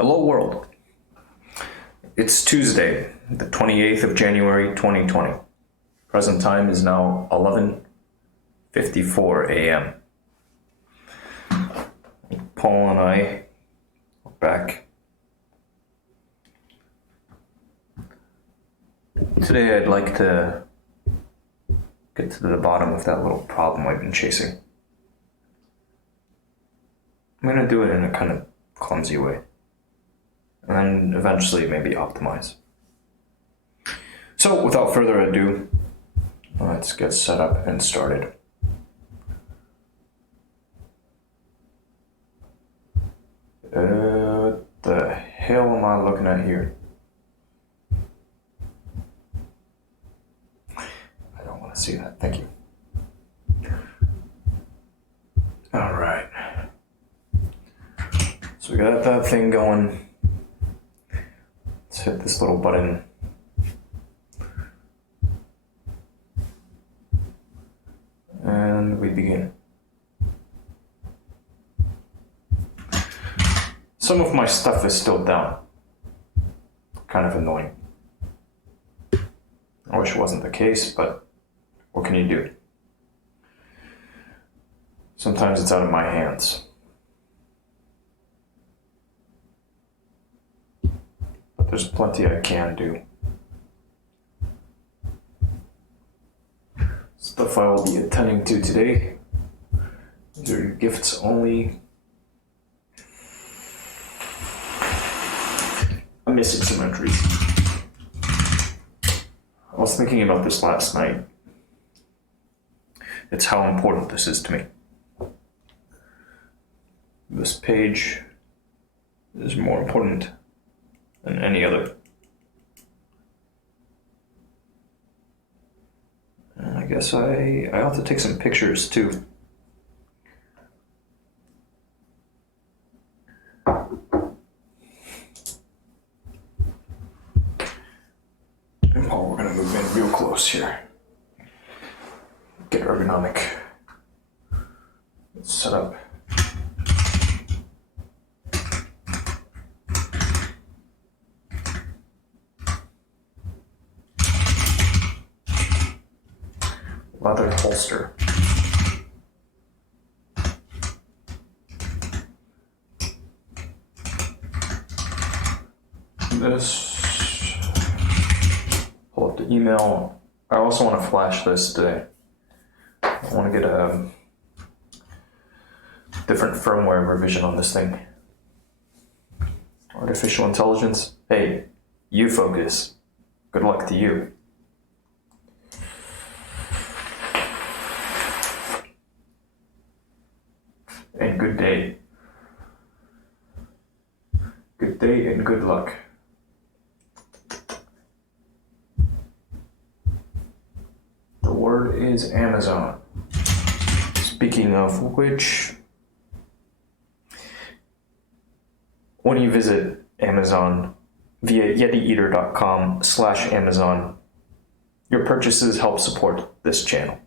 Hello world. It's Tuesday, the 28th of January 2020. Present time is now 11:54 a.m. Paul and I are back. Today I'd like to get to the bottom of that little problem I've been chasing. I'm going to do it in a kind of clumsy way. And then eventually maybe optimize. So without further ado, let's get set up and started. What the hell am I looking at here? I don't want to see that, thank you. Alright. So we got that thing going. Let's hit this little button. And we begin. Some of my stuff is still down. Kind of annoying. I wish it wasn't the case, but what can you do? Sometimes it's out of my hands. But there's plenty I can do. Stuff I will be attending to today. These are gifts only. I'm missing some entries. I was thinking about this last night. It's how important this is to me. This page is more important than any other. And I guess I ought to take some pictures too. And Paul, we're gonna move in real close here. Get ergonomic. Let's set up. Leather holster. This. Pull up the email. I also want to flash this today. I want to get a different firmware revision on this thing. Artificial intelligence. Hey, you focus. Good luck to you. And good day. Good day and good luck. The word is Amazon. Speaking of which, when you visit Amazon via yetieater.com/Amazon, your purchases help support this channel.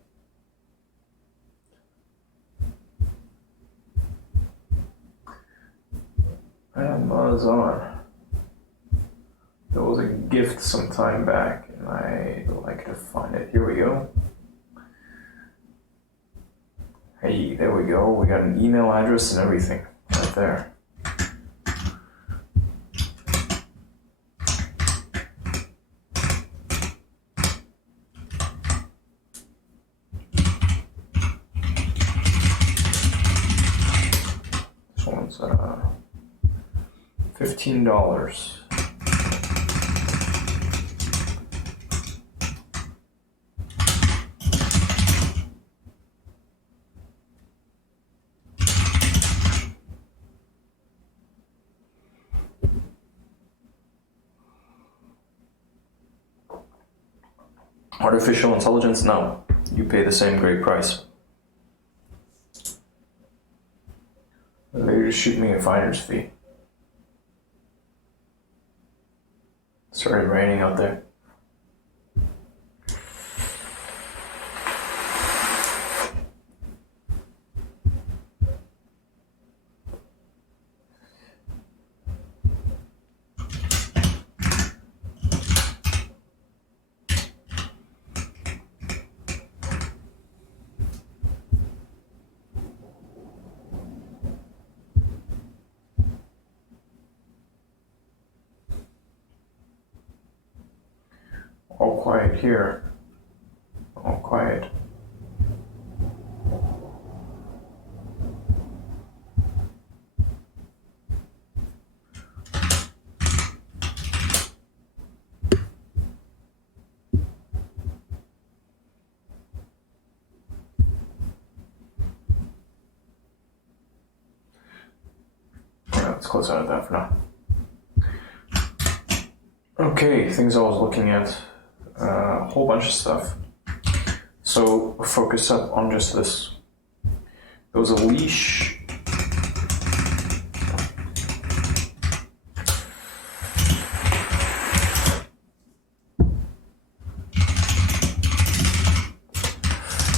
Amazon. There was a gift some time back, and I'd like to find it. Here we go. Hey, there we go. We got an email address and everything right there. This one's $15. Artificial intelligence? No. You pay the same great price. They just shoot me a finder's fee. It started raining out there. All quiet here. All quiet. Let's close out of that for now. Okay, things I was looking at, a whole bunch of stuff. So focus up on just this. There was a leash.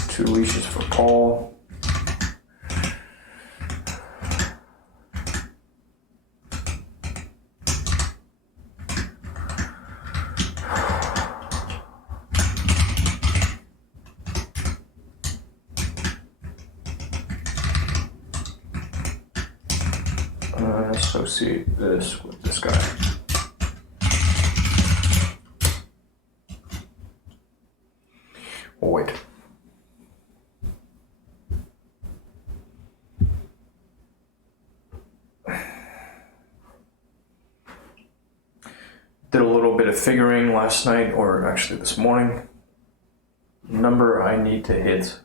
Two leashes for Paul. Associate this with this guy. Oh, wait. Did a little bit of figuring last night, or actually this morning. The number I need to hit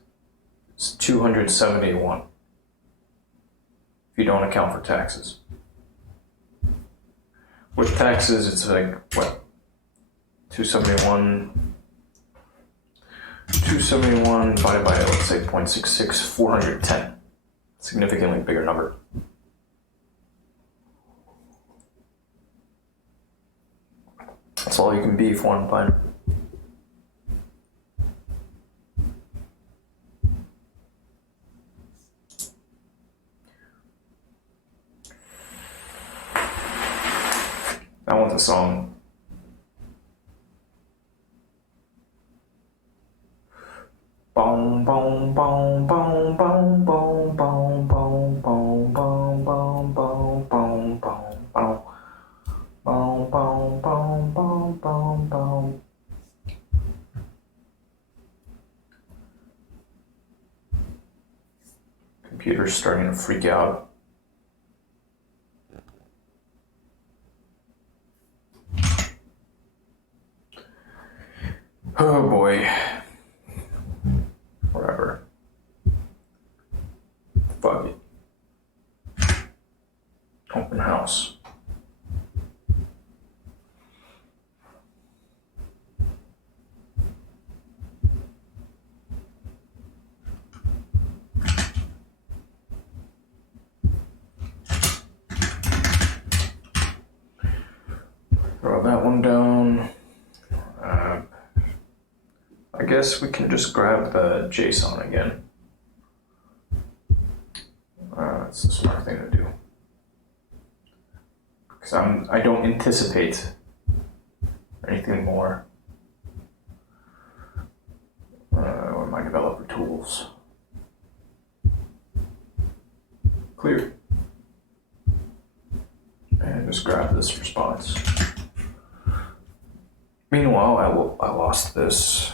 is 271. If you don't account for taxes. With taxes, it's like, what? 271 divided by, let's say, 0.66, 410. Significantly bigger number. That's all you can be for one time. I want the song. Boom, boom, boom, boom, boom, boom, boom, boom, boom, boom, boom, boom, boom, boom, boom. Boom, boom, boom, boom, boom, boom. Computer's starting to freak out. Oh boy. Whatever. Fuck it. Open house. Throw that one down. I guess we can just grab the JSON again. That's the smart thing to do. Because I don't anticipate anything more. Or my developer tools. Clear. And just grab this response. Meanwhile, I lost this,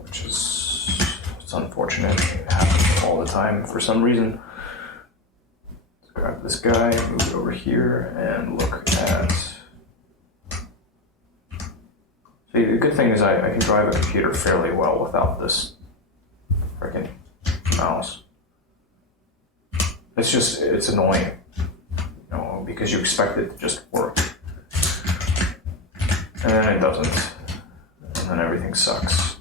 which it's unfortunate. It happens all the time for some reason. Let's grab this guy, move it over here, and look at. See, the good thing is I can drive a computer fairly well without this freaking mouse. It's annoying, because you expect it to just work. And then it doesn't. And then everything sucks.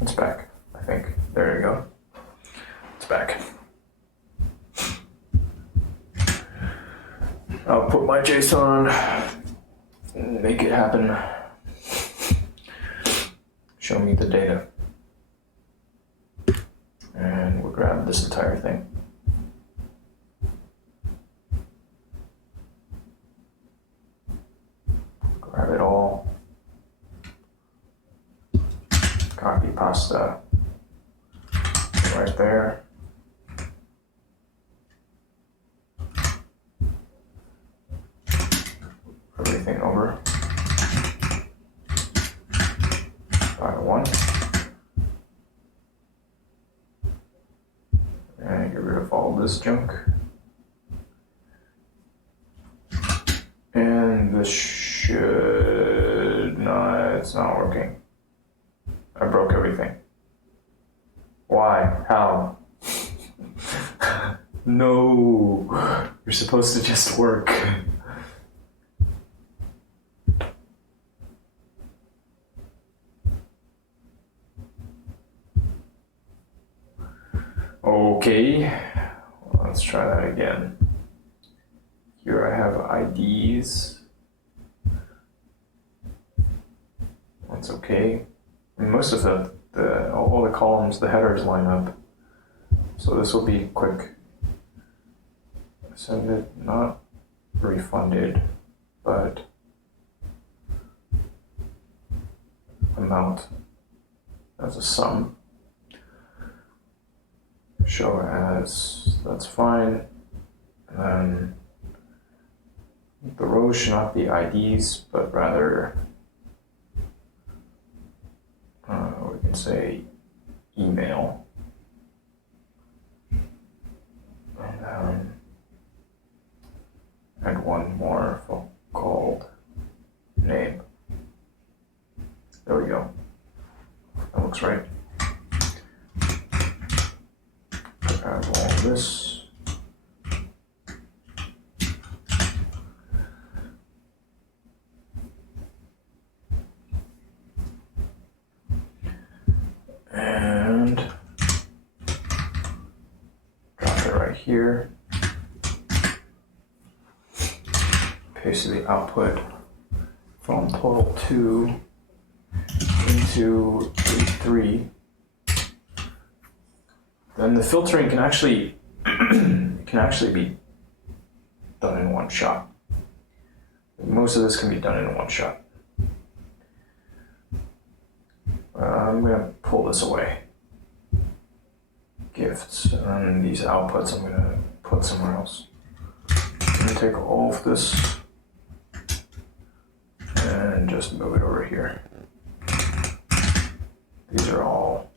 It's back, I think. There you go. It's back. I'll put my JSON, make it happen. Show me the data. And we'll grab this entire thing. Grab it all. Copy pasta. right there. Everything over by 1. And get rid of all this junk. And this should not, it's not working. I broke everything. Why? How? No, you're supposed to just work. Okay, let's try that again. Here I have IDs. That's okay. And most of all the columns, the headers line up. So this will be quick. Send it, not refunded, but amount as a sum. Show as, that's fine. And then the rows should not be IDs, but rather we can say email. And then add one more called name. There we go. That looks right. Add all this. And drop it right here. Paste the output from total 2 into 3. Then the filtering can actually be done in one shot. Most of this can be done in one shot. I'm gonna pull this away. Gifts, and these outputs I'm gonna put somewhere else. I'm gonna take all of this and just move it over here. These are all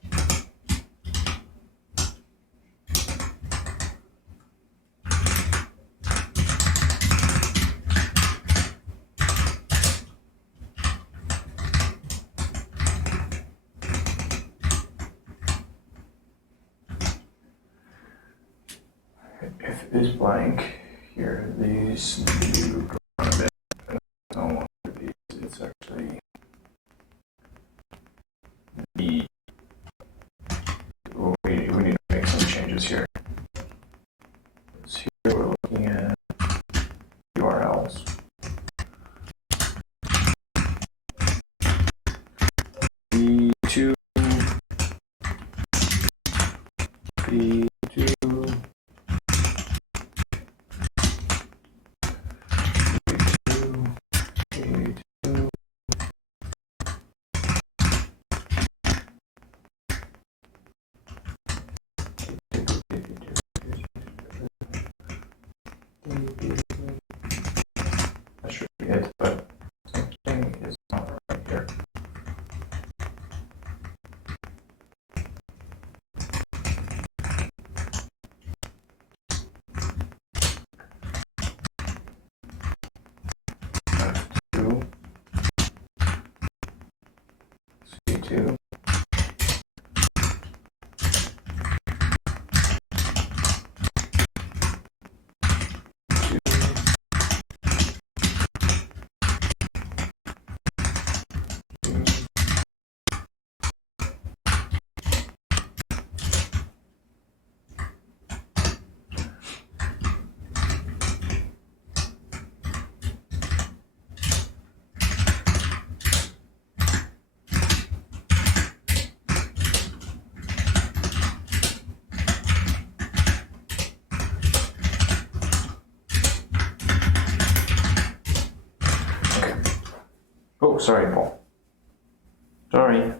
if it is blank here, these need to go on a bit. I don't want these, it's actually the we need to make some changes here. So here we're looking at URLs. B2 B2 that should be it, but something is not right here. F2 C2 Oh, sorry, Paul. Sorry.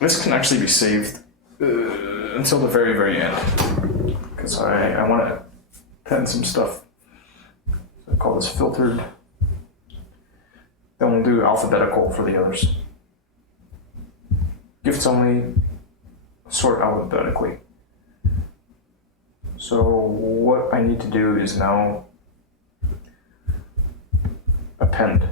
This can actually be saved until the very, very end. Because I want to pen some stuff. So I call this filtered. Then we'll do alphabetical for the others. Gifts only, sort alphabetically. So what I need to do is now append.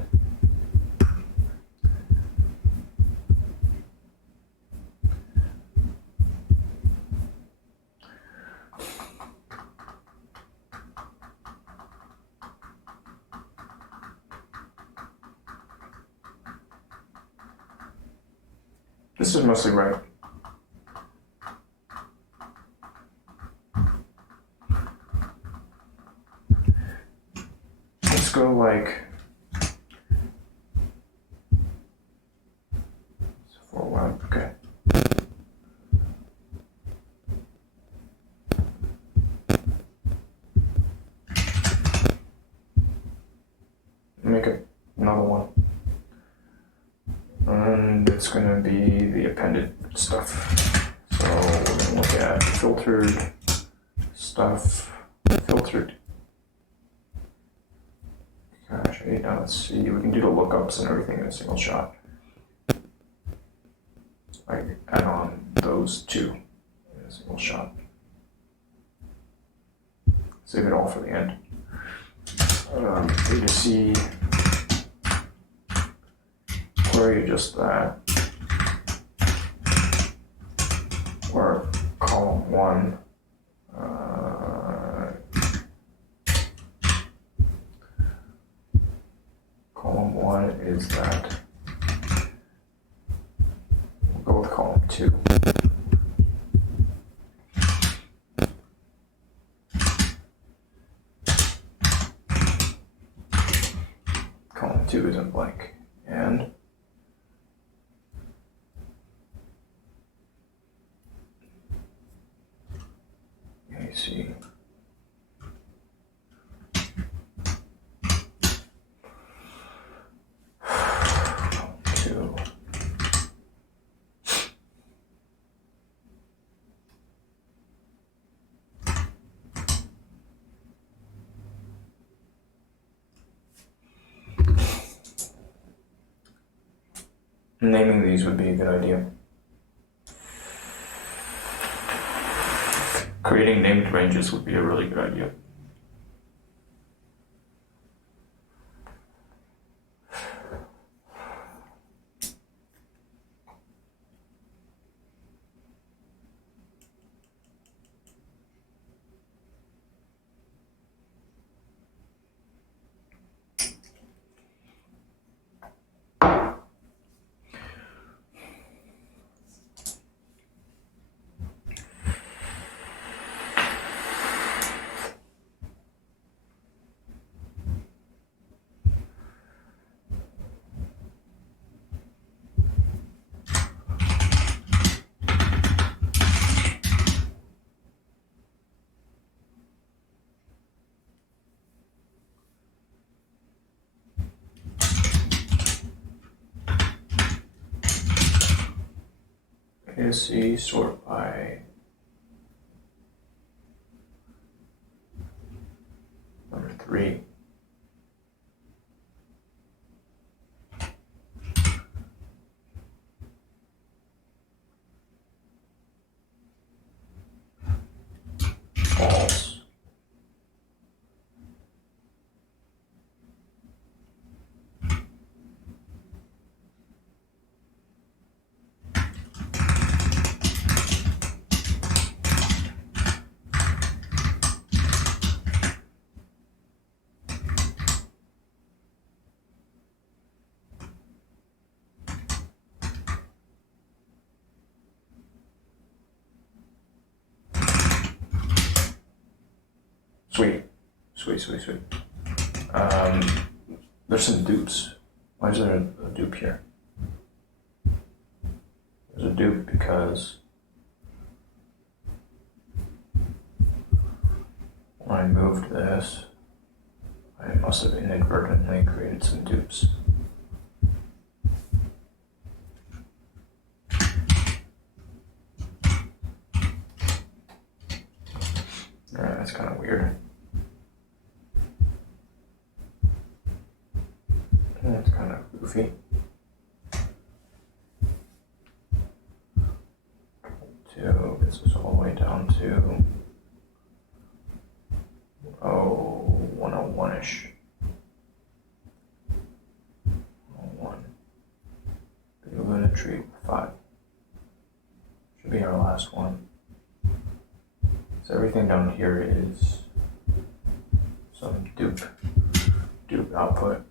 This is mostly right. Let's go like 4-1, okay. Make another one. And it's going to be the appended stuff. So we're going to look at filtered stuff, filtered. Gosh, now let's see. We can do the lookups and everything in a single shot. I add on those two in a single shot. Save it all for the end. A to C. Query just that, or column 1, column 1 is that, we'll go with column 2. Column 2 isn't blank, and see. Two. Naming these would be a good idea. Creating named ranges would be a really good idea. C sort by number 3. False. Sweet. There's some dupes. Why is there a dupe here? There's a dupe because when I moved this, I must have inadvertently created some dupes. It's kind of goofy. 2 gets us all the way down to 101-ish. 101. Big Luna tree 5. Should be our last one. So everything down here is some dupe output.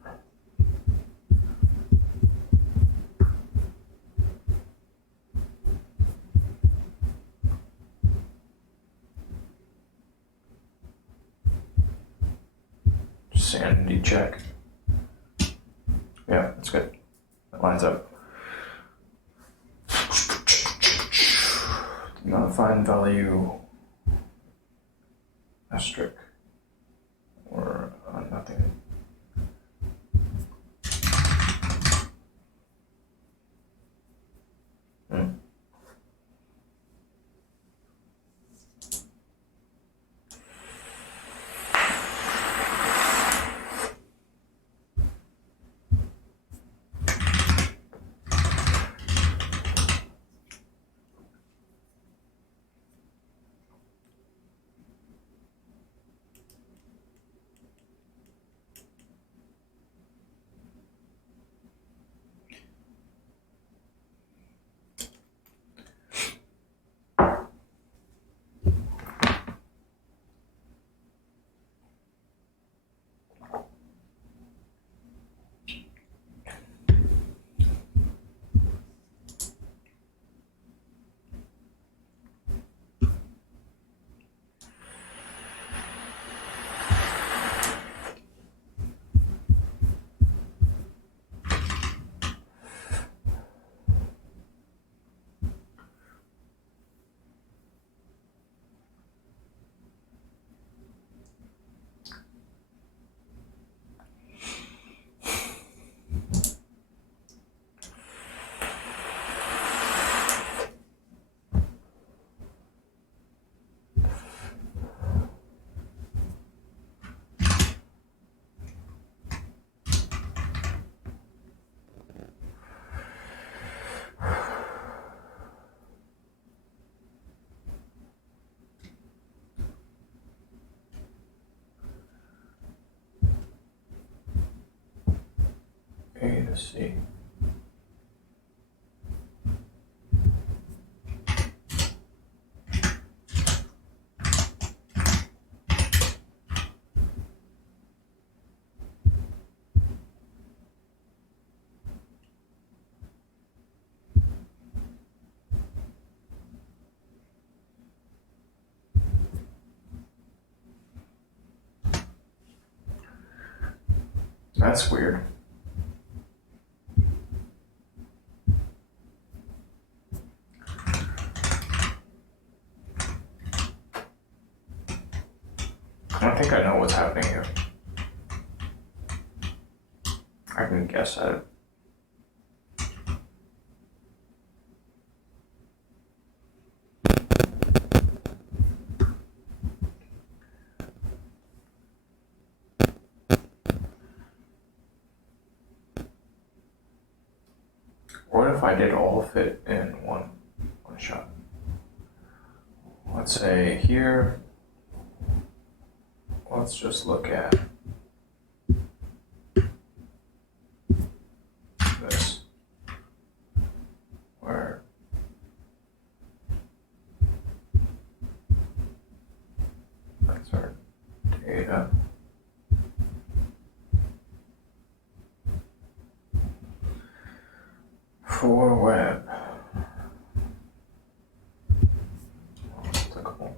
Sanity check. Yeah, that's good. That lines up. Not find value asterisk or nothing. A to C. That's weird. I think I know what's happening here. I can guess at it. What if I did all fit in one shot? Let's say here, let's just look at this, where that's our data. For web. Applicable.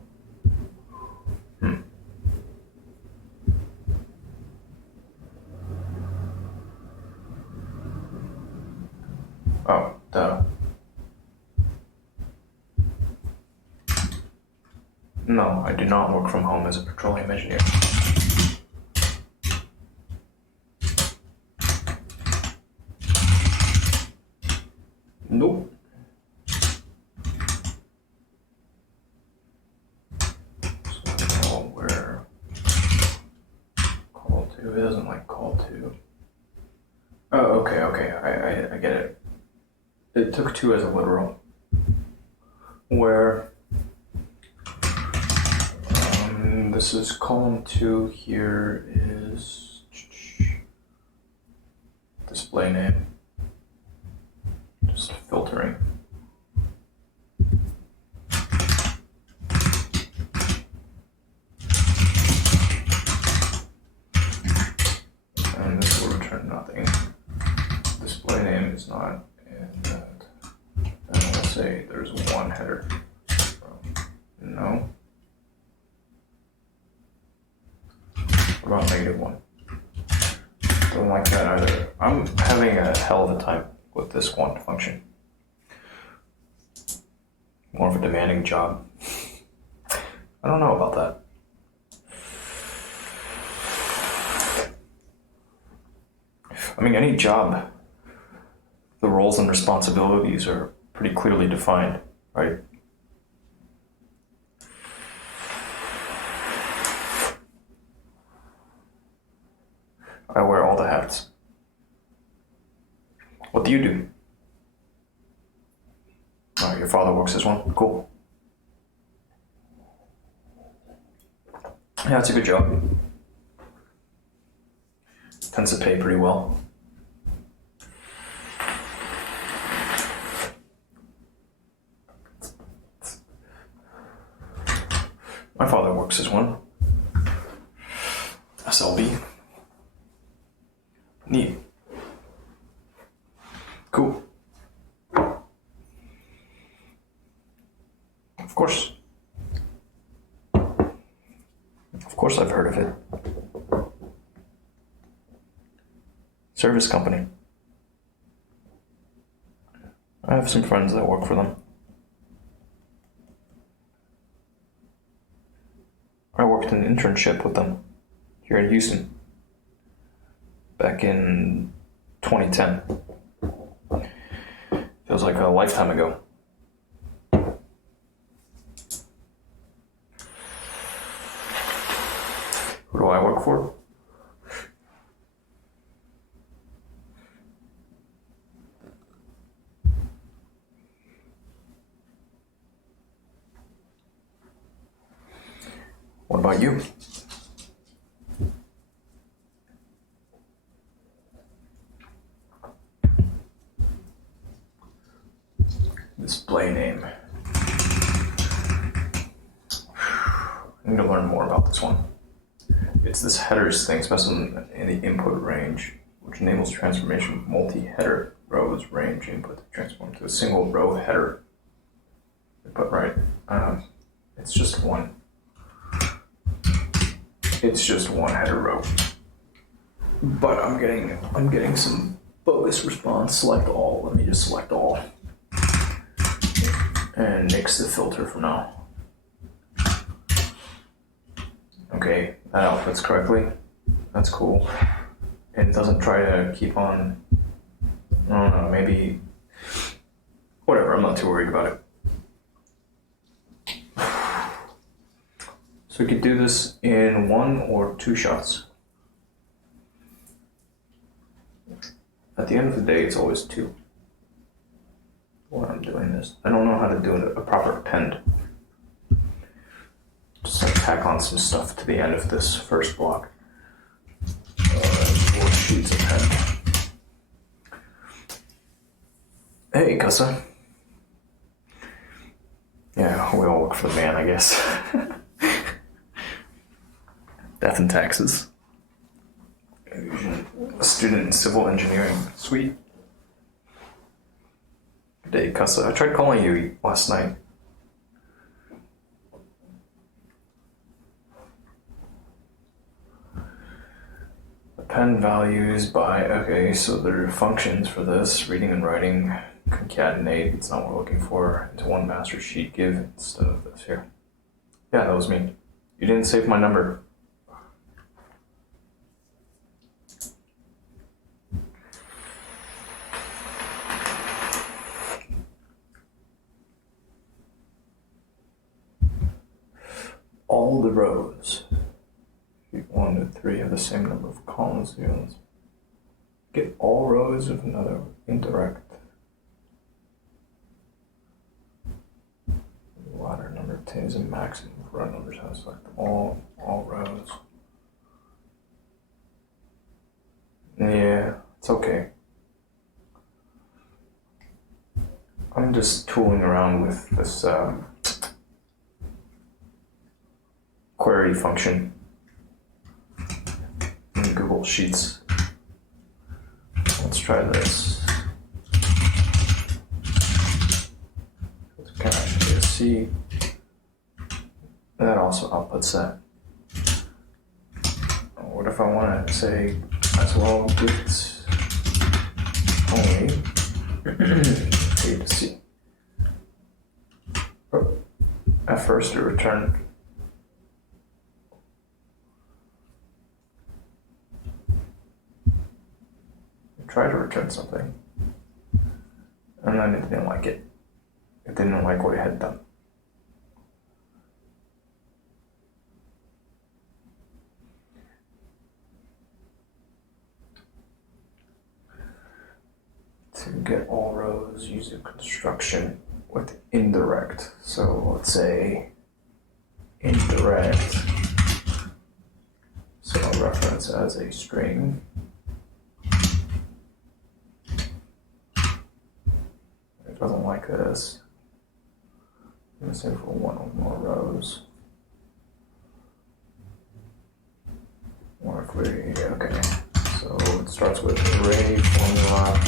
Oh, duh. No, I do not work from home as a petroleum engineer. Nope. So where call to, it doesn't like call to. Oh, okay, I get it. It took two as a literal. Where this is column 2, here is display name. Just filtering. And this will return nothing. Display name is not, and we'll say there's one header. No. What about -1? Don't like that either. I'm having a hell of a time with this want function. More of a demanding job. I don't know about that. I mean, any job, the roles and responsibilities are pretty clearly defined, right? I wear all the hats. What do you do? Oh, your father works as one? Cool. Yeah, it's a good job. Tends to pay pretty well. My father works as one. SLB. Neat. Cool. Of course. Of course I've heard of it. Service company. I have some friends that work for them. I worked an internship with them here in Houston back in 2010. Feels like a lifetime ago. Who do I work for? What about you? Display name. I need to learn more about this one. It's this headers thing, especially in the input range, which enables transformation of multi-header rows range input to transform to a single row header. But right, it's just one. It's just one header row. But I'm getting some bogus response. Select all. Let me just select all. And nix the filter for now. Okay, that outputs correctly. That's cool. It doesn't try to keep on. I don't know, maybe. Whatever, I'm not too worried about it. So we could do this in 1 or 2 shots. At the end of the day, it's always 2. When I'm doing this, I don't know how to do a proper append. Just like tack on some stuff to the end of this first block. 4 sheets append. Hey, Cussa. Yeah, we all work for the man, I guess. Death and taxes. A student in civil engineering. Sweet. Good day, Cussa. I tried calling you last night. Append values by, okay, so there are functions for this. Reading and writing, concatenate, it's not what we're looking for. Into one master sheet, give instead of this here. Yeah, that was me. You didn't save my number. All the rows, 1 to 3, have the same number of columns. Get all rows of another indirect. Ladder number 10 is a maximum of row numbers. I select all rows. Yeah, it's okay. I'm just tooling around with this query function in Google Sheets. Let's try this. Can actually see that also outputs that. What if I want to say as well get only A to C? At first it returned try to return something, and then it didn't like it. It didn't like what it had done. To get all rows, use a construction with indirect. So let's say indirect, so I'll reference as a string. It doesn't like this. I'm going to say for one or more rows. Or if we, okay. So it starts with array formula,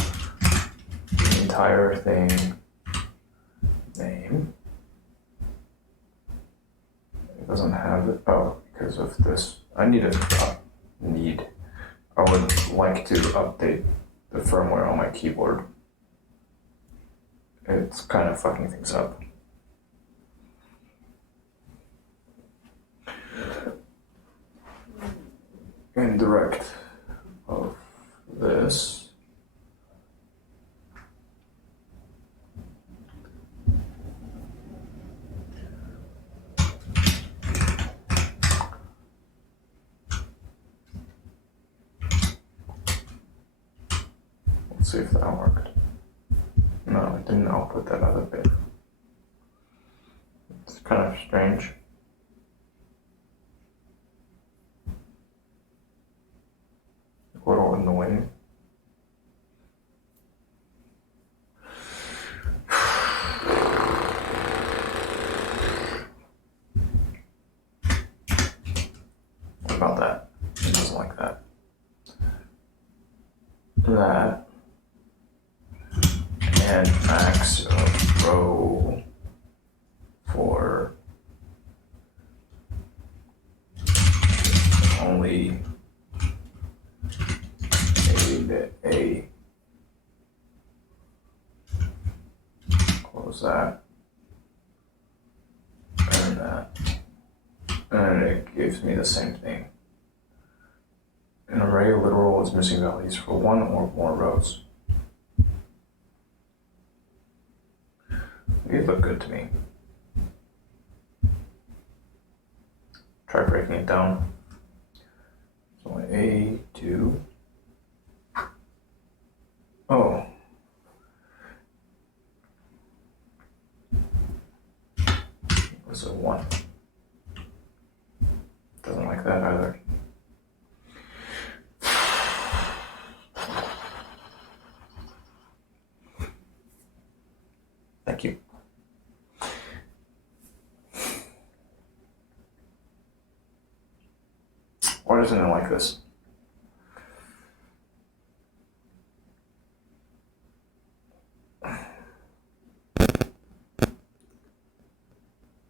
the entire thing, name. It doesn't have it, because of this. I would like to update the firmware on my keyboard. It's kind of fucking things up. Indirect of this. Let's see if that worked. No, it didn't output that other bit. It's kind of strange. A little annoying. What about that? It doesn't like that. That. And max of row for only A. Close that. And that. And it gives me the same thing. An array literal is missing values for one or more rows. These look good to me. Try breaking it down. So A2. Oh. This is a 1. Doesn't like that either. Thank you. Why doesn't it like this?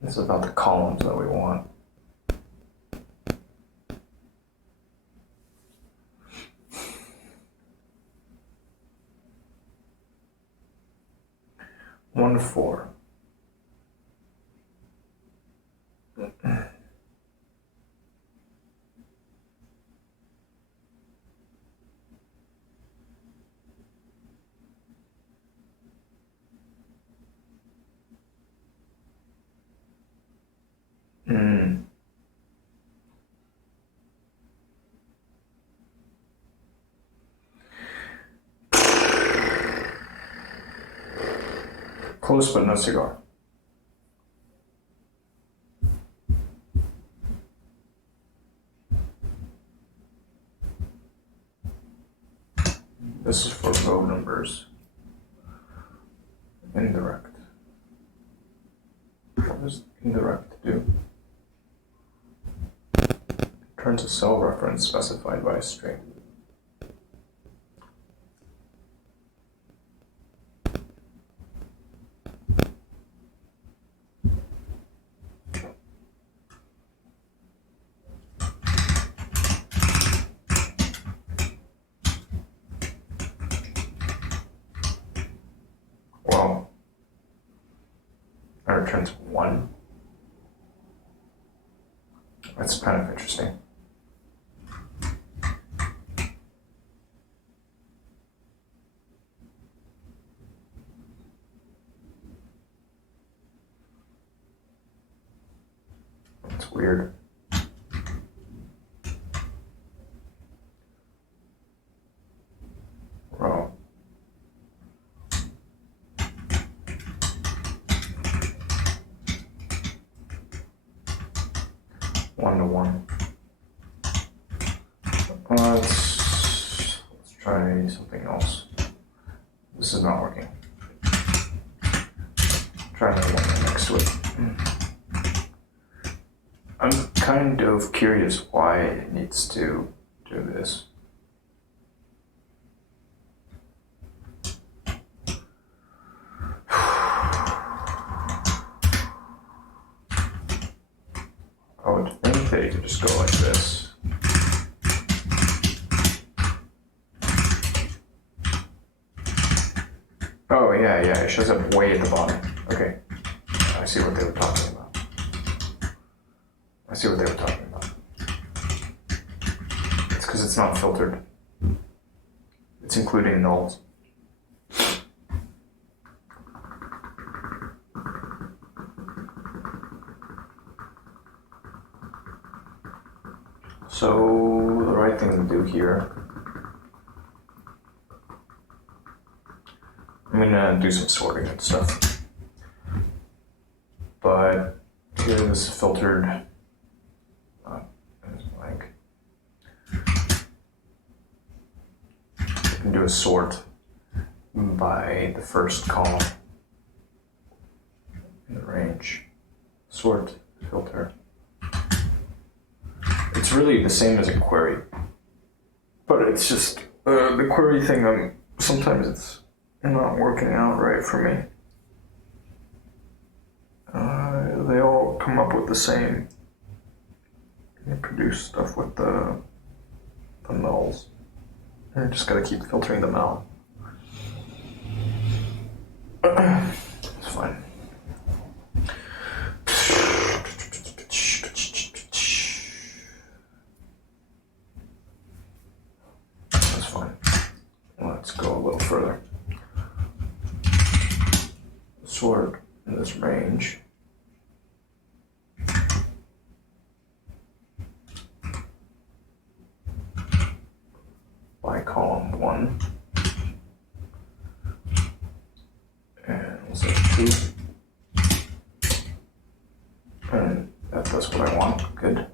This is about the columns that we want. One to 4. Close but no cigar. This is for low numbers. Indirect. What does indirect do? Returns a cell reference specified by a string. Well, that returns 1. That's kind of interesting. That's weird. Row. One to one. Let's try something else. This is not working. Try another one next to it. I'm kind of curious why it needs to do this. I would think that you could just go like this. Oh yeah, it shows up way at the bottom. Okay, I see what they were talking about. It's because it's not filtered. It's including nulls. So the right thing to do here, I'm gonna do some sorting and stuff. But here this is filtered. There's blank. You can do a sort by the first column in the range. Sort, filter. It's really the same as a query, but it's just the query thing. Sometimes it's not working out right for me. They all come up with the same. They produce stuff with the nulls. And I just gotta keep filtering them out. It's fine. That's fine. Let's go a little further. Sort in this range. By column 1. And we'll say 2. And that's what I want. Good.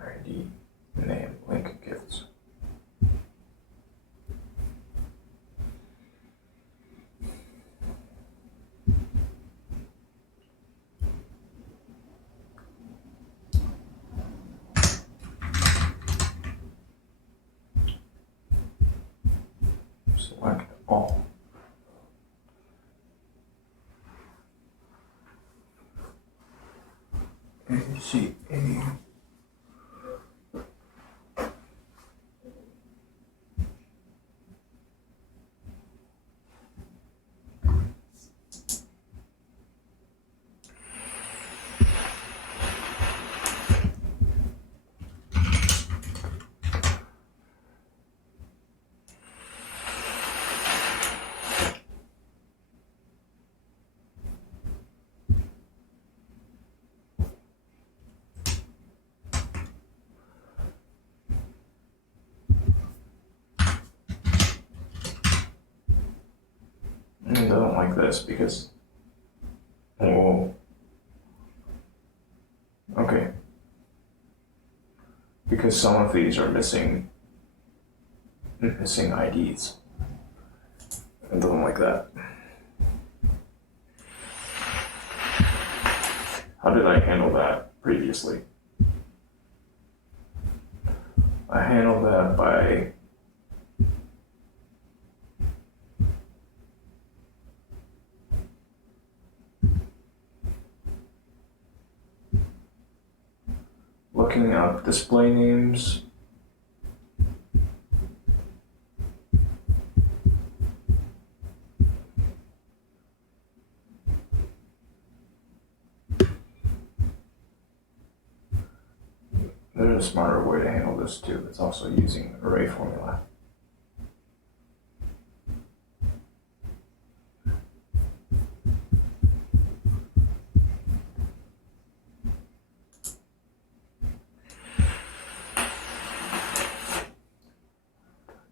ID, name, link, gifts. Select all. ACA. doesn't like this because, oh, okay, because some of these are missing IDs. It doesn't like that. How did I handle that previously? I handled that by looking up display names. There's a smarter way to handle this too. It's also using array formula.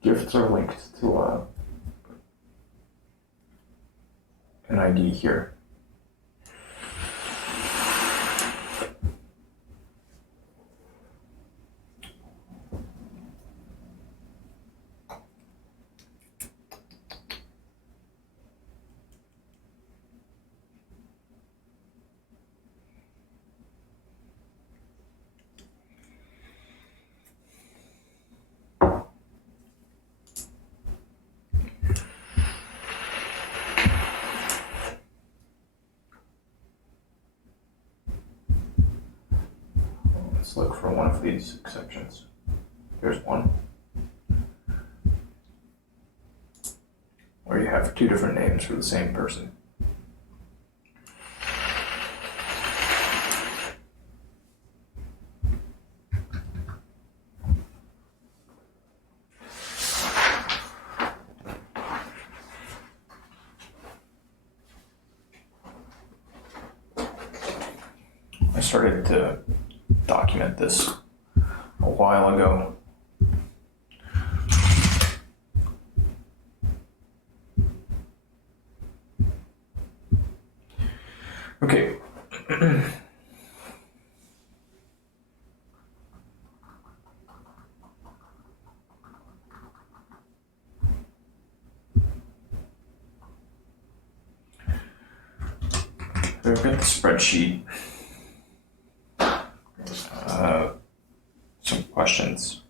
Gifts are linked to an ID here. Let's look for one of these exceptions. Here's one. Where you have two different names for the same person. I started to document this a while ago. Okay. We've got the spreadsheet. Some questions.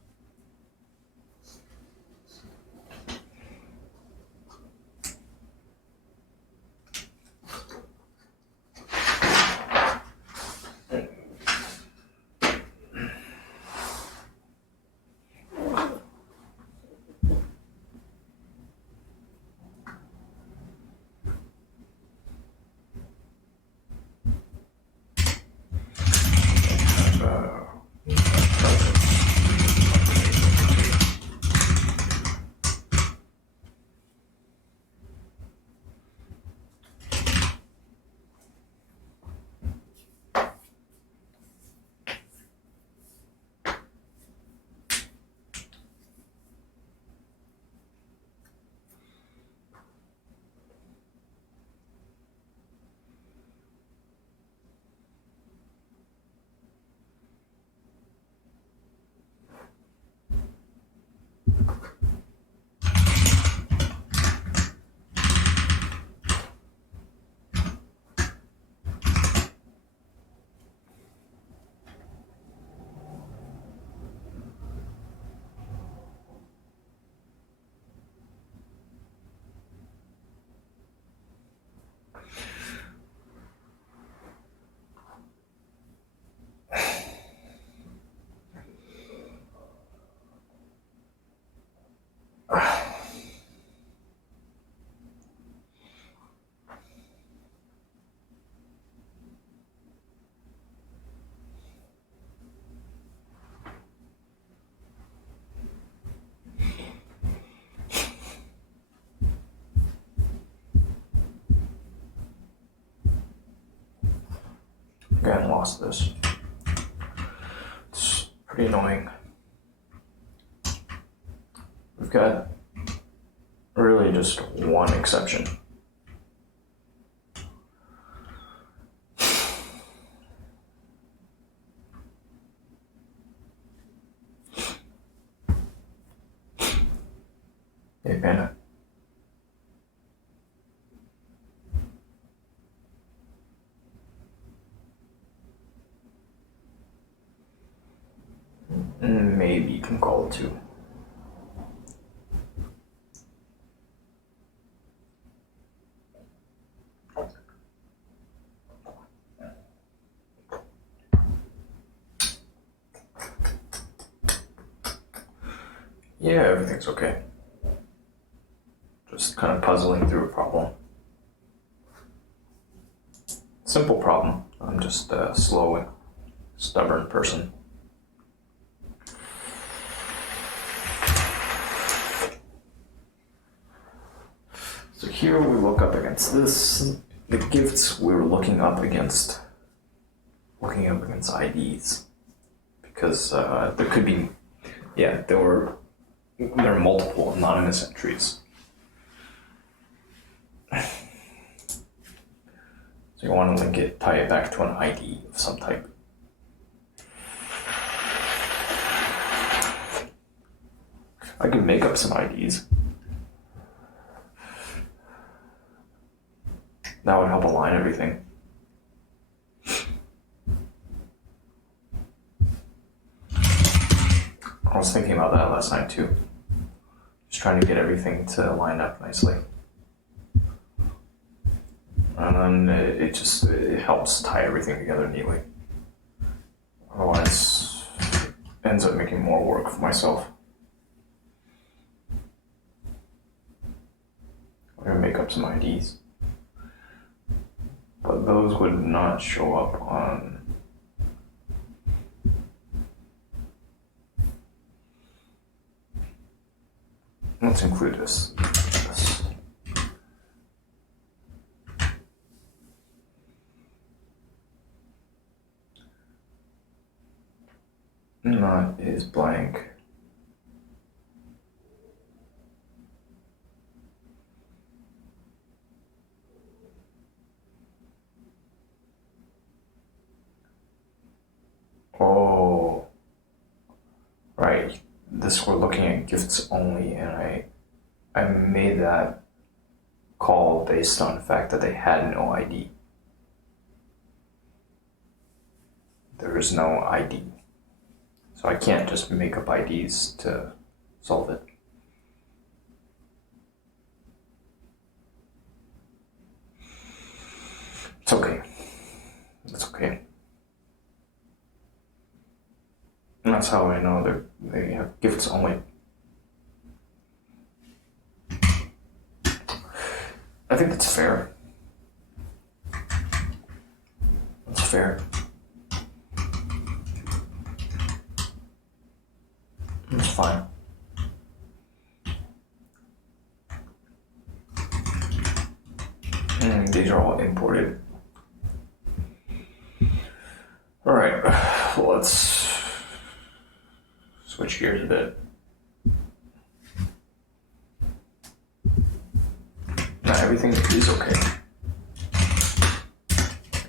Again, lost this. It's pretty annoying. We've got really just one exception. Hey, Panda. Maybe you can call it too. Yeah, everything's okay. Just kind of puzzling through a problem. Simple problem. I'm just a slow and stubborn person. So here we look up against this. The gifts we were looking up against IDs. Because there could be, there are multiple anonymous entries. So you want to tie it back to an ID of some type. I can make up some IDs. That would help align everything. I was thinking about that last night too. Just trying to get everything to line up nicely. And then it helps tie everything together neatly. Otherwise, it ends up making more work for myself. I'm gonna make up some IDs. But those would not show up on... Let's include this. Not is blank. Oh, right. This we're looking at gifts only, and I made that call based on the fact that they had no ID. There is no ID. So I can't just make up IDs to solve it. It's okay. It's okay. And that's how I know they have gifts only. I think that's fair. That's fair. It's fine. These are all imported. Alright, let's switch gears a bit. Now everything is okay.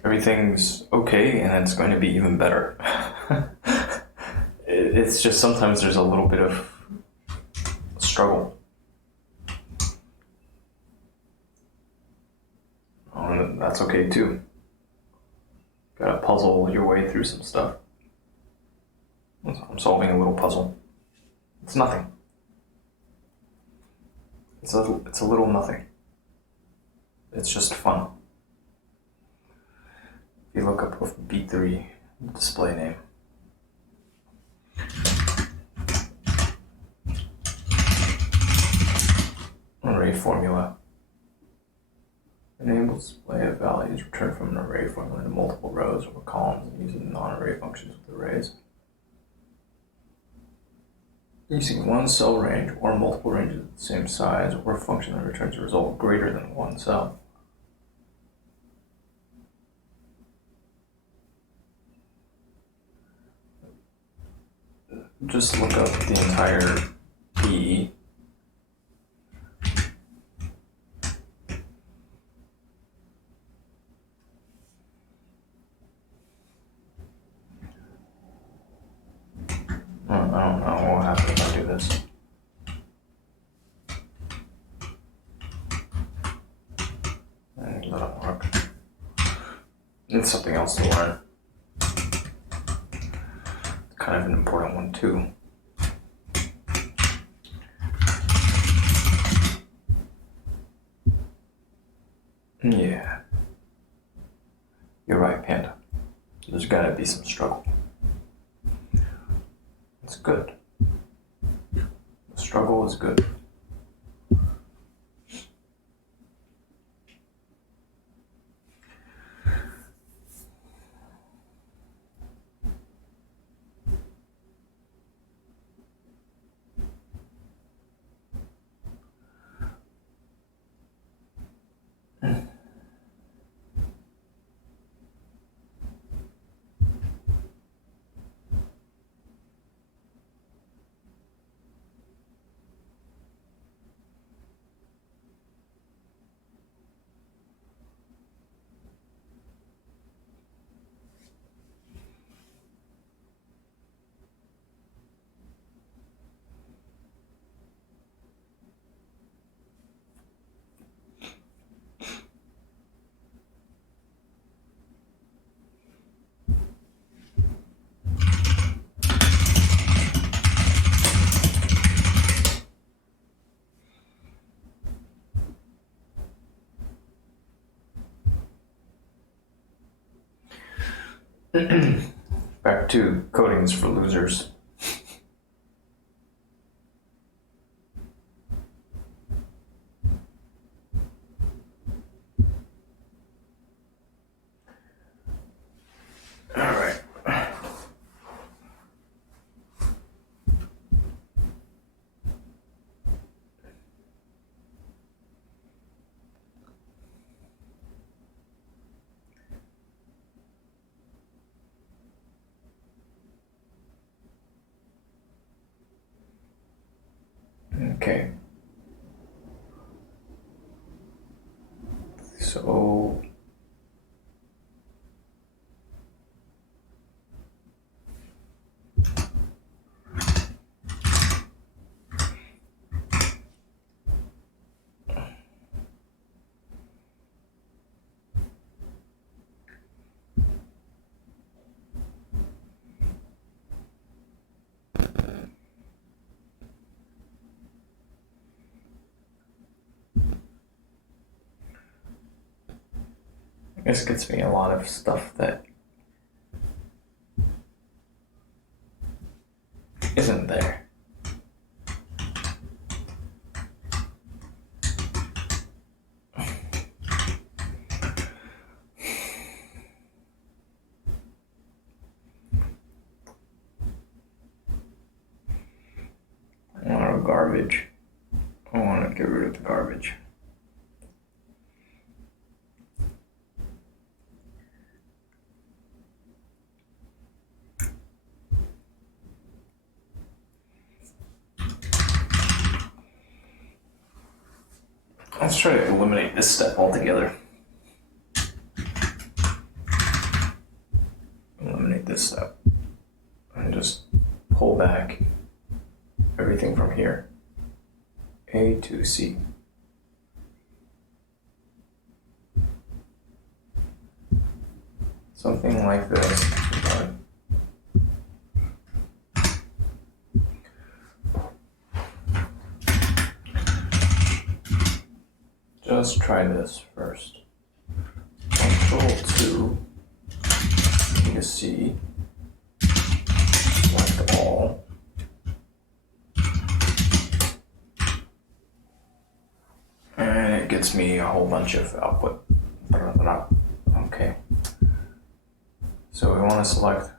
Everything's okay, and it's going to be even better. It's just sometimes there's a little bit of struggle. And that's okay too. Gotta puzzle your way through some stuff. I'm solving a little puzzle. It's nothing. It's a little nothing. It's just fun. If you look up with B3 display name. Array formula. Enables display of values returned from an array formula into multiple rows or columns and using non-array functions with arrays. Using one cell range or multiple ranges of the same size or a function that returns a result greater than one cell. Just look up the entire P. I don't know what happens if I do this. It's something else to learn. Kind of an important one too. Yeah. You're right, Panda. There's gotta be some struggle. It's good. The struggle is good. Back to codings for losers. All right. Okay. So this gets me a lot of stuff that isn't there. I want garbage. I want to get rid of the garbage. Let's try to eliminate this step altogether. Eliminate this step. And just pull back everything from here. A to C. Something like this. Just try this first. Control 2, make a C, select all. And it gets me a whole bunch of output. Okay. So we want to select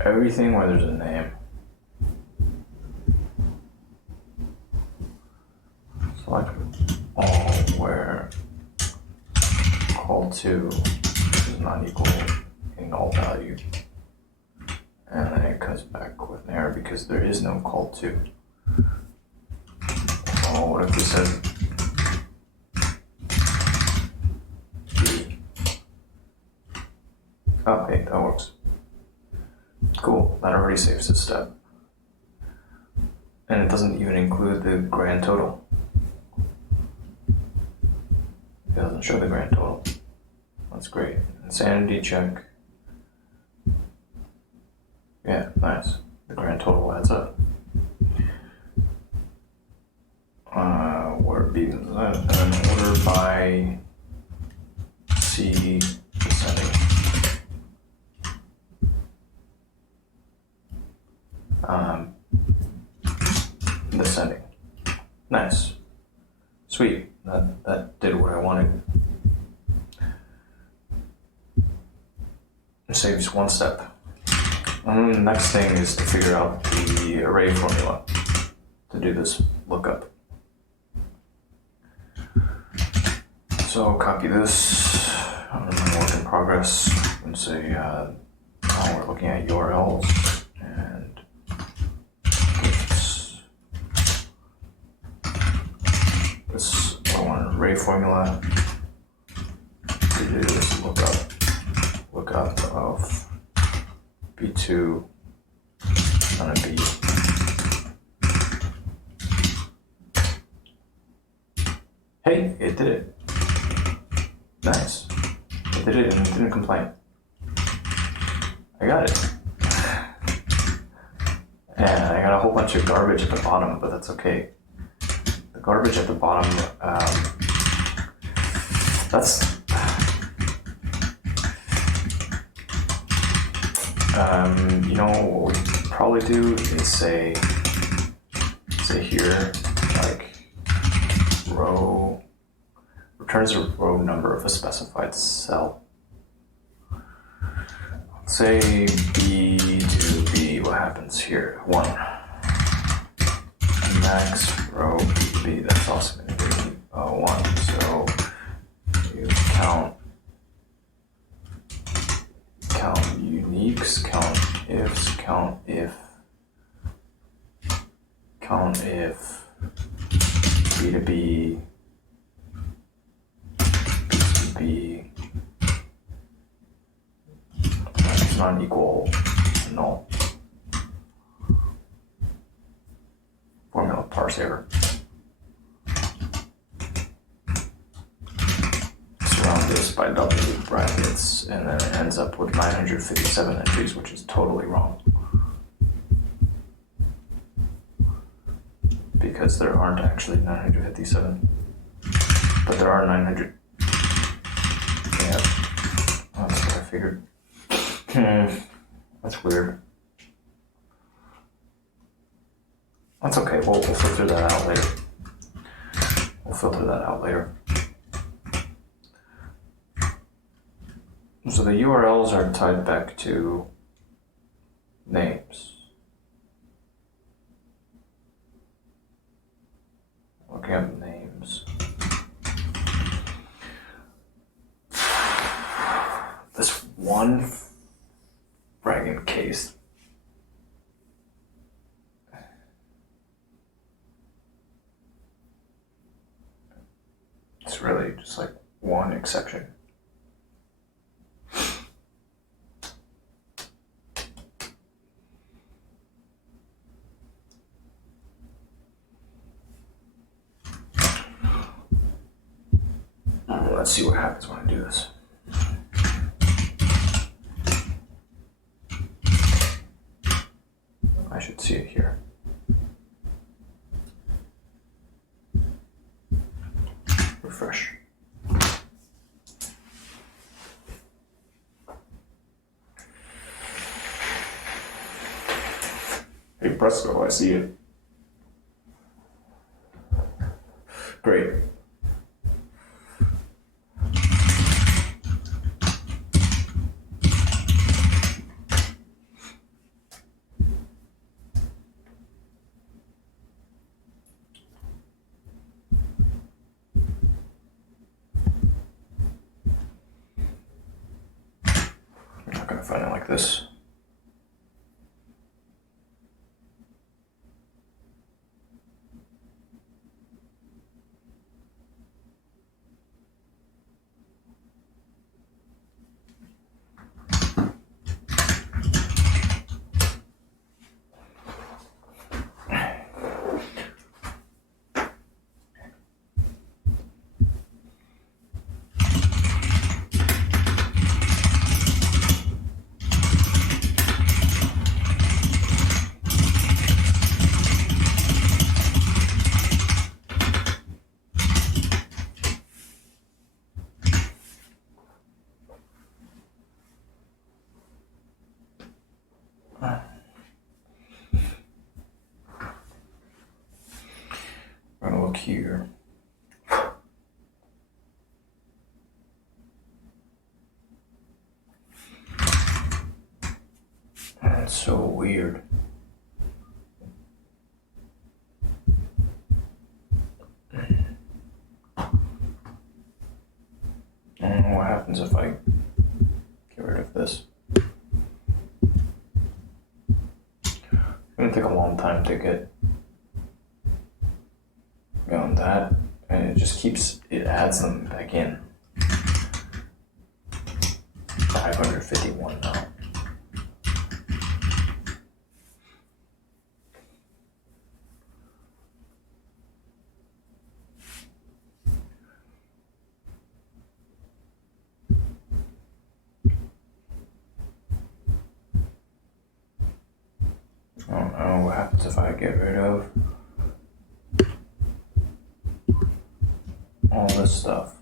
everything where there's a name. Select all where call2 is not equal in null value. And then it comes back with an error because there is no call2. Oh, what if we said okay, that works. Cool, that already saves this step. And it doesn't even include the grand total. It doesn't show the grand total. That's great. Insanity check. Yeah, nice. The grand total adds up. Order B, order by C descending. Descending. Nice. Sweet. That did what I wanted. It saves one step. And then the next thing is to figure out the array formula to do this lookup. So copy this on my work in progress and say now we're looking at URLs and this I want an array formula to do this lookup of B2 on a B. Hey, it did it. Nice. It did it and it didn't complain. I got it. And I got a whole bunch of garbage at the bottom, but that's okay. The garbage at the bottom, that's... you know, what we probably do is say here, like, row, returns a row number of a specified cell. Say B to B, what happens here? 1. Max row B, that's also going to be 1. So you count uniques, count ifs, count if B to B, B is not equal null. Formula parse error. Surround this by W brackets, and then it ends up with 957 entries, which is totally wrong. Because there aren't actually 957, but there are 900. Yeah, that's what I figured. That's weird. That's okay, we'll filter that out later. So the URLs are tied back to names. Looking up names. This one fragging case. It's really just like one exception. Let's see what happens when I do this. I should see it here. Refresh. Hey presto, I see it. Great. Find it like this. I'm gonna look here. That's so weird. I don't know what happens if I get rid of this. It's gonna take a long time to get beyond that, and it adds them back in. 551 now. I don't know what happens if I get rid of all this stuff.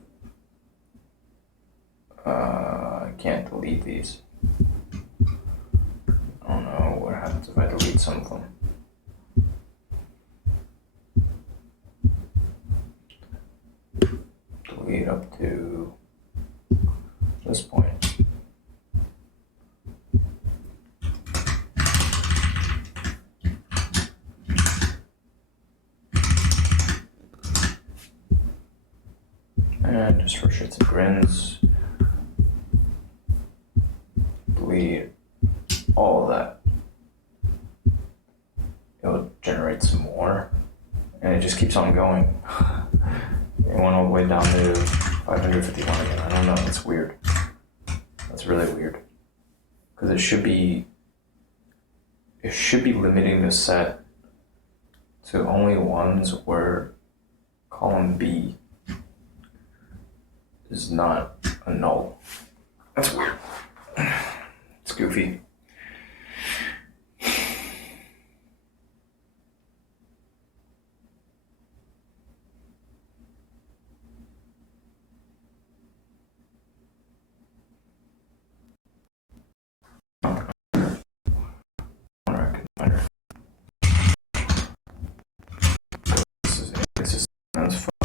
I can't delete these. I don't know what happens if I delete some of them. Delete up to this point. And just for shits and grins, delete all of that. It'll generate some more, and it just keeps on going. It went all the way down to 551 again. I don't know, that's weird. That's really weird. Because it should be limiting the set to only ones where column B is not a null. That's weird. It's goofy. This is fun.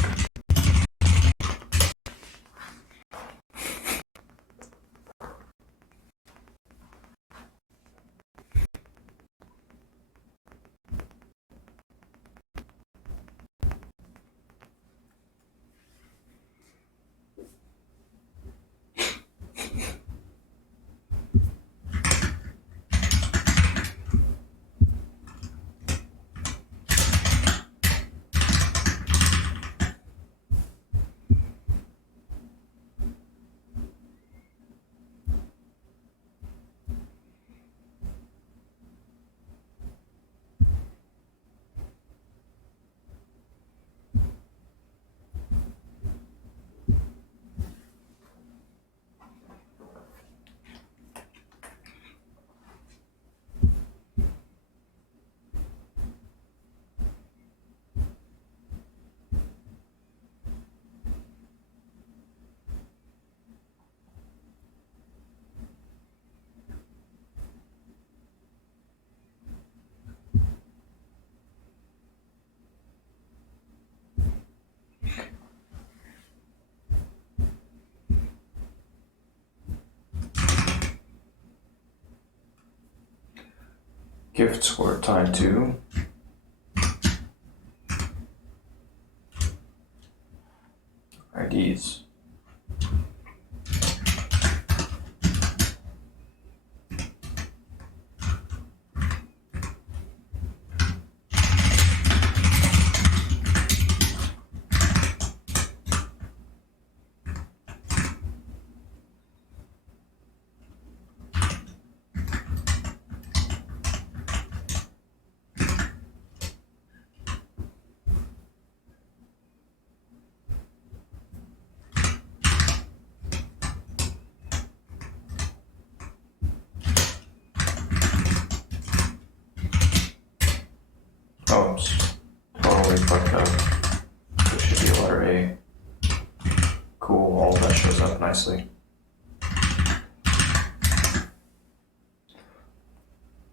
Gifts were tied to IDs. Oops, totally fucked up. This should be a letter A. Cool, all that shows up nicely.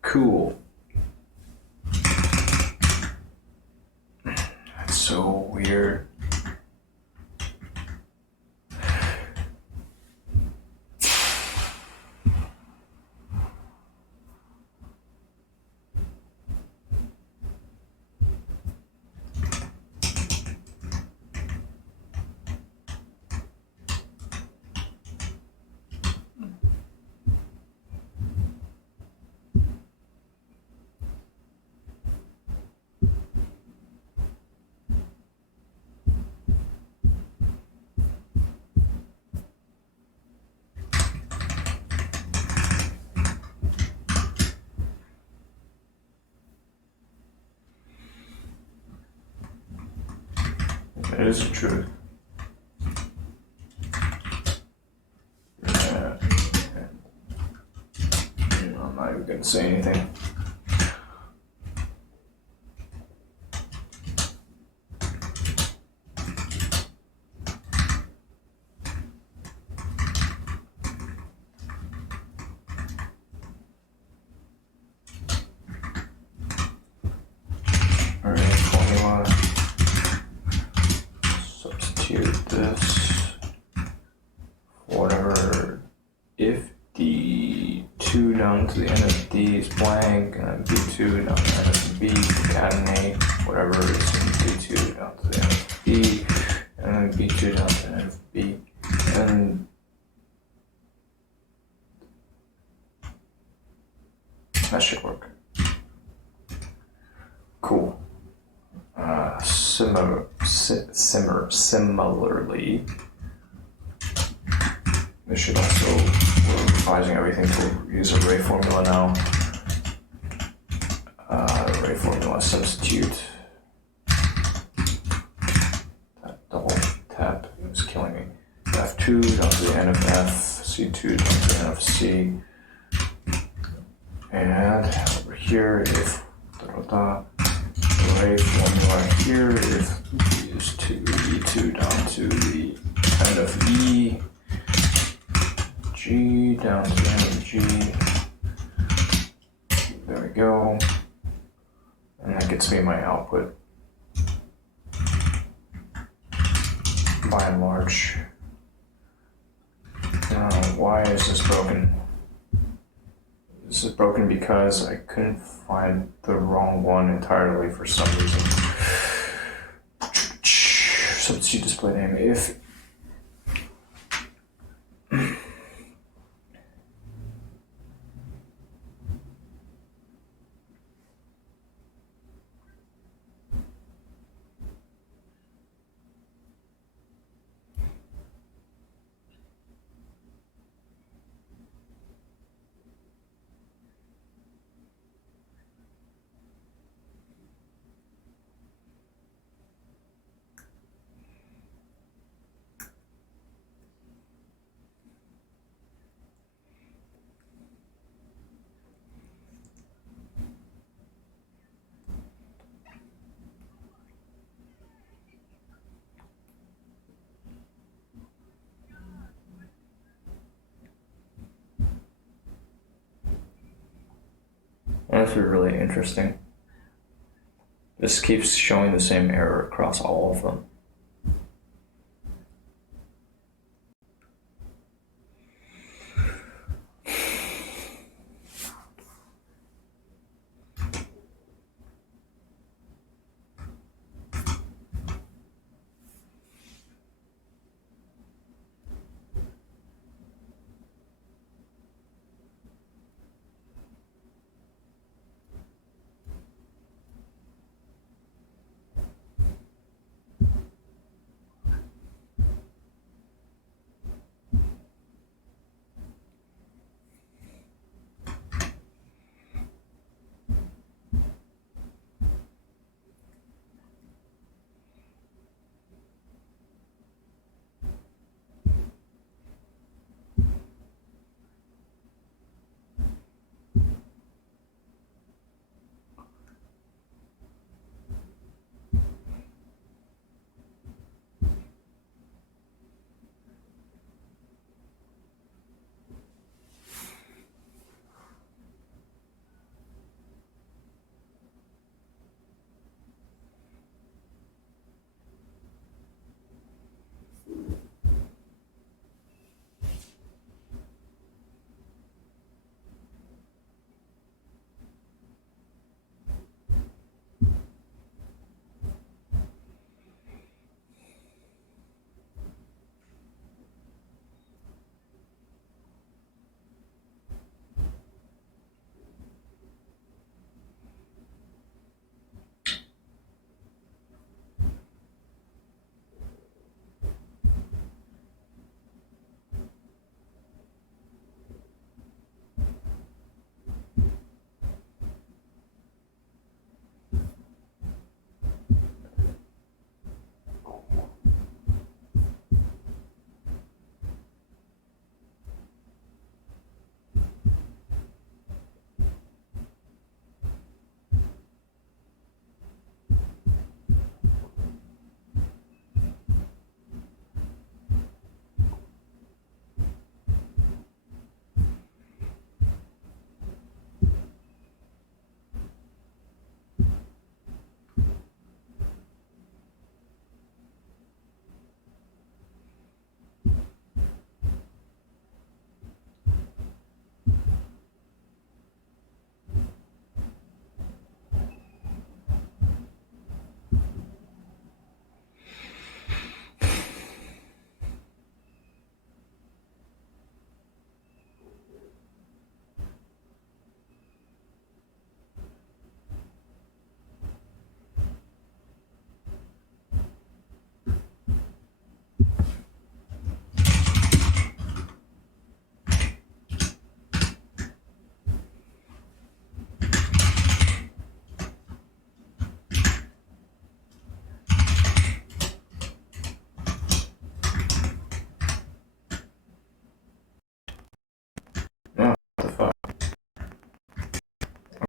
Cool. That's so weird. It is the truth. Yeah. I'm not even gonna say anything. Alright, formula. Substitute this. Whatever. If the 2 down to the end of D is blank, and B2 down to the end of B, concatenate whatever is in B2 down to the end of B, and then B2 down to the end of B, and that should work. Cool. Similarly, this should also, we're revising everything to use array formula now. Array formula substitute. That double tap is killing me. F2 down to the end of F, C2 down to the end of C. And over here, if array formula here, if we use E2 down to the end of E, G down to the end of G. There we go. And that gets me my output. By and large. Why is this broken? This is broken because I couldn't find the wrong one entirely for some reason. Substitute display name. If That's really interesting. This keeps showing the same error across all of them.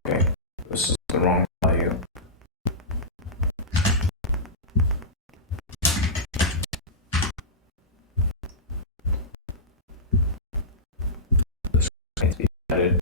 Okay, this is the wrong value. This needs to be added.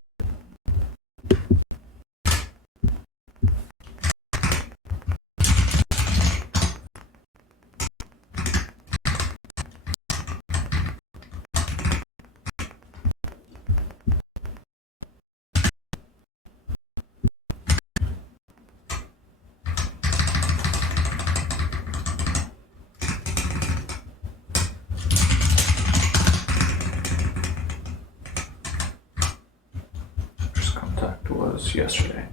First contact was yesterday.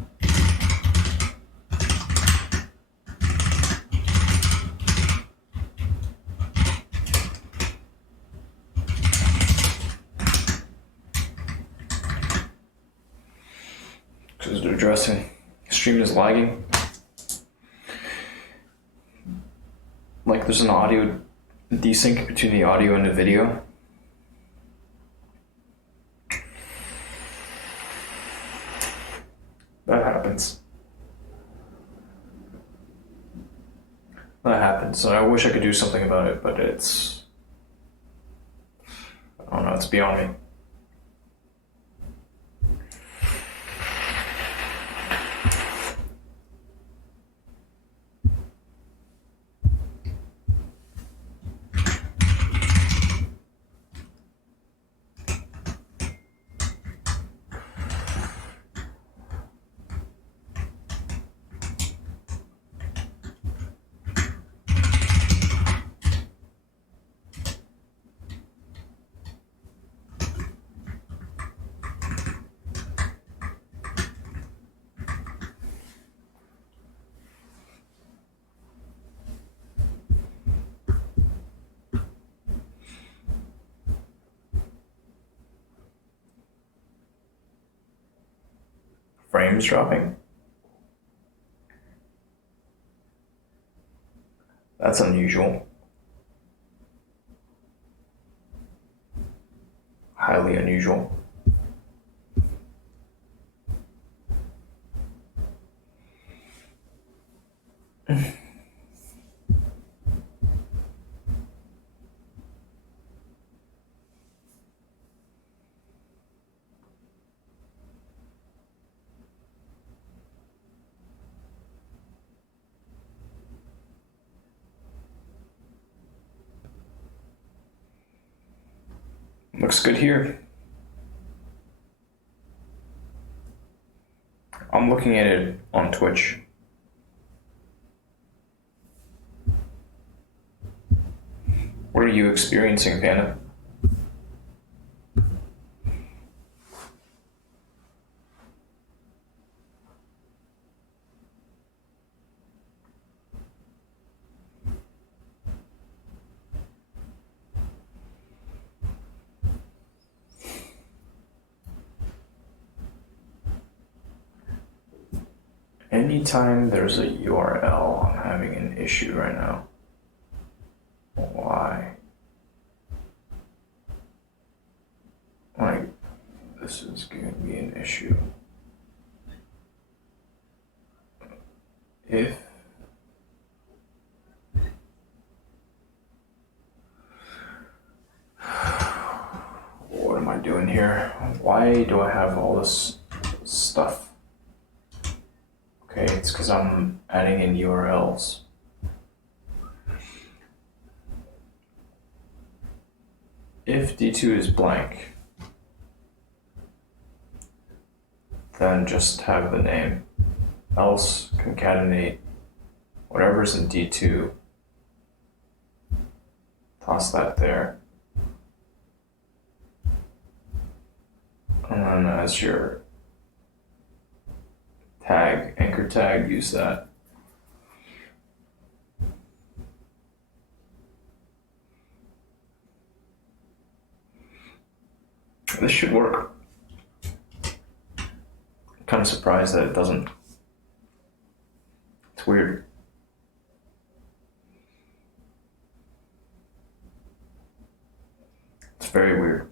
Because they're addressing stream is lagging. Like there's an audio desync between the audio and the video. That happens. That happens. And I wish I could do something about it, but it's, I don't know, it's beyond me. Frames dropping. That's unusual. Highly unusual. Looks good here. I'm looking at it on Twitch. What are you experiencing, Panda? Anytime there's a URL, I'm having an issue right now. Why? Like, this is going to be an issue. If what am I doing here? Why do I have all this stuff? Okay, it's because I'm adding in URLs. If D2 is blank, then just have the name. Else concatenate whatever's in D2. Toss that there. And then as your tag, anchor tag, use that. This should work. I'm kind of surprised that it doesn't. It's weird. It's very weird.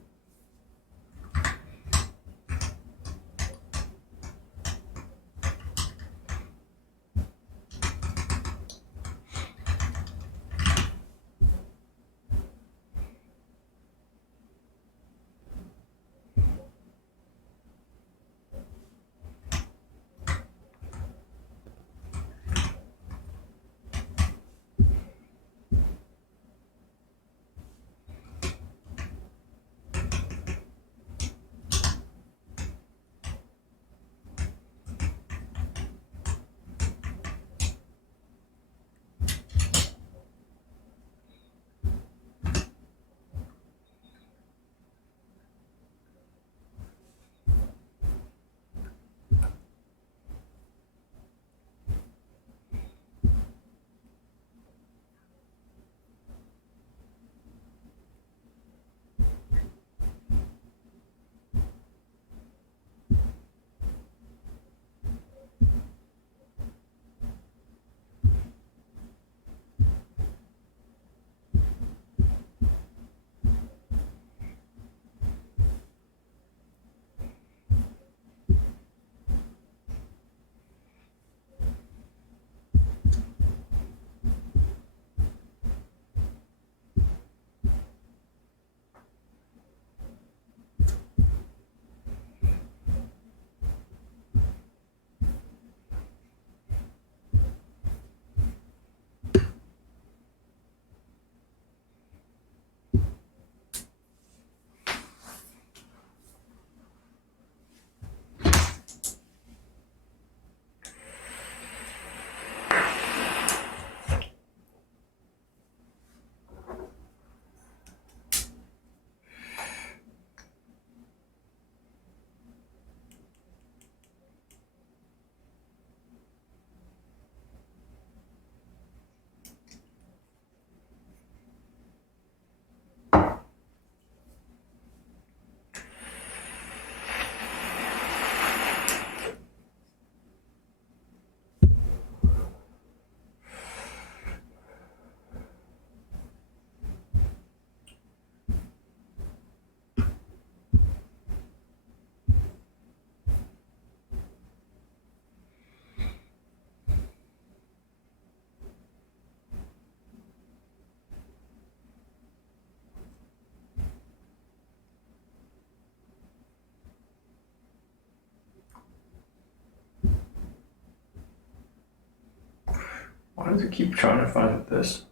Why does it keep trying to find this?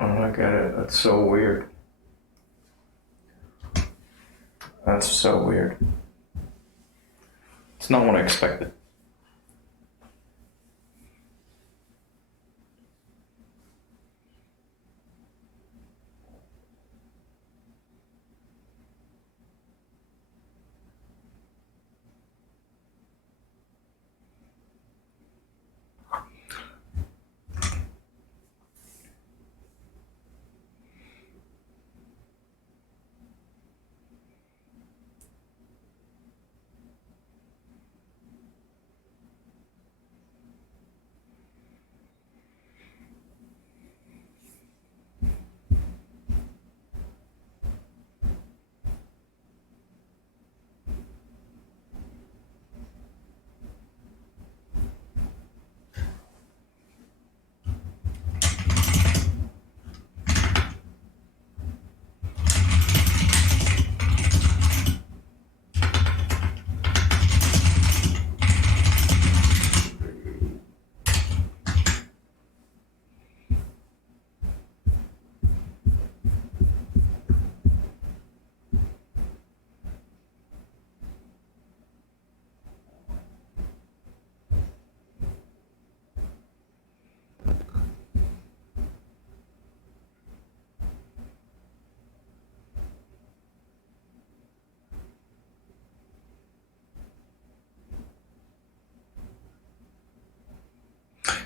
Oh, I get it. That's so weird. That's so weird. It's not what I expected.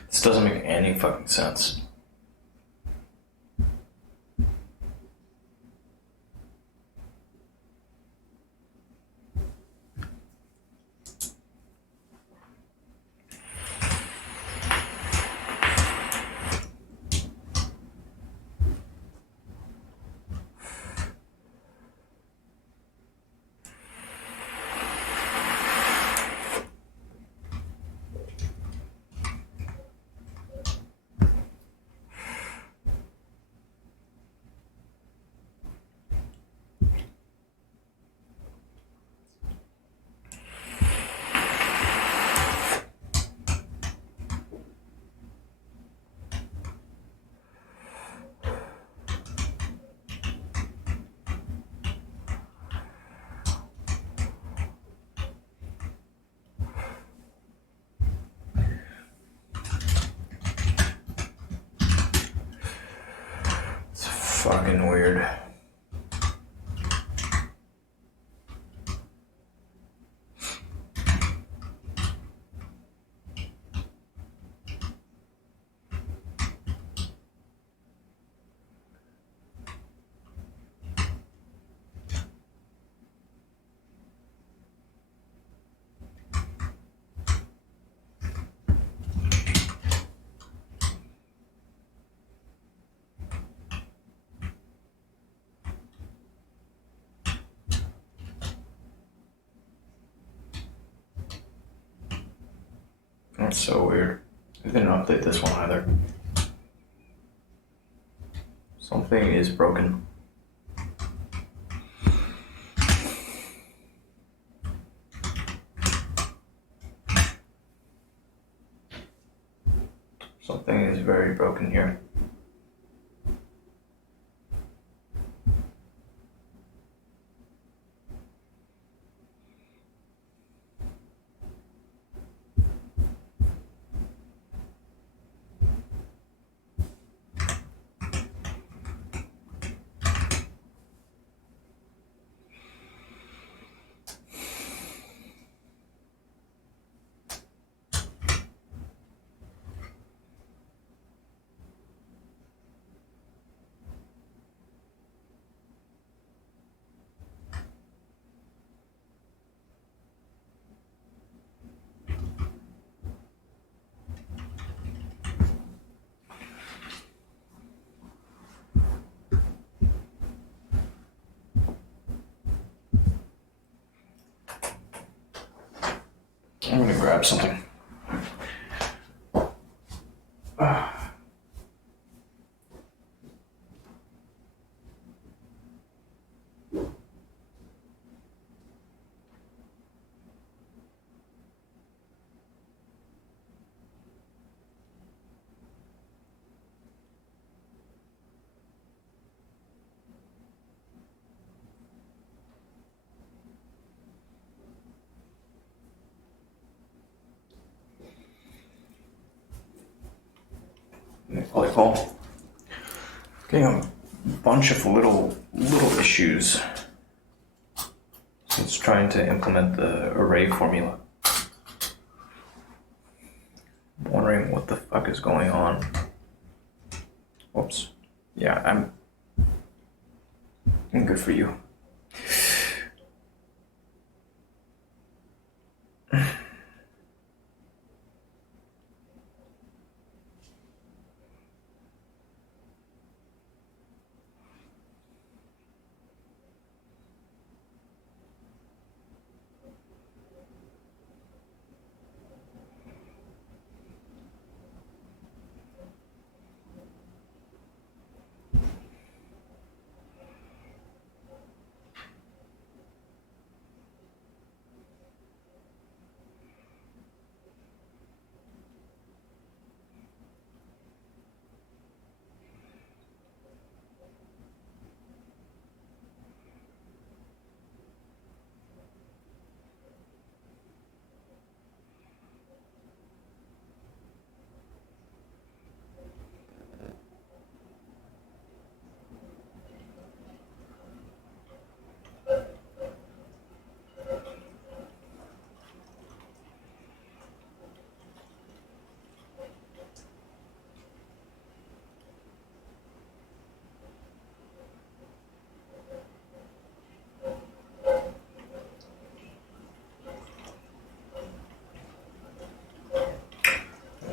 This doesn't make any fucking sense. Fucking weird. That's so weird. I didn't update this one either. Something is broken. Something is very broken here. I'm gonna grab something. protocol. Getting a bunch of little issues since trying to implement the array formula. I'm wondering what the fuck is going on. Whoops. Yeah, I'm good for you.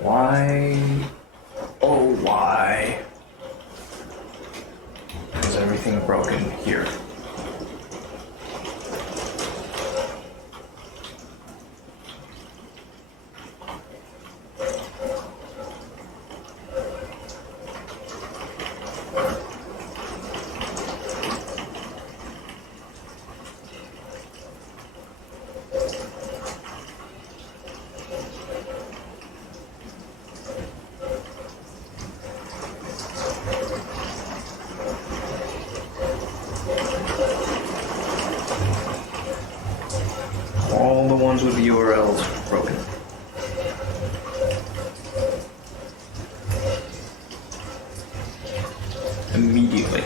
Why? Oh, why? Is everything broken here? All the ones with the URLs broken. Immediately.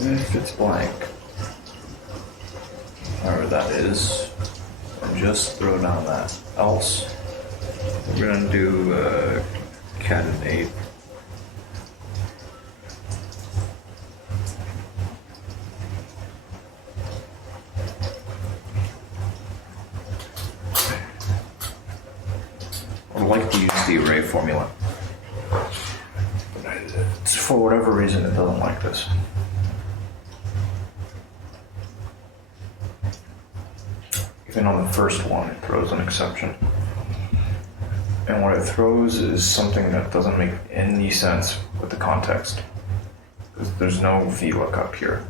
If it's blank, whatever that is, just throw down that. Else, we're gonna do catenate. I'd like to use the array formula. For whatever reason, it doesn't like this. Even on the first one, it throws an exception. And what it throws is something that doesn't make any sense with the context. Because there's no VLOOKUP here.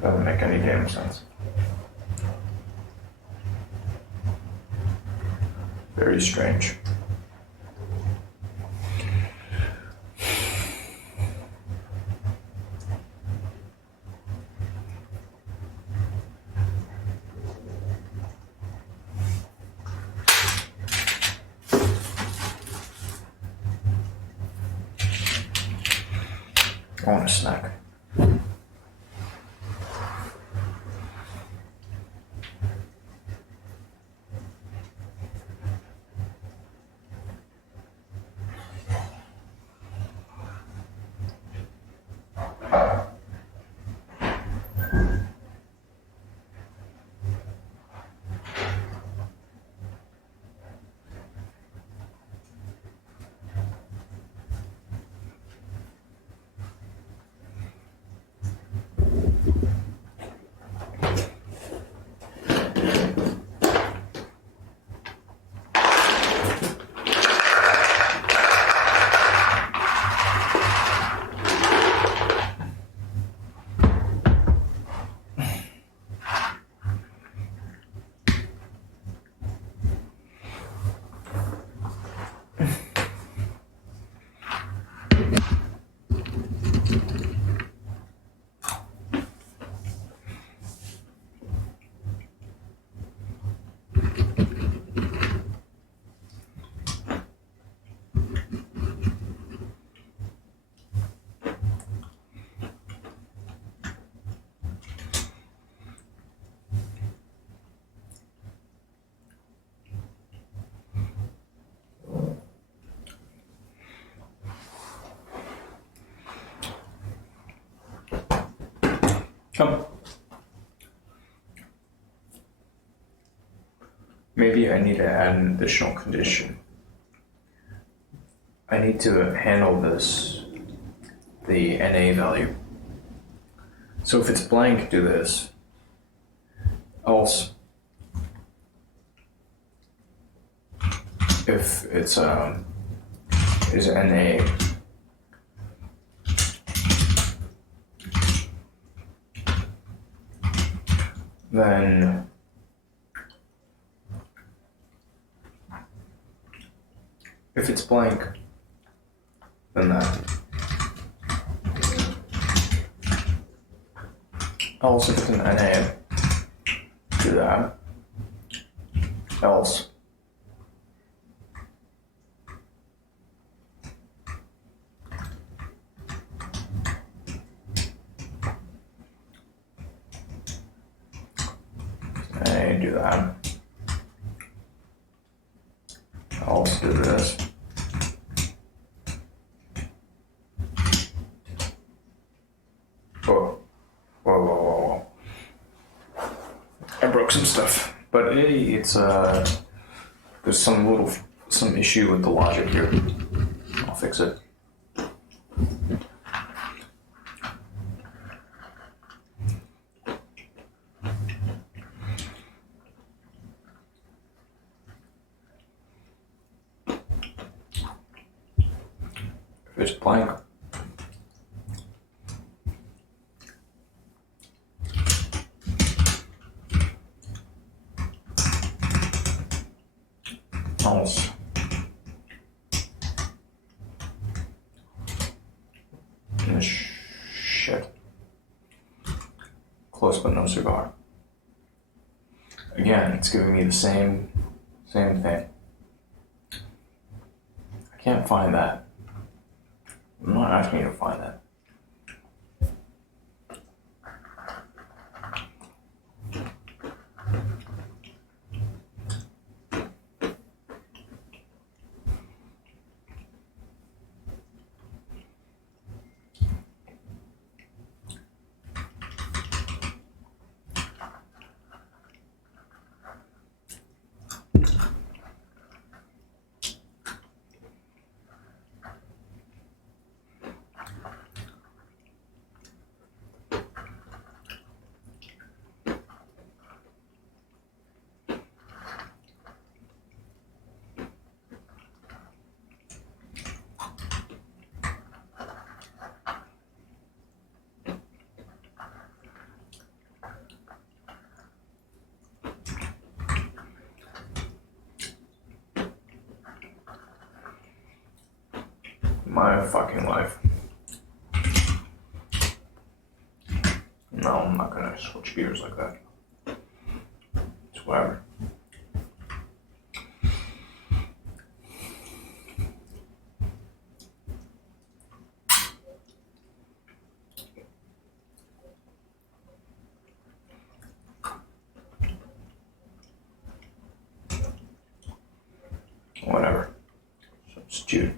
Doesn't make any damn sense. Very strange. I want a snack. Maybe I need to add an additional condition. I need to handle the NA value. So if it's blank, do this. Else, if it's is NA, then if it's blank, then that. Else, if it's an NA, do that. Else, NA, do that. Else, do this. Whoa. I broke some stuff, but it's there's some issue with the logic here. I'll fix it. If it's blank, else, shit. Close but no cigar. Again, it's giving me the same thing. I can't find that. I'm not asking you to find that. My fucking life. No, I'm not gonna switch gears like that. It's whatever. Whatever. Substitute.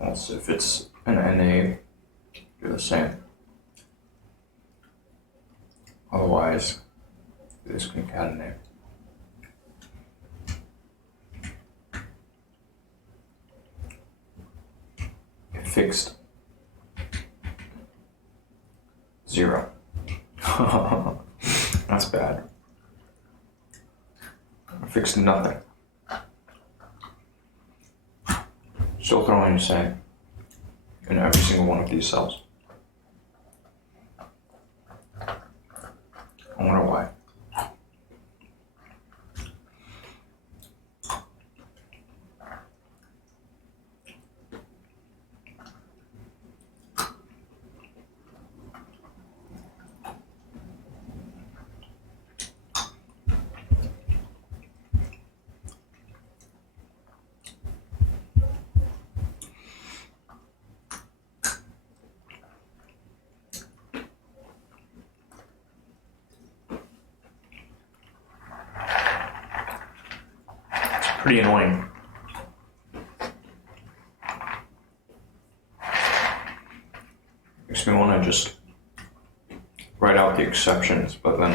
Also, if it's an NA, do the same. Otherwise, this concatenate. It fixed 0. That's bad. I fixed nothing. Still throwing the same in every single one of these cells. I wonder why. Pretty annoying. Makes me want to just write out the exceptions, but then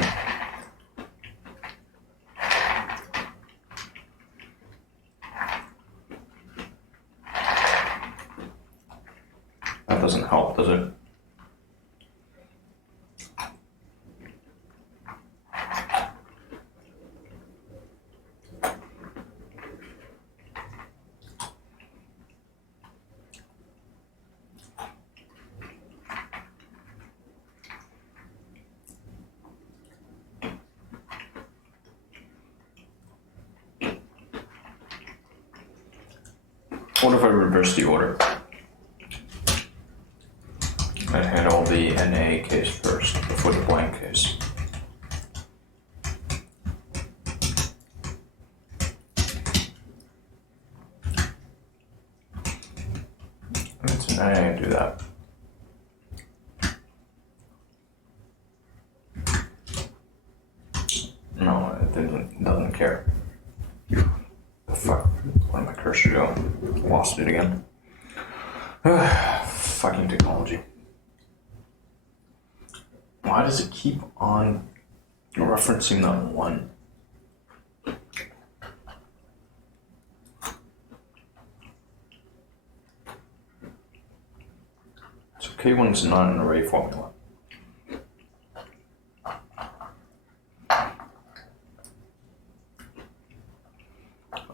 that doesn't help, does it? What if I reverse the order? I'd handle the NA case first before the blank case. And it's an NA, do that. No, it doesn't care. The fuck? Where did my cursor go? Lost it again. Fucking technology. Why does it keep on referencing that one? It's okay when it's not an array formula.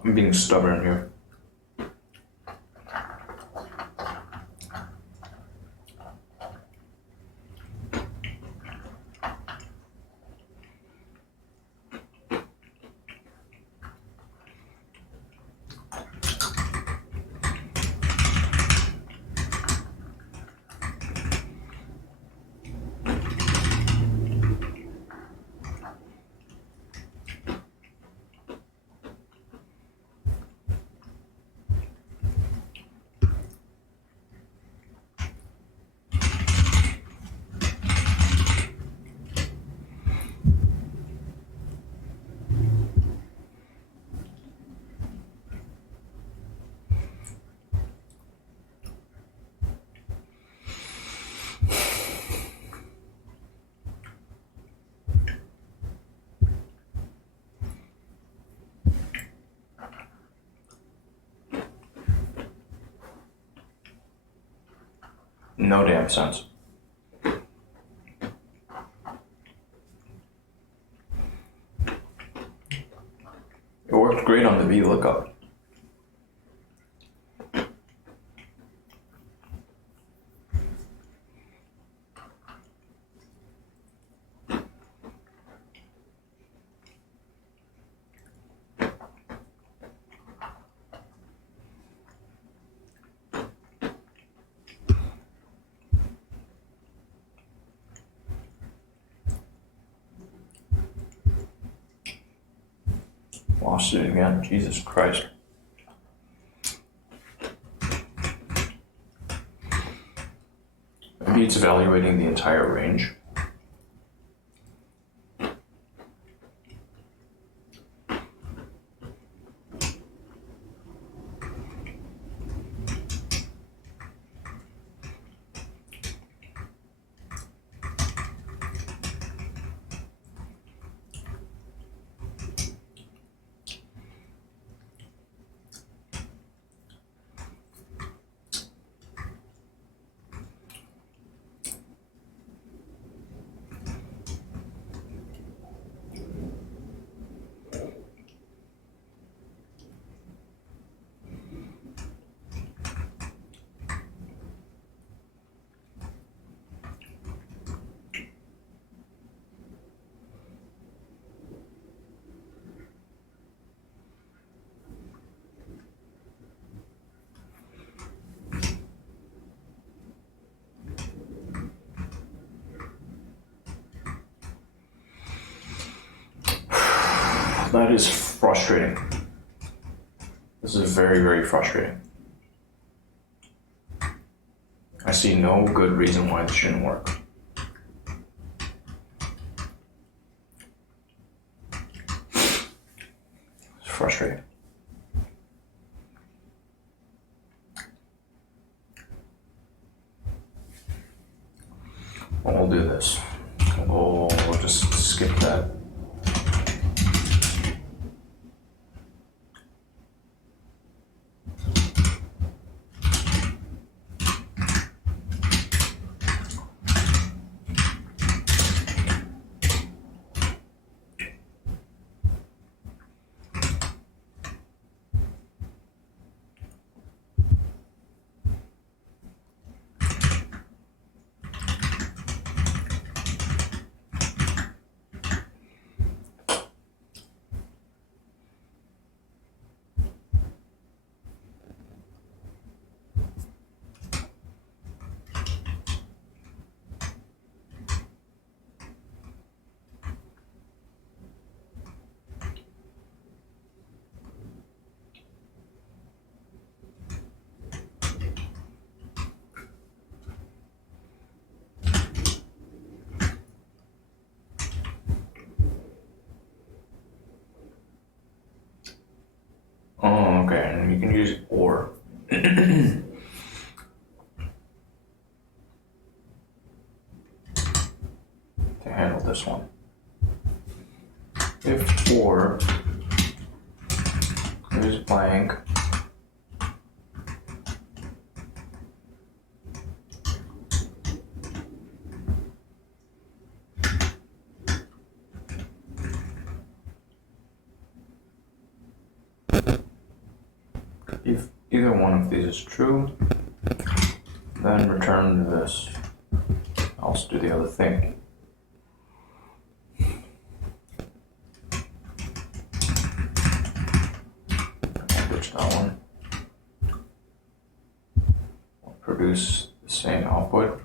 I'm being stubborn here. No damn sense. It worked great on the VLOOKUP. Lost it again, Jesus Christ. Maybe it's evaluating the entire range. That is frustrating. This is very, very frustrating. I see no good reason why this shouldn't work. It's frustrating. We'll do this. We'll just skip that. Oh, okay, and you can use or. To handle this one. If or is blank, if either one of these is true, then return this. I'll also do the other thing. Switch that one. We'll produce the same output.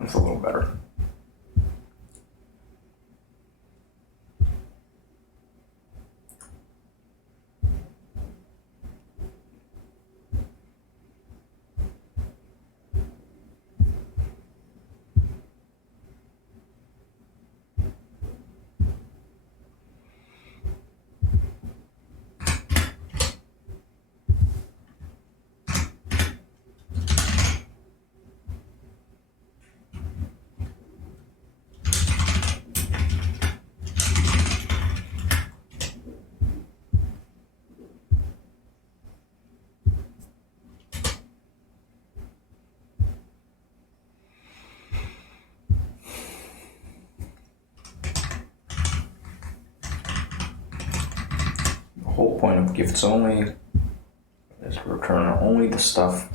It's a little better. The whole point of gifts only is to return only the stuff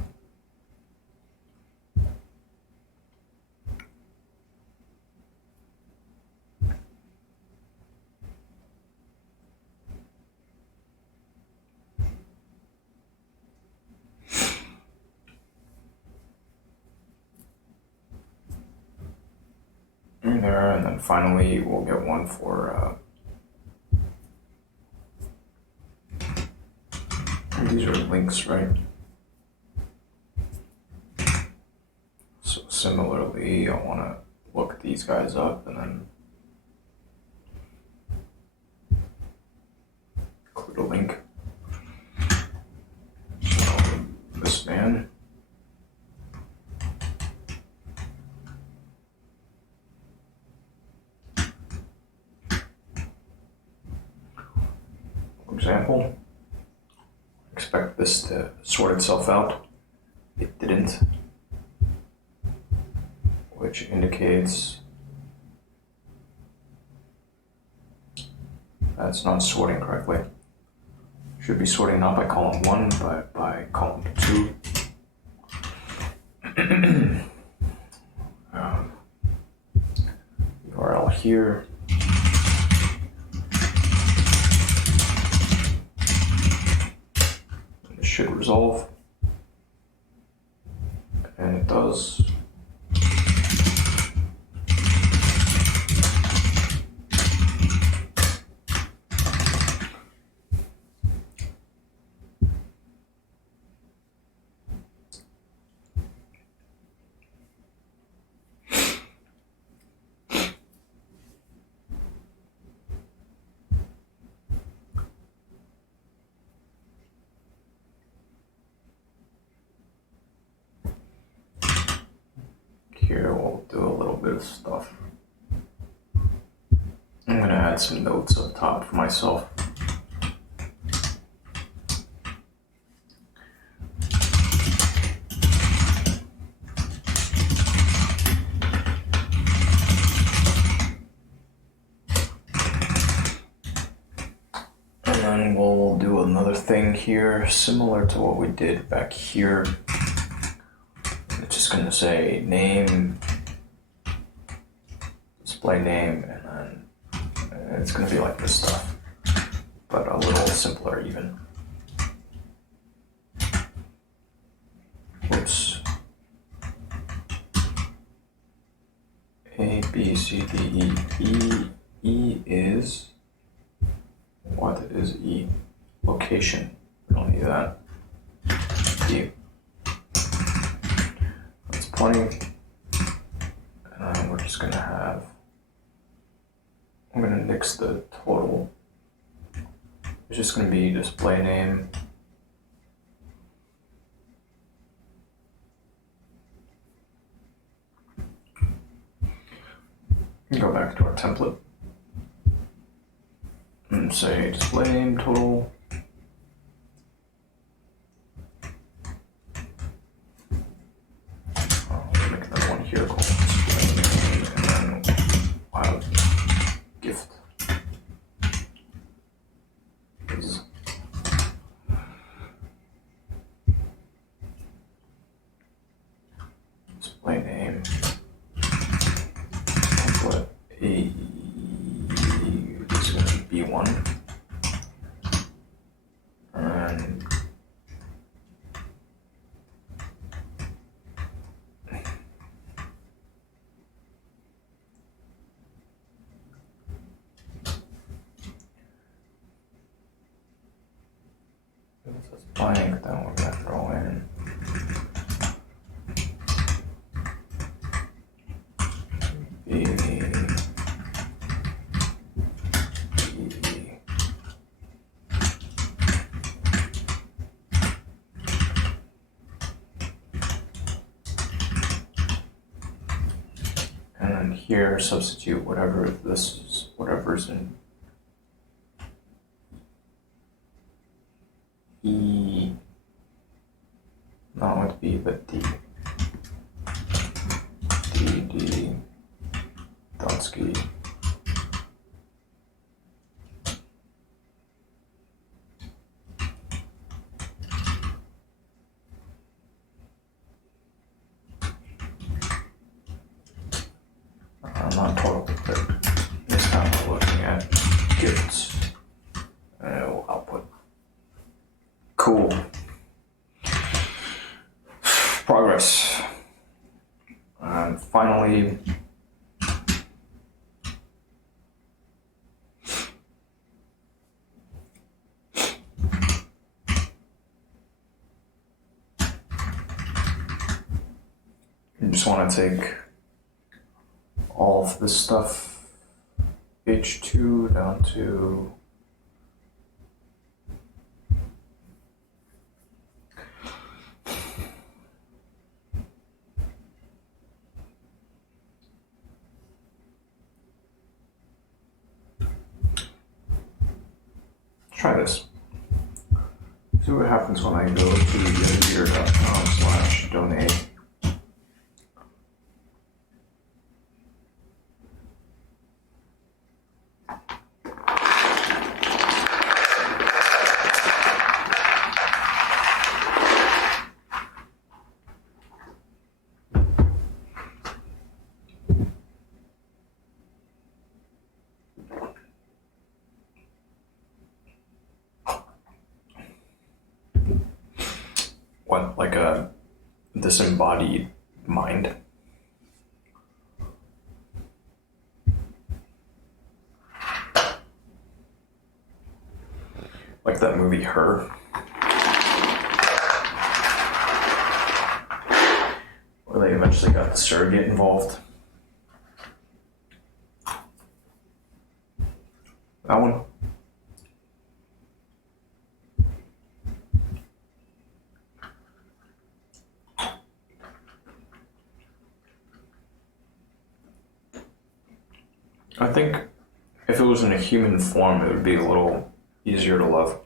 in there, and then finally we'll get one for these are links, right? So similarly, I want to look these guys up and then include a link. So this man. For example, expect this to sort itself out. It didn't, which indicates that's not sorting correctly. Should be sorting not by column 1, but by column 2. URL here. This should resolve. And it does. Here we'll do a little bit of stuff. I'm gonna add some notes up top for myself. And then we'll do another thing here, similar to what we did back here. It's just going to say name, display name, and then it's going to be like this stuff, but a little simpler even. Whoops. A, B, C, D, E. E is, what is E? Location. We don't need that. E. Plenty, and then we're just going to have, I'm going to nix the total. It's just going to be display name. Go back to our template and say display name total. Here called display name, and then wild gift is display name template A is going to be B1, and this blank, then we're going to throw in B, and then here substitute whatever this is, whatever's in E, not with B, but D. D, Donsky. Not total, but this time we're looking at gifts. And it will output. Cool. Progress. And finally, you just want to take all of this stuff, H2 down to try this. see what happens when I go to youtube.com/donate. What, like a disembodied mind? Like that movie Her? Where they eventually got the surrogate involved. That one? I think if it was in a human form, it would be a little easier to love.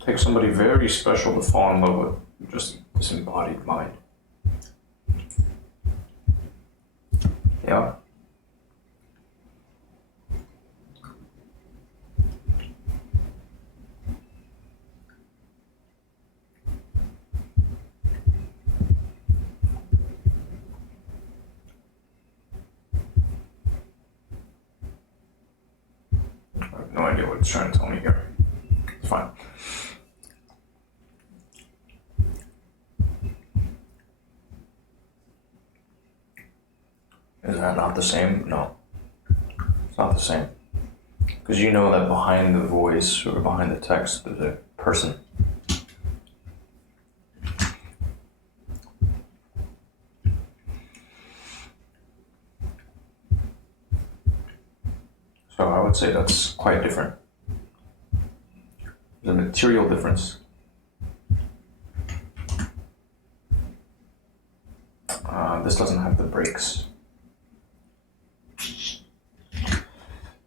Take somebody very special to fall in love with just disembodied mind. Yeah. I have no idea what it's trying to tell me here. It's fine. Is that not the same? No. It's not the same. Because you know that behind the voice or behind the text there's a person. So I would say that's quite different. There's a material difference. This doesn't have the brakes.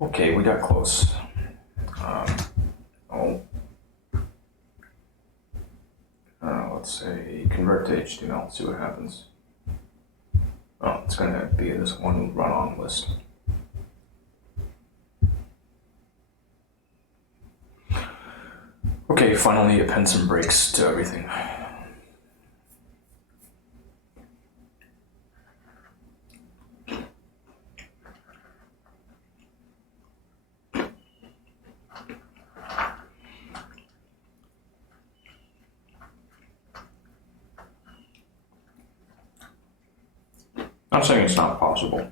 Okay, we got close. Let's say convert to HTML, see what happens. Oh, it's gonna be this one run-on list. Okay, finally append some brakes to everything. I'm not saying it's not possible.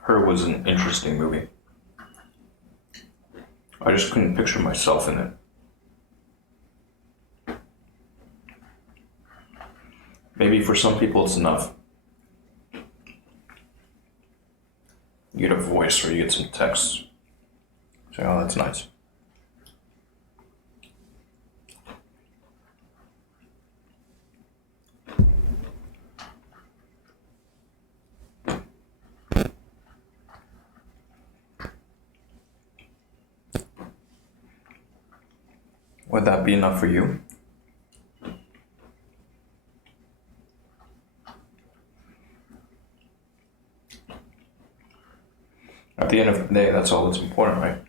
Her was an interesting movie. I just couldn't picture myself in it. Maybe for some people it's enough. You get a voice or you get some text. Say, oh, that's nice. Would that be enough for you? At the end of the day, that's all that's important, right?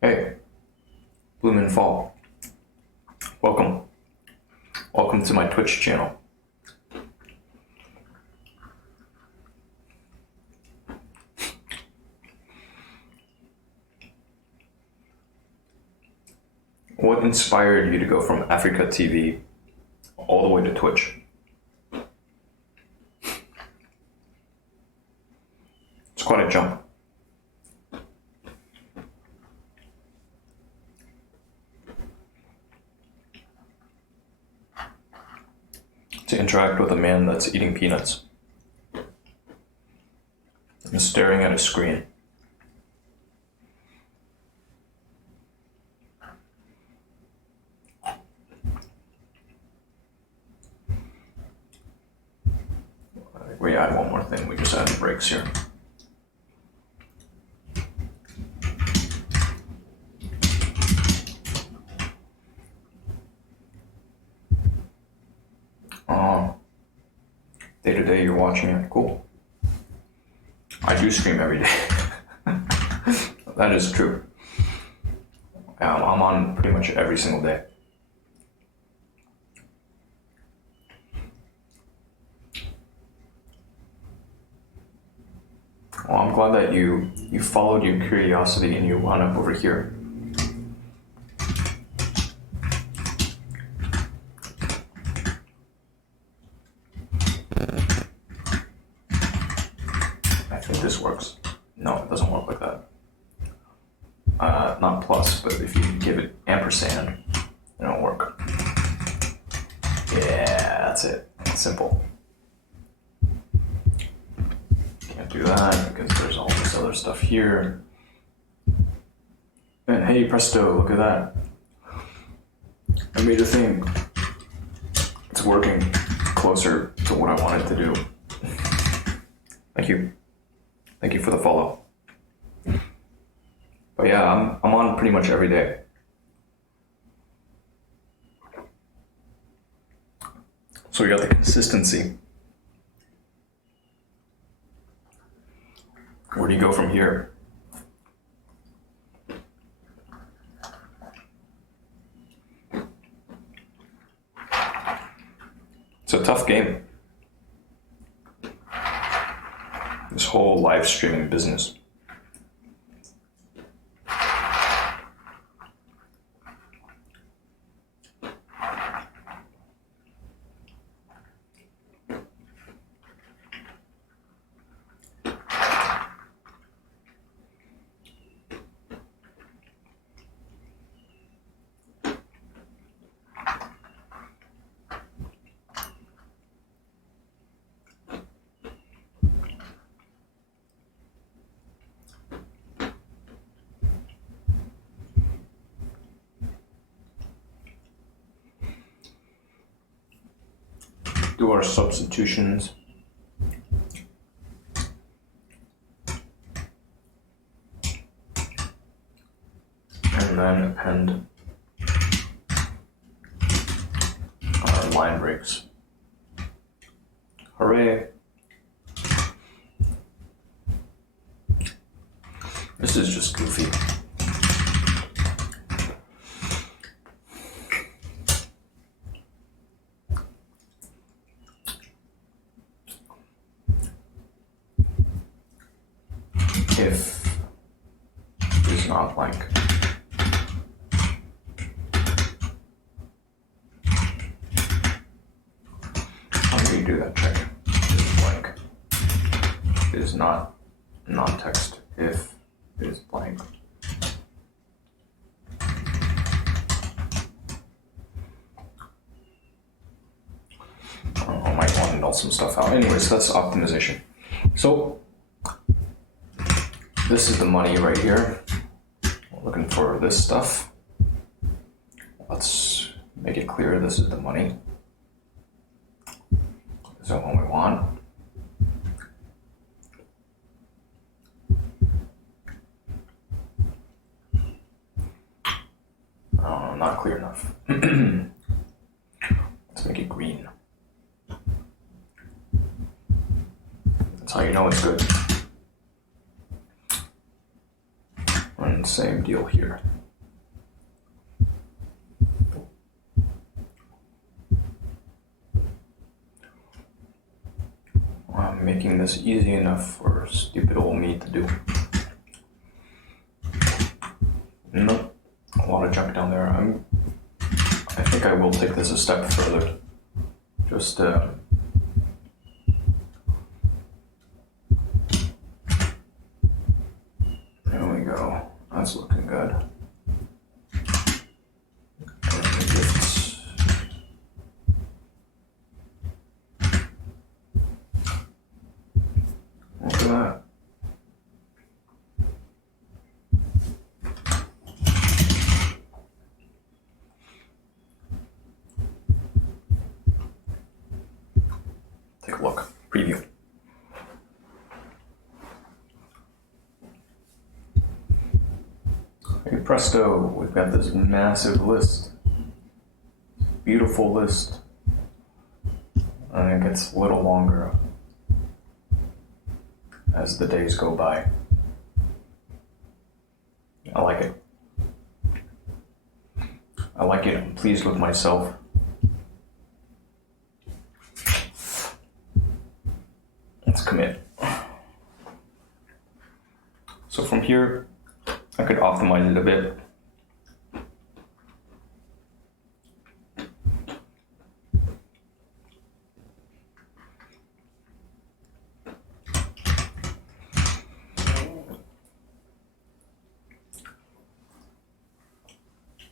Hey, Bloomin' Fall. Welcome. Welcome to my Twitch channel. What inspired you to go from Africa TV all the way to Twitch? It's quite a jump. To interact with a man that's eating peanuts and staring at a screen. we add one more thing. We just add the brakes here. Day to day, you're watching it. Cool. I do stream every day. That is true. I'm on pretty much every single day. Well, I'm glad that you followed your curiosity and you wound up over here. I think this works. No, it doesn't work like that. Not plus, but if you give it ampersand, it'll work. Yeah, that's it. It's simple. Can't do that because there's all this other stuff here. And hey, presto, look at that. I made a thing. It's working closer to what I wanted to do. Thank you. Thank you for the follow. But yeah, I'm on pretty much every day. So we got the consistency. Where do you go from here? It's a tough game. This whole live streaming business. Do our substitutions. And then append our line breaks. Hooray! This is just goofy. If is not blank. How do you do that check? Is blank. Is not non-text. If is blank. I might want to null some stuff out. Anyways, that's optimization. So this is the money right here. We're looking for this stuff. Let's make it clear this is the money. This is what we want. Not clear enough. Let's make it green. That's how you know it's good. And same deal here. I'm making this easy enough for stupid old me to do. Nope, a lot of junk down there. I think I will take this a step further. Just there we go. That's looking good. Look at that. Take a look. Preview. presto, we've got this massive list. Beautiful list. And it gets a little longer as the days go by. I like it. I like it. I'm pleased with myself. Let's commit. So from here, I could optimize it a bit.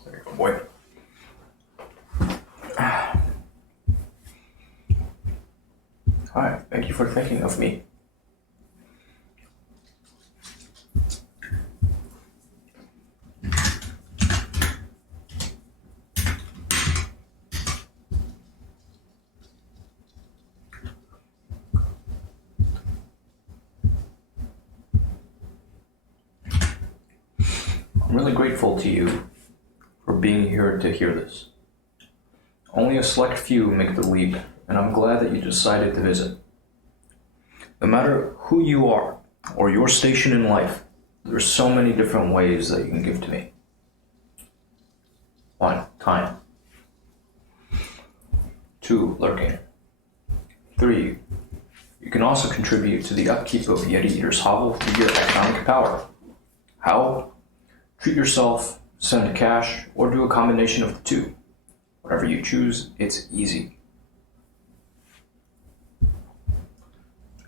There you go, boy. Hi, thank you for thinking of me. I'm really grateful to you for being here to hear this. Only a select few make the leap, and I'm glad that you decided to visit. No matter who you are or your station in life, there's so many different ways that you can give to me. 1. Time. 2. Lurking. 3. You can also contribute to the upkeep of Yeti Eater's hovel through your economic power. How? Treat yourself, send cash, or do a combination of the two. Whatever you choose, it's easy.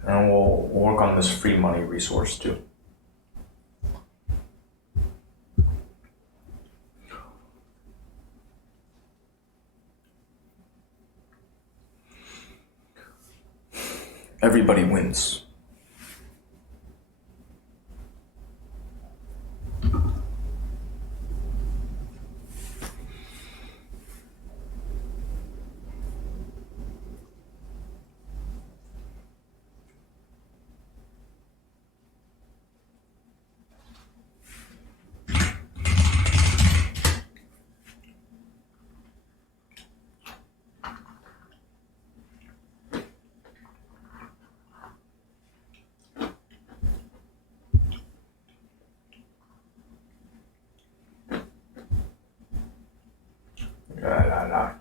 And we'll work on this free money resource too. Everybody wins. La.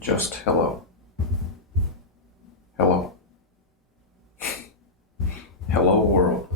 just hello. Hello. Hello world.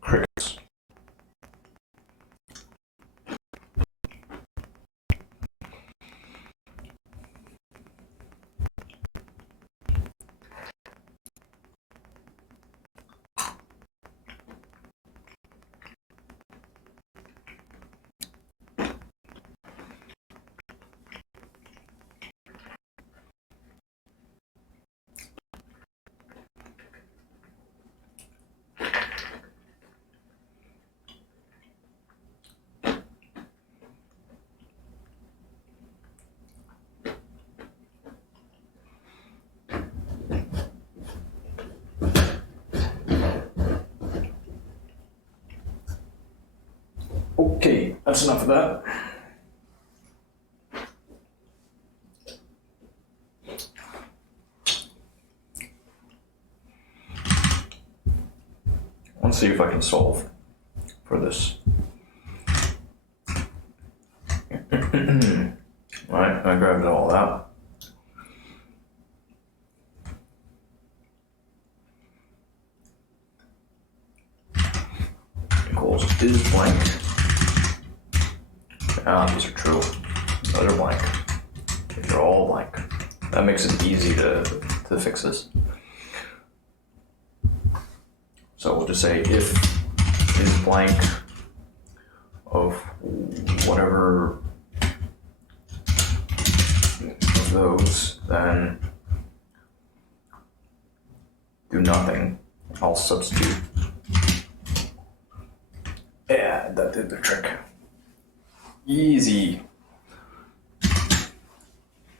Crickets. Okay, that's enough of that. Let's see if I can solve for this. Alright, I grabbed all that. Equals is blank. These are true. Those are blank. These are all blank. That makes it easy to fix this. So we'll just say if is blank of whatever of those, then do nothing. I'll substitute. Yeah, that did the trick. Easy.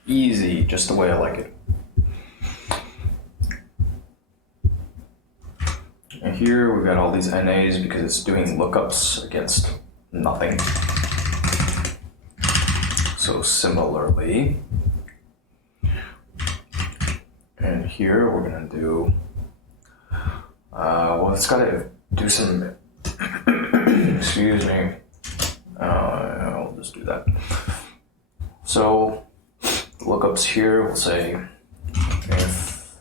Easy, just the way I like it. And here we've got all these NAs because it's doing lookups against nothing. So similarly, and here we're gonna do, well, it's gotta do some, excuse me, I'll just do that. So lookups here, we'll say if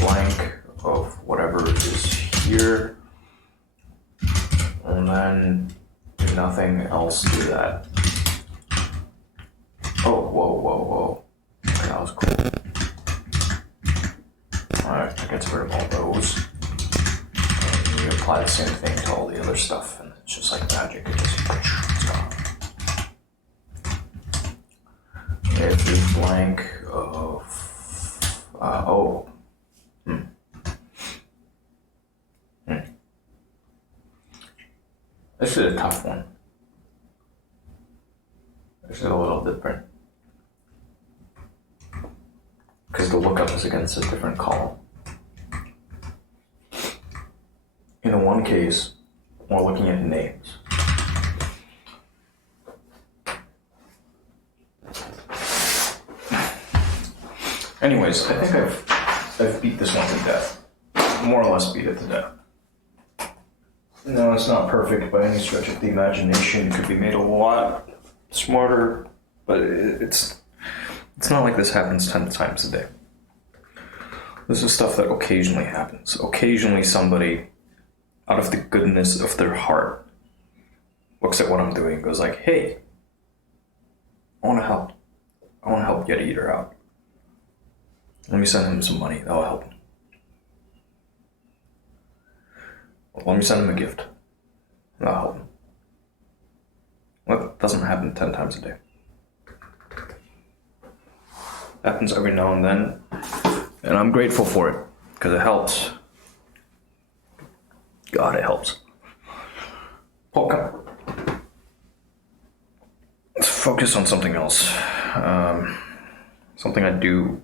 blank of whatever is here, and then do nothing else to that. Oh, whoa. Okay, that was cool. Alright, that gets rid of all those. And you apply the same thing to all the other stuff, and it's just like magic, it just it's gone. If it's blank of, This is a tough one. This is a little different. Because the lookup is against a different column. one case, we're looking at names. Anyways, I think I've beat this one to death. More or less beat it to death. No, it's not perfect by any stretch of the imagination. It could be made a lot smarter, but it's not like this happens 10 times a day. This is stuff that occasionally happens. Occasionally somebody, out of the goodness of their heart, looks at what I'm doing and goes like, hey, I want to help. I want to help Yeti Eater out. Let me send him some money. That'll help him. Let me send him a gift. That'll help him. That doesn't happen 10 times a day. Happens every now and then. And I'm grateful for it. Because it helps. God, it helps. Okay. Let's focus on something else. Something I do,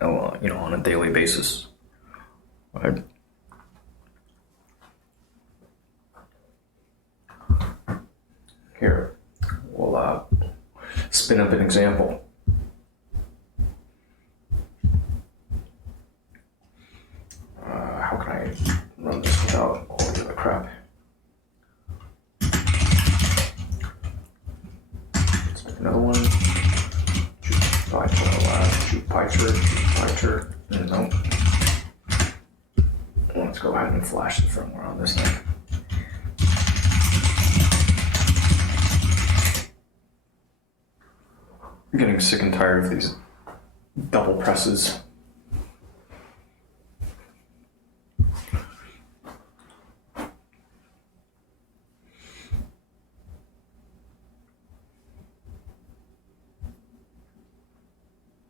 on a daily basis. Right? Here, we'll spin up an example. How can I run this without all the other crap? Let's make another one. Piter. No. Let's go ahead and flash the firmware on this thing. I'm getting sick and tired of these double presses.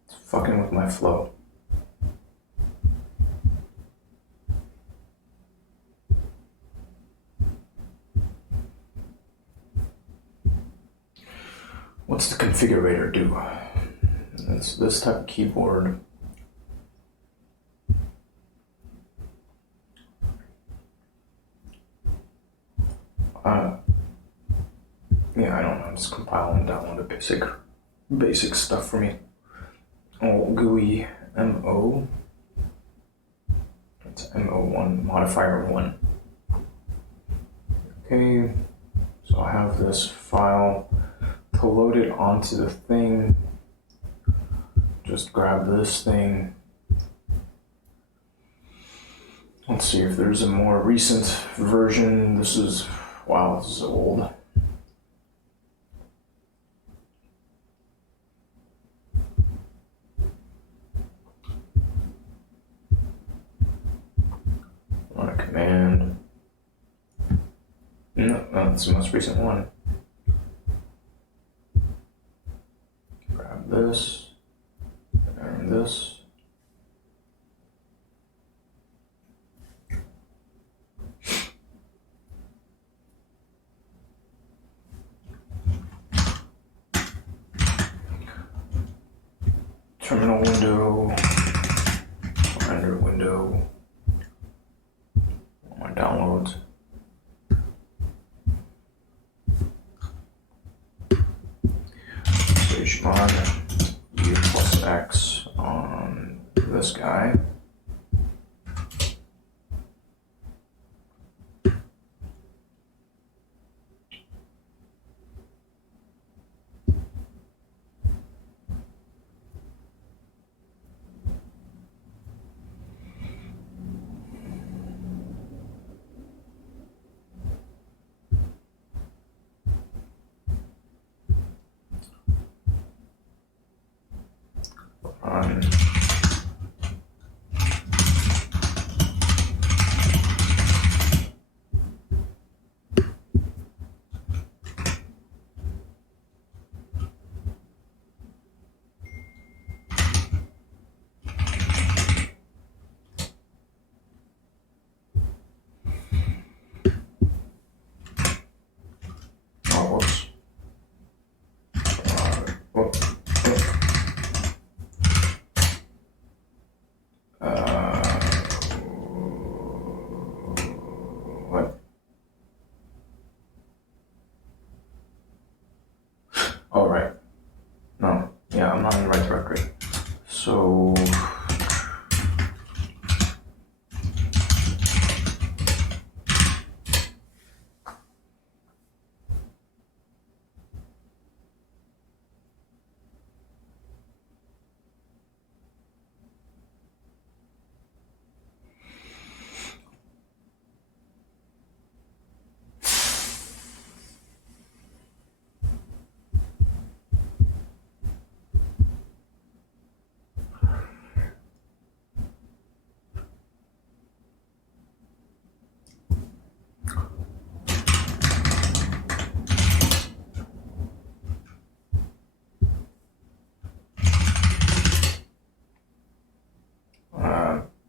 It's fucking with my flow. What's the configurator do? It's this type of keyboard. Yeah, I don't know. I'm just compiling down the basic stuff for me. Oh, GUI MO. That's MO1 modifier 1. Okay, so I have this file. To load it onto the thing, just grab this thing. Let's see if there's a more recent version. This is old. Run a command. No, that's the most recent one. Grab this and this. Terminal window, render window, all my downloads. Mod U plus X on this guy. Yeah, I'm not in the right directory. So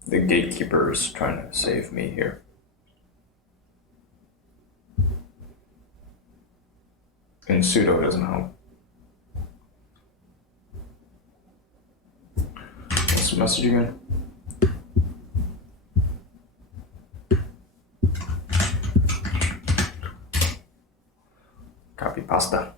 the gatekeeper is trying to save me here. And sudo doesn't help. What's the message again? Copy pasta.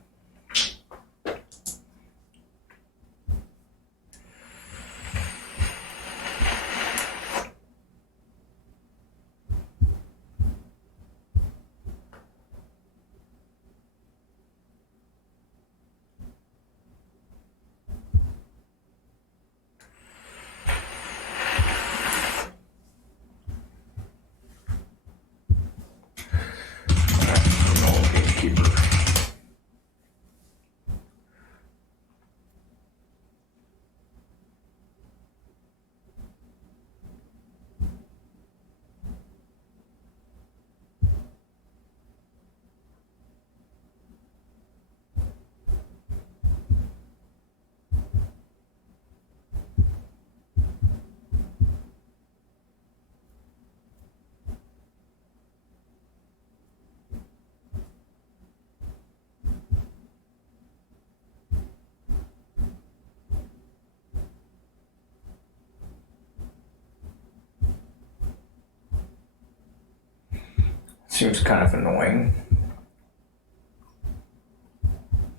Seems kind of annoying.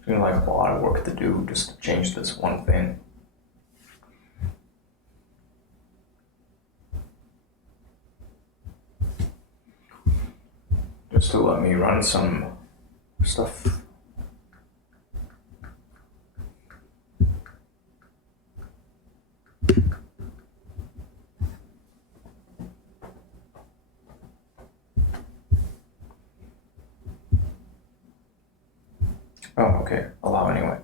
Seems like a lot of work to do just to change this one thing. Just to let me run some stuff. Oh, okay. Allow anyway.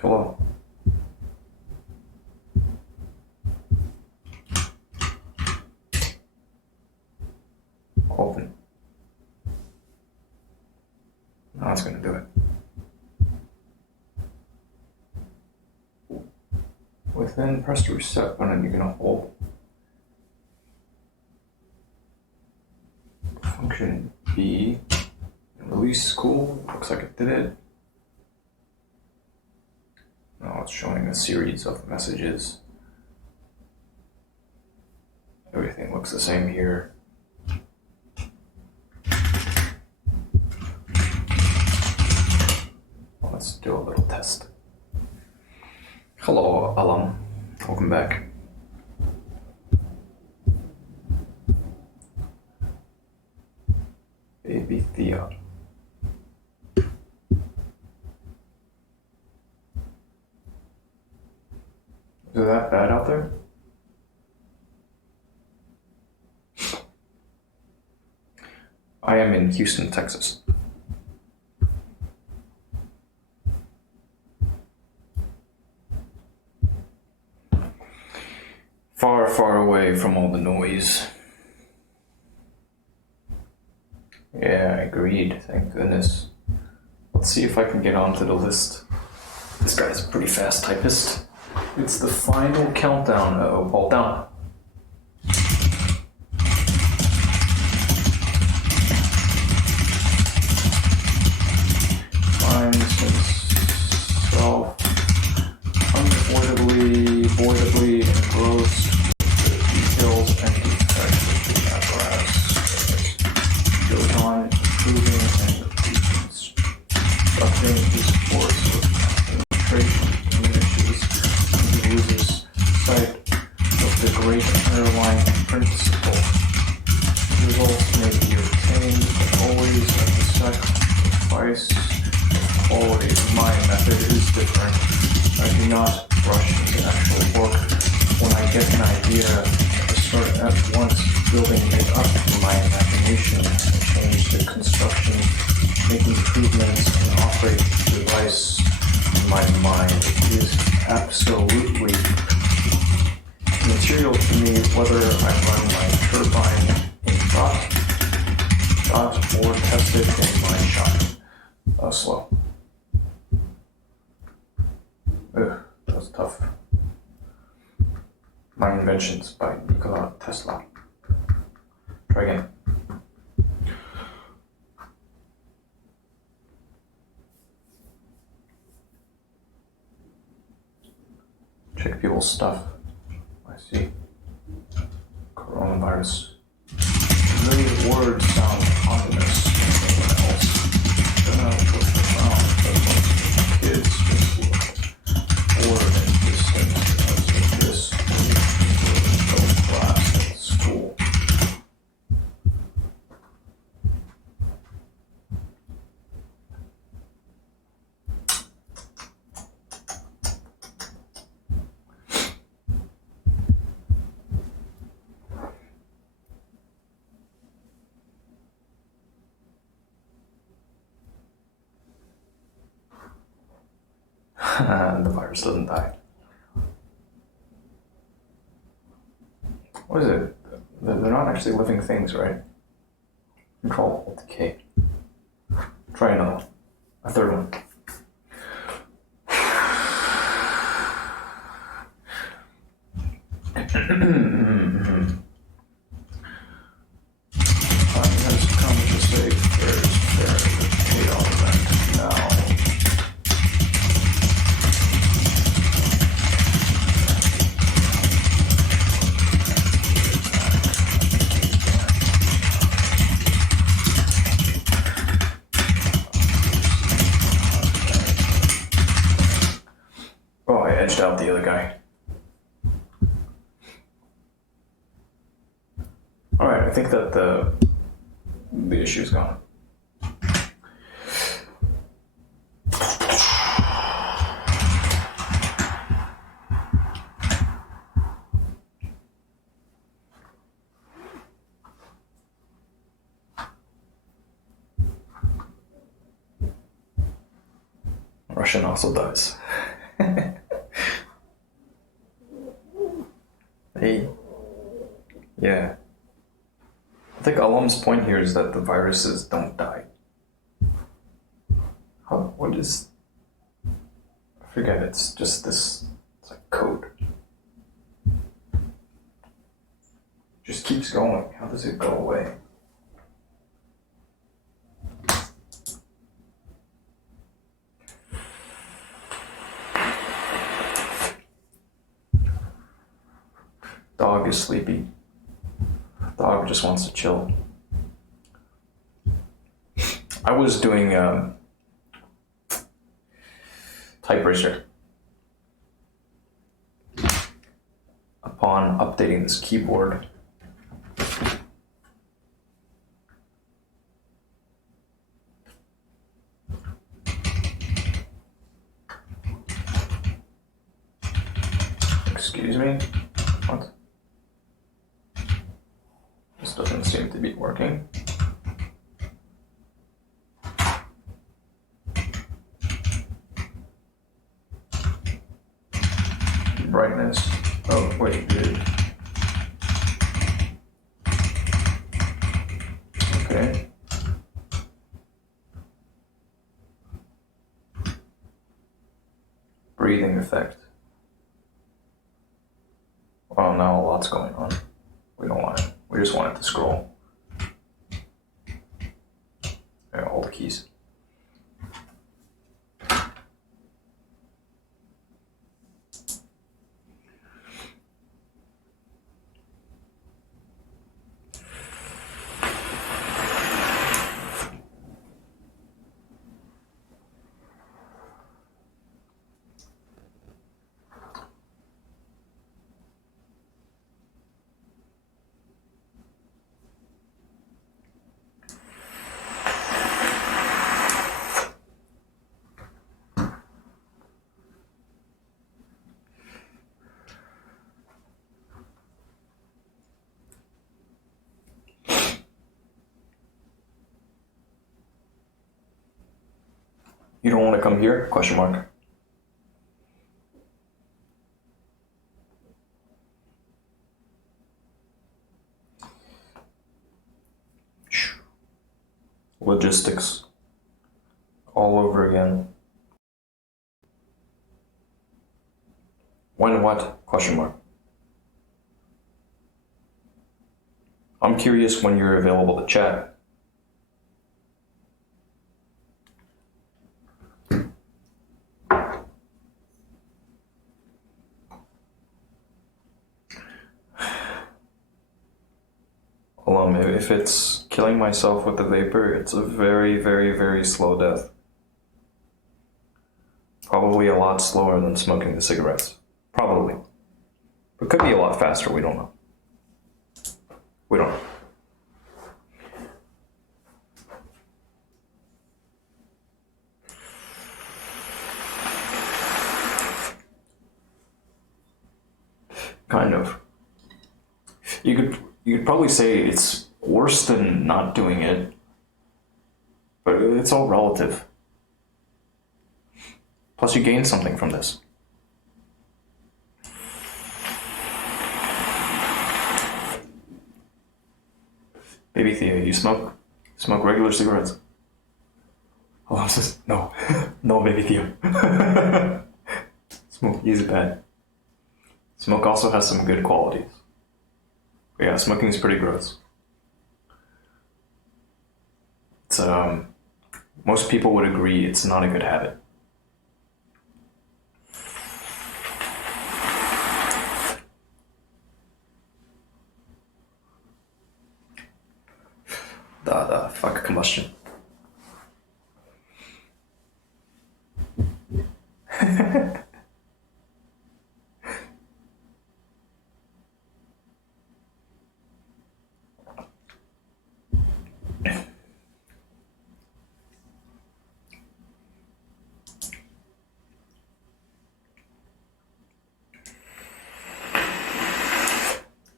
Hello. Open. Now it's going to do it. Within, press the reset button. You're going to hold function B. Release, cool. Looks like it did it. Now it's showing a series of messages. Everything looks the same here. Let's do a little test. Hello, Alam. Welcome back. Baby Thea. Is it that bad out there? I am in Houston, Texas. Far, far away from all the noise. Yeah, agreed. Thank goodness. Let's see if I can get onto the list. This guy's a pretty fast typist. It's the final countdown. Uh-oh, hold down. Finds himself unavoidably, voidably engrossed with the details and effects of the apparatus. Goes on improving and reconstructing his force with not rush into actual work. When I get an idea, I start at once building it up in my imagination and change the construction, make improvements, and operate the device in my mind. It is absolutely material to me whether I run my turbine in thought or test it in my shop. Slow. Ugh, that was tough. My Inventions by Nikola Tesla. Try again. Check people's stuff. I see. Coronavirus. Familiar words sound ominous to anyone else. They're not what's around, but most kids just look bored and distant because of this no class at school. The virus doesn't die. What is it? They're not actually living things, right? Control Alt K. Try another one. A third one. Time has come to say there's all of that now. Oh, I edged out the other guy. Alright, I think that the issue's gone. Russian also dies. Hey. Yeah. I think Alam's point here is that the viruses don't die. What is... I forget, it's just this... It's like code. Just keeps going. How does it go away? Dog is sleepy. Dog just wants to chill. I was doing type-racer. Upon updating this keyboard, excuse me? What? This doesn't seem to be working. Brightness. Oh, wait, dude. Okay. Breathing effect. Oh, now a lot's going on. We don't want it. We just want it to scroll. Yeah, all the keys. You don't want to come here? Question mark. Logistics. All over again. When what? Question mark. I'm curious when you're available to chat. If it's killing myself with the vapor, it's a very, very, very slow death. Probably a lot slower than smoking the cigarettes. Probably. But could be a lot faster, we don't know. We don't know. Kind of. You could probably say it's worse than not doing it, but it's all relative. Plus you gain something from this. Baby Theo, you smoke? Smoke regular cigarettes? Oh, says, no. No, baby Theo. Smoke is bad. Smoke also has some good qualities. But yeah, smoking is pretty gross. It's, most people would agree it's not a good habit. The fuck combustion.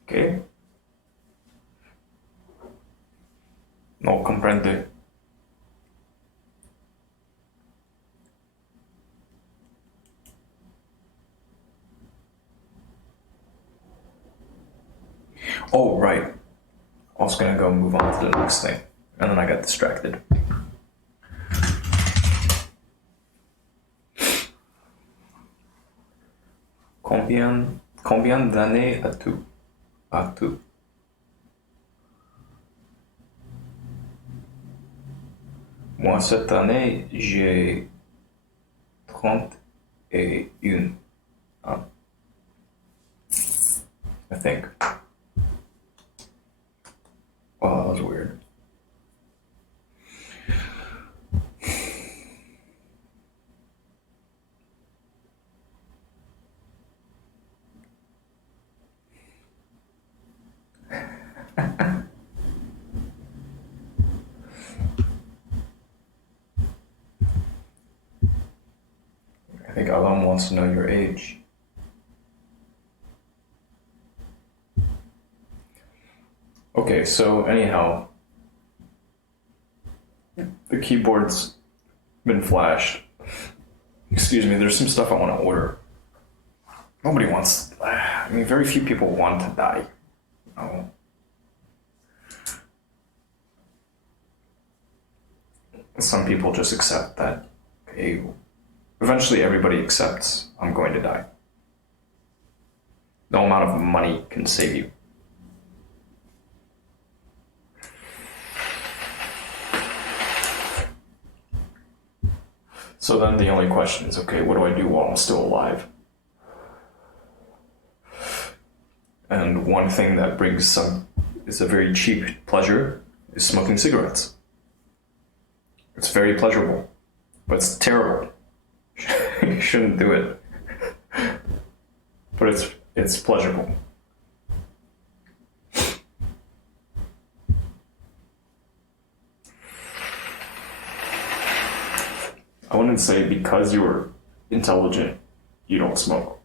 Okay. No comprende. Oh, right. I was gonna go move on to the next thing, and then I got distracted. Combien d'années as-tu? As-tu? Moi, cette année, j'ai 31 ans. I think. Wow, that was weird. I think Alan wants to know your age. Okay, so anyhow, the keyboard's been flashed. Excuse me, there's some stuff I want to order. Nobody wants, I mean, very few people want to die. No. Some people just accept that, okay, eventually everybody accepts I'm going to die. No amount of money can save you. So then the only question is, okay, what do I do while I'm still alive? And one thing that brings is a very cheap pleasure is smoking cigarettes. It's very pleasurable, but it's terrible. You shouldn't do it. But it's pleasurable. I wouldn't say because you're intelligent, you don't smoke.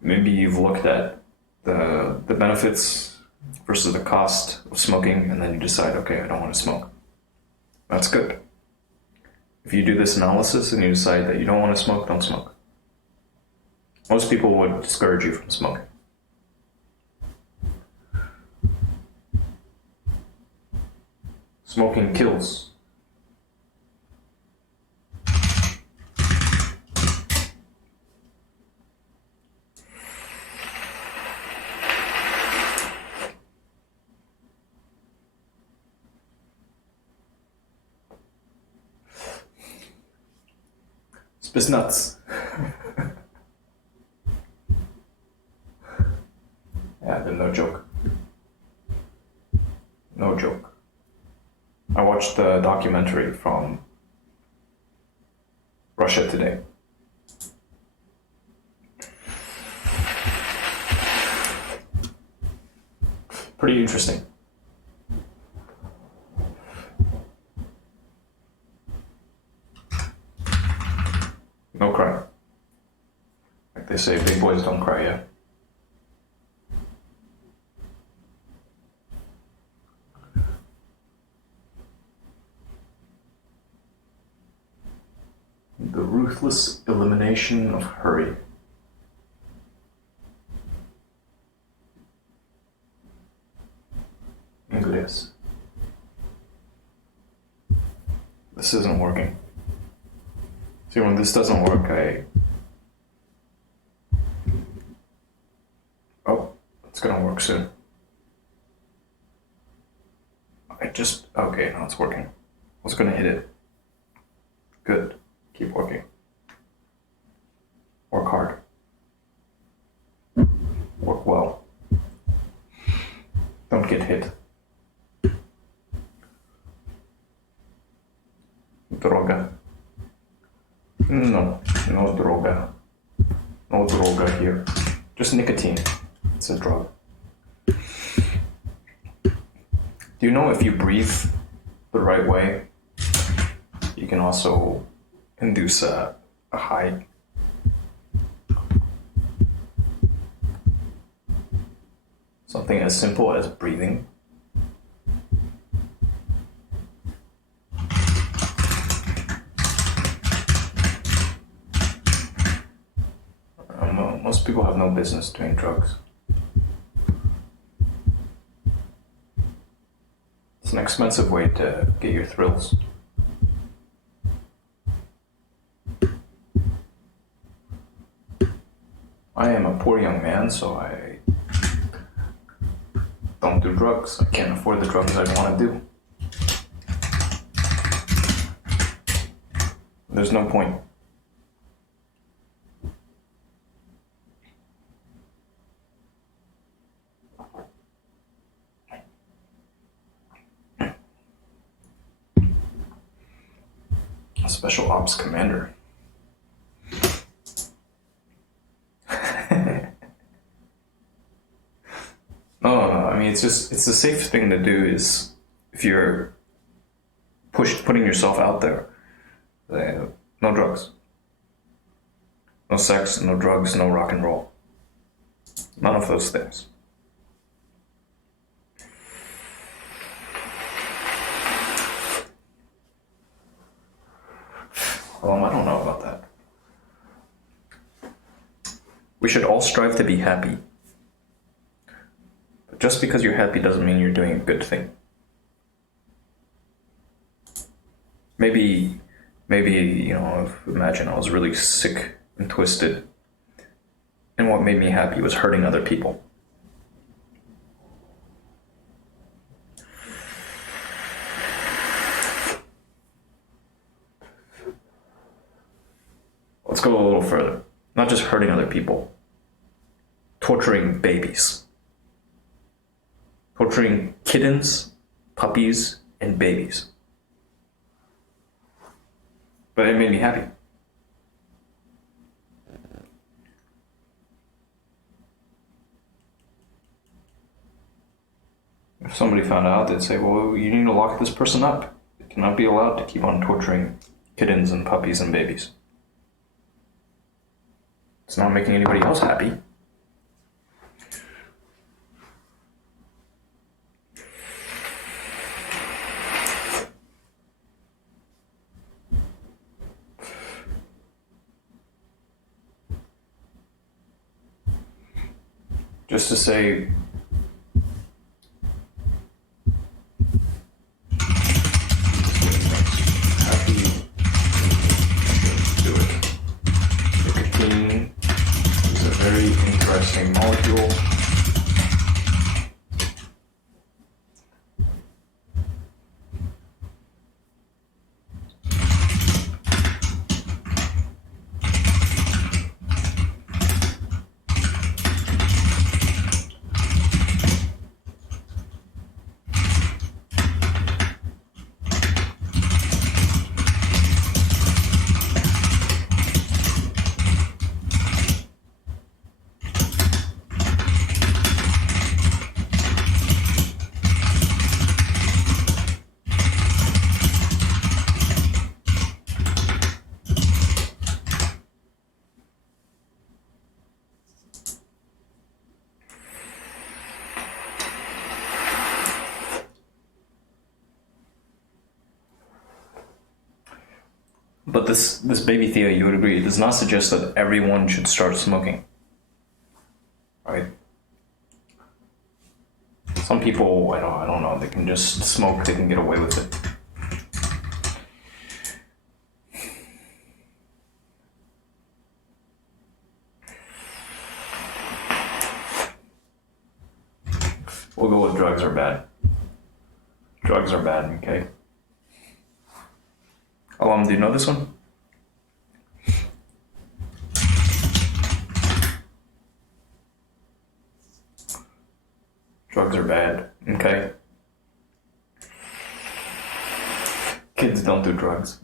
Maybe you've looked at the benefits versus the cost of smoking, and then you decide, okay, I don't want to smoke. That's good. if you do this analysis and you decide that you don't want to smoke, don't smoke. Most people would discourage you from smoking. Smoking kills. It's nuts. Yeah, but no joke. No joke. I watched the documentary from Russia Today. Pretty interesting. No cry. Like they say, big boys don't cry, yeah? The ruthless elimination of hurry. Inglés. This isn't working. See, when this doesn't work, Oh, it's gonna work soon. Okay, now it's working. I was gonna hit it. Good. Keep working. Work hard. Work well. Don't get hit. Droga. No droga. No droga here. Just nicotine. It's a drug. Do you know if you breathe the right way, you can also induce a high? Something as simple as breathing. Most people have no business doing drugs. It's an expensive way to get your thrills. I am a poor young man, so I don't do drugs. I can't afford the drugs I want to do. There's no point. Special Ops Commander. No. I mean, it's the safe thing to do is if you're putting yourself out there. No drugs. No sex, no drugs, no rock and roll. None of those things. I don't know about that. We should all strive to be happy. But just because you're happy doesn't mean you're doing a good thing. Maybe, imagine I was really sick and twisted, and what made me happy was hurting other people. Let's go a little further. Not just hurting other people. Torturing babies. Torturing kittens, puppies, and babies. But it made me happy. If somebody found out, they'd say, well, you need to lock this person up. They cannot be allowed to keep on torturing kittens and puppies and babies. It's not making anybody else happy. just to say, happy do it. Nicotine is a very interesting molecule. But this baby theory, you would agree, it does not suggest that everyone should start smoking, right? Some people, I don't know, they can just smoke, they can get away with it. We'll go with drugs are bad. Drugs are bad, okay? Do you know this one? Drugs are bad, okay? Kids don't do drugs.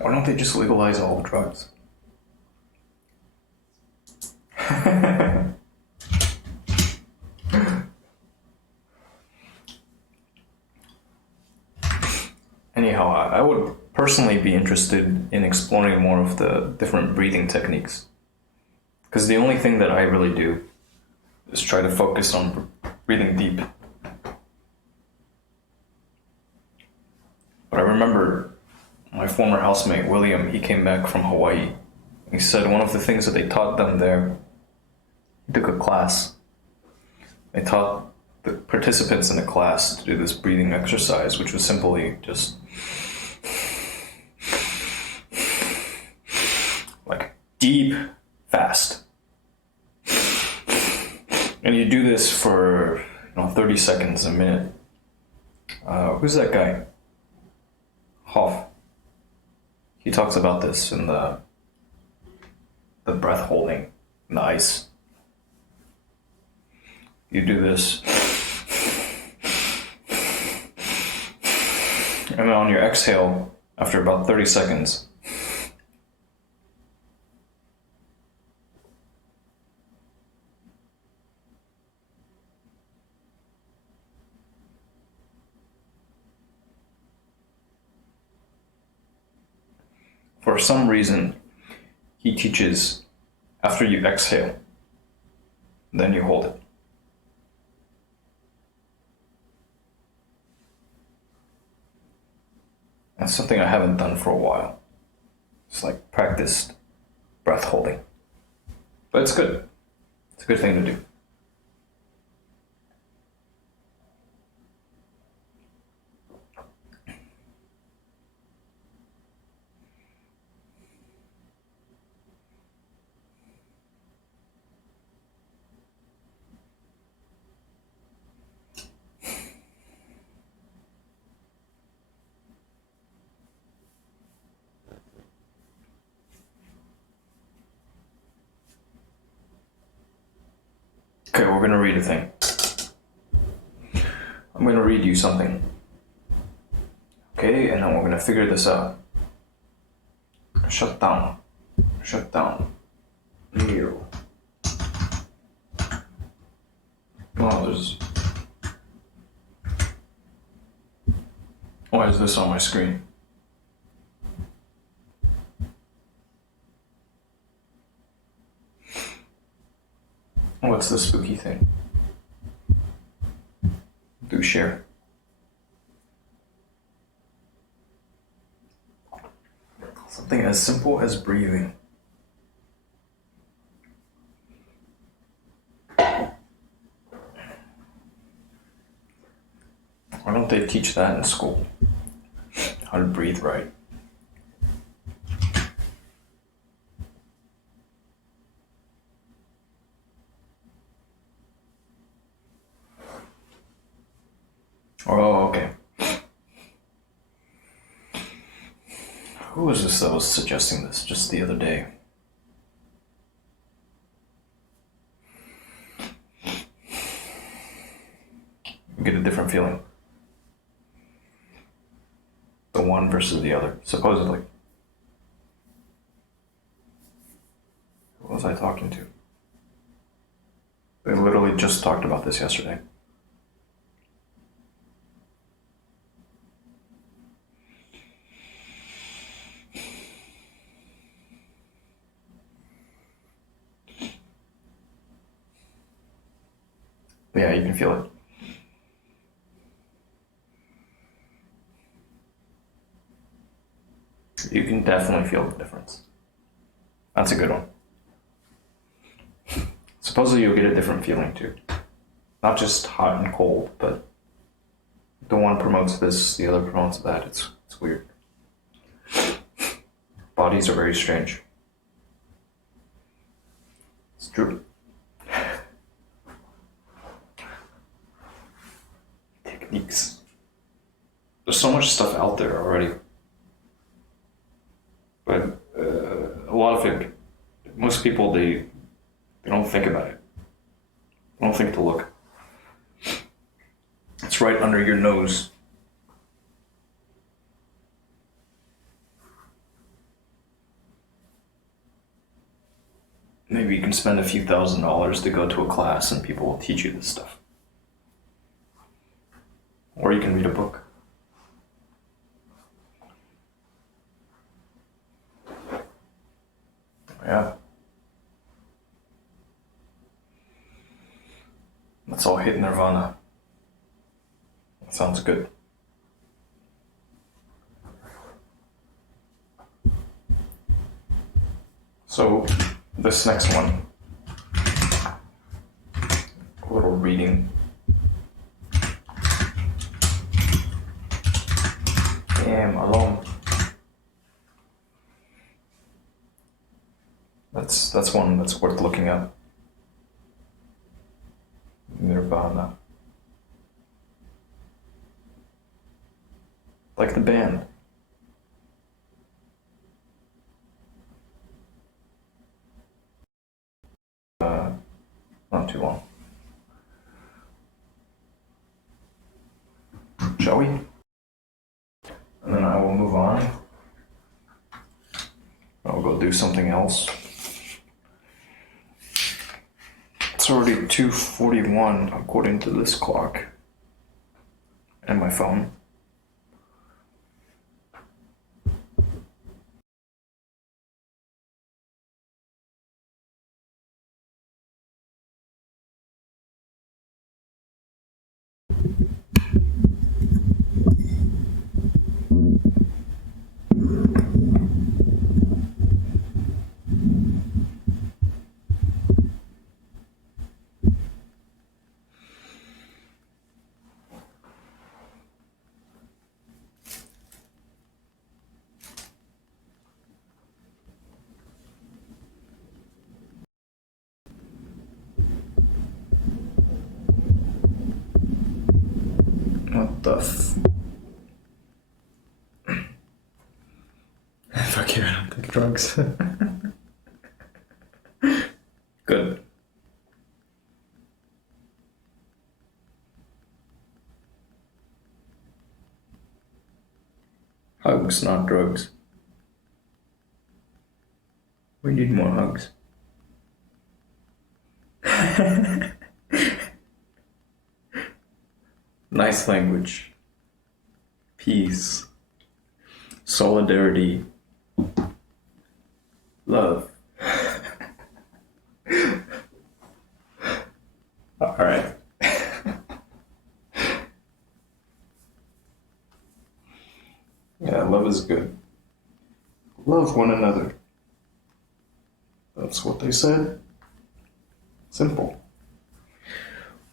Why don't they just legalize all drugs? Anyhow, I would personally be interested in exploring more of the different breathing techniques. Because the only thing that I really do is try to focus on breathing deep. But I remember my former housemate, William, he came back from Hawaii. He said one of the things that they taught them there, he took a class. They taught the participants in the class to do this breathing exercise, which was simply just like deep, fast. And you do this for 30 seconds, a minute. Who's that guy? Hoff. He talks about this in the breath holding in the ice. You do this, and then on your exhale, after about 30 seconds, for some reason, he teaches after you exhale, then you hold it. That's something I haven't done for a while. It's like practiced breath holding. But it's good. It's a good thing to do. Okay, we're gonna read a thing. I'm gonna read you something. Okay, and then we're gonna figure this out. Shut down. Shut down. Ew. Oh, there's... Why is this on my screen? what's the spooky thing? Do share. Something as simple as breathing. Why don't they teach that in school? How to breathe right. Oh, okay. Who was this that was suggesting this just the other day? You get a different feeling. The one versus the other, supposedly. Who was I talking to? They literally just talked about this yesterday. But yeah, you can feel it. You can definitely feel the difference. That's a good one. Supposedly you'll get a different feeling too. Not just hot and cold, but the one promotes this, the other promotes that. It's weird. Bodies are very strange. It's true. Techniques. There's so much stuff out there already. But a lot of it, most people, they don't think about it. They don't think to look. It's right under your nose. Maybe you can spend a few $1,000s to go to a class and people will teach you this stuff. Or you can read a book. Yeah. Let's all hit nirvana. That sounds good. So, this next one. A little reading. Damn, alone. That's one that's worth looking at. Nirvana. Like the band. Not too long. Shall we? And then I will move on. I'll go do something else. It's already 2:41 according to this clock and my phone. What the fuck you, I don't take drugs. Good. Hugs, not drugs. We need more hugs. Nice language. Peace. Solidarity. Love. Yeah, love is good. Love one another. That's what they said. Simple.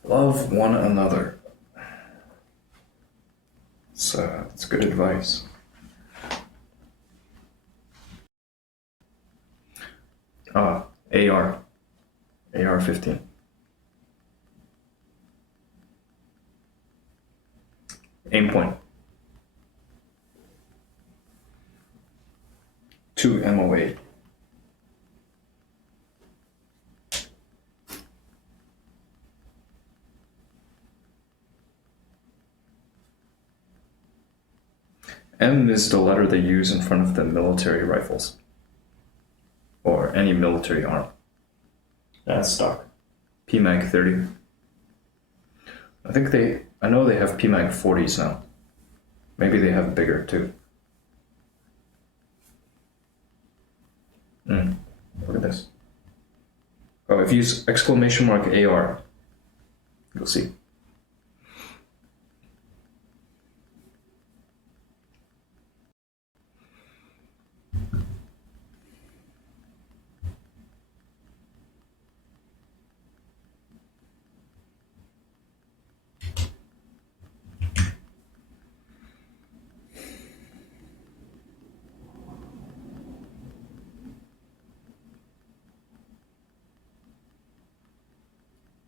Love one another. It's good advice. AR-15. Aim point. 2 MOA. M is the letter they use in front of the military rifles. Or any military arm. That's stock. PMAG 30. I know they have PMAG 40s now. Maybe they have bigger too. Look at this. Oh, if you use exclamation mark AR, you'll see.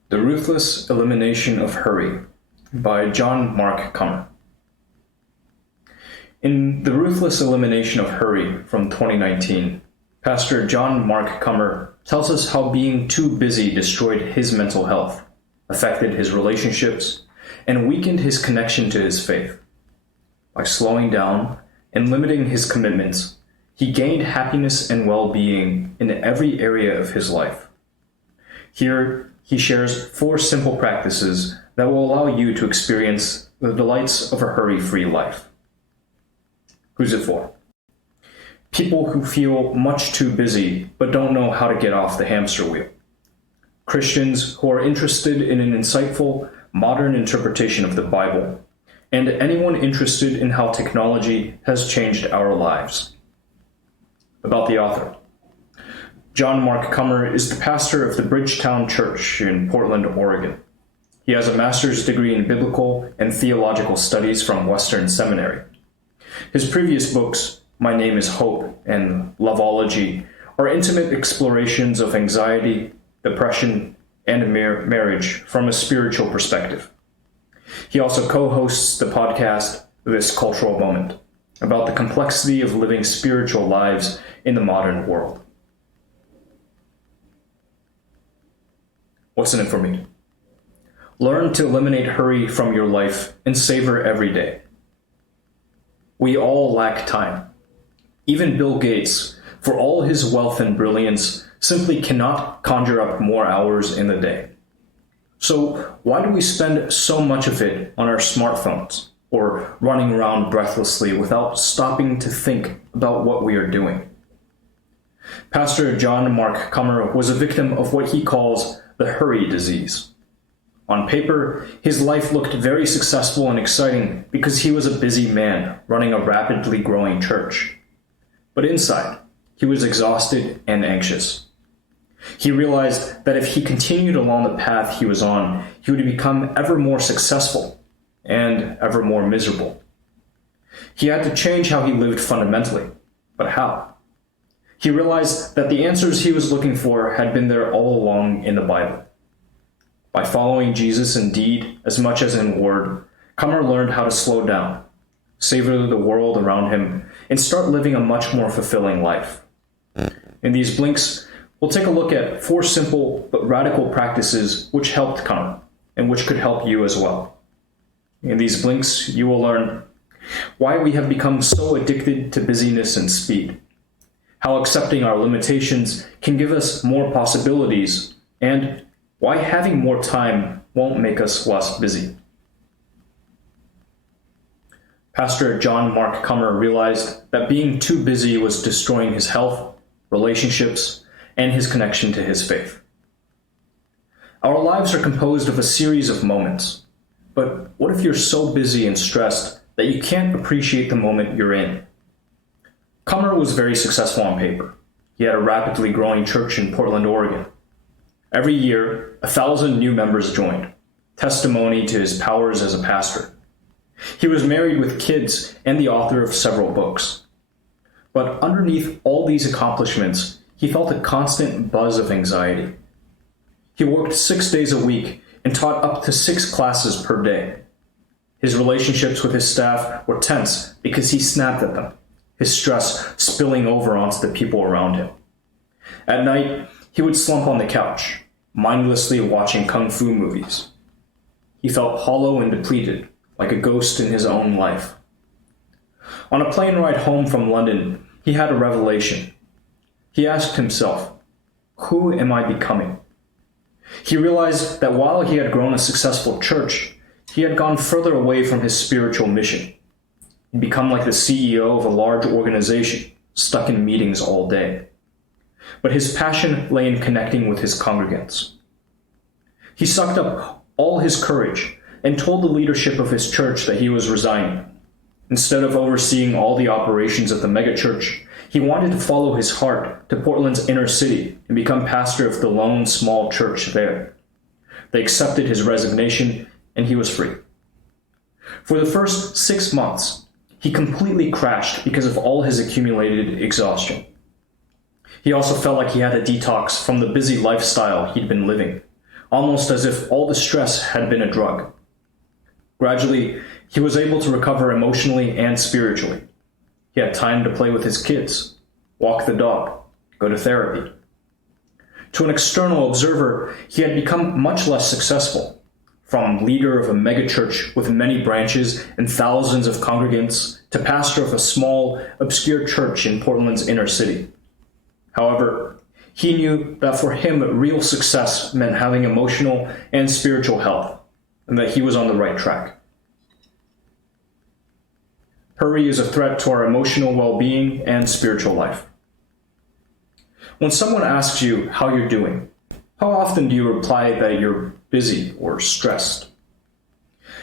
The Ruthless Elimination of Hurry by John Mark Comer. In The Ruthless Elimination of Hurry from 2019, Pastor John Mark Comer tells us how being too busy destroyed his mental health, affected his relationships, and weakened his connection to his faith. By slowing down and limiting his commitments, he gained happiness and well-being in every area of his life. Here, he shares 4 simple practices that will allow you to experience the delights of a hurry-free life. Who's it for? People who feel much too busy but don't know how to get off the hamster wheel. Christians who are interested in an insightful, modern interpretation of the Bible, and anyone interested in how technology has changed our lives. About the author. John Mark Comer is the pastor of the Bridgetown Church in Portland, Oregon. He has a master's degree in biblical and theological studies from Western Seminary. His previous books, My Name is Hope and Loveology, are intimate explorations of anxiety, depression, and marriage from a spiritual perspective. He also co-hosts the podcast This Cultural Moment, about the complexity of living spiritual lives in the modern world. What's in it for me? Learn to eliminate hurry from your life and savor every day. We all lack time. Even Bill Gates, for all his wealth and brilliance, simply cannot conjure up more hours in the day. So why do we spend so much of it on our smartphones or running around breathlessly without stopping to think about what we are doing? Pastor John Mark Comer was a victim of what he calls the hurry disease. On paper, his life looked very successful and exciting because he was a busy man running a rapidly growing church. But inside, he was exhausted and anxious. He realized that if he continued along the path he was on, he would become ever more successful and ever more miserable. He had to change how he lived fundamentally, but how? He realized that the answers he was looking for had been there all along in the Bible. By following Jesus in deed as much as in word, Comer learned how to slow down, savor the world around him, and start living a much more fulfilling life. In these blinks, we'll take a look at 4 simple but radical practices which helped Comer and which could help you as well. In these blinks, you will learn why we have become so addicted to busyness and speed, how accepting our limitations can give us more possibilities, and why having more time won't make us less busy. Pastor John Mark Comer realized that being too busy was destroying his health, relationships, and his connection to his faith. Our lives are composed of a series of moments, but what if you're so busy and stressed that you can't appreciate the moment you're in. Cummer was very successful on paper. He had a rapidly growing church in Portland, Oregon. Every year, 1,000 new members joined, testimony to his powers as a pastor. He was married with kids and the author of several books. But underneath all these accomplishments, he felt a constant buzz of anxiety. He worked 6 days a week and taught up to 6 classes per day. His relationships with his staff were tense because he snapped at them, his stress spilling over onto the people around him. At night, he would slump on the couch, mindlessly watching kung fu movies. He felt hollow and depleted, like a ghost in his own life. On a plane ride home from London, he had a revelation. He asked himself, "Who am I becoming?" He realized that while he had grown a successful church, he had gone further away from his spiritual mission. He'd become like the CEO of a large organization, stuck in meetings all day. But his passion lay in connecting with his congregants. He sucked up all his courage and told the leadership of his church that he was resigning. Instead of overseeing all the operations of the megachurch, he wanted to follow his heart to Portland's inner city and become pastor of the lone small church there. They accepted his resignation, and he was free. For the first 6 months, he completely crashed because of all his accumulated exhaustion. He also felt like he had a detox from the busy lifestyle he'd been living, almost as if all the stress had been a drug. Gradually, he was able to recover emotionally and spiritually. He had time to play with his kids, walk the dog, go to therapy. To an external observer, he had become much less successful, from leader of a megachurch with many branches and thousands of congregants to pastor of a small, obscure church in Portland's inner city. However, he knew that for him, real success meant having emotional and spiritual health, and that he was on the right track. Hurry is a threat to our emotional well-being and spiritual life. When someone asks you how you're doing, how often do you reply that you're busy or stressed?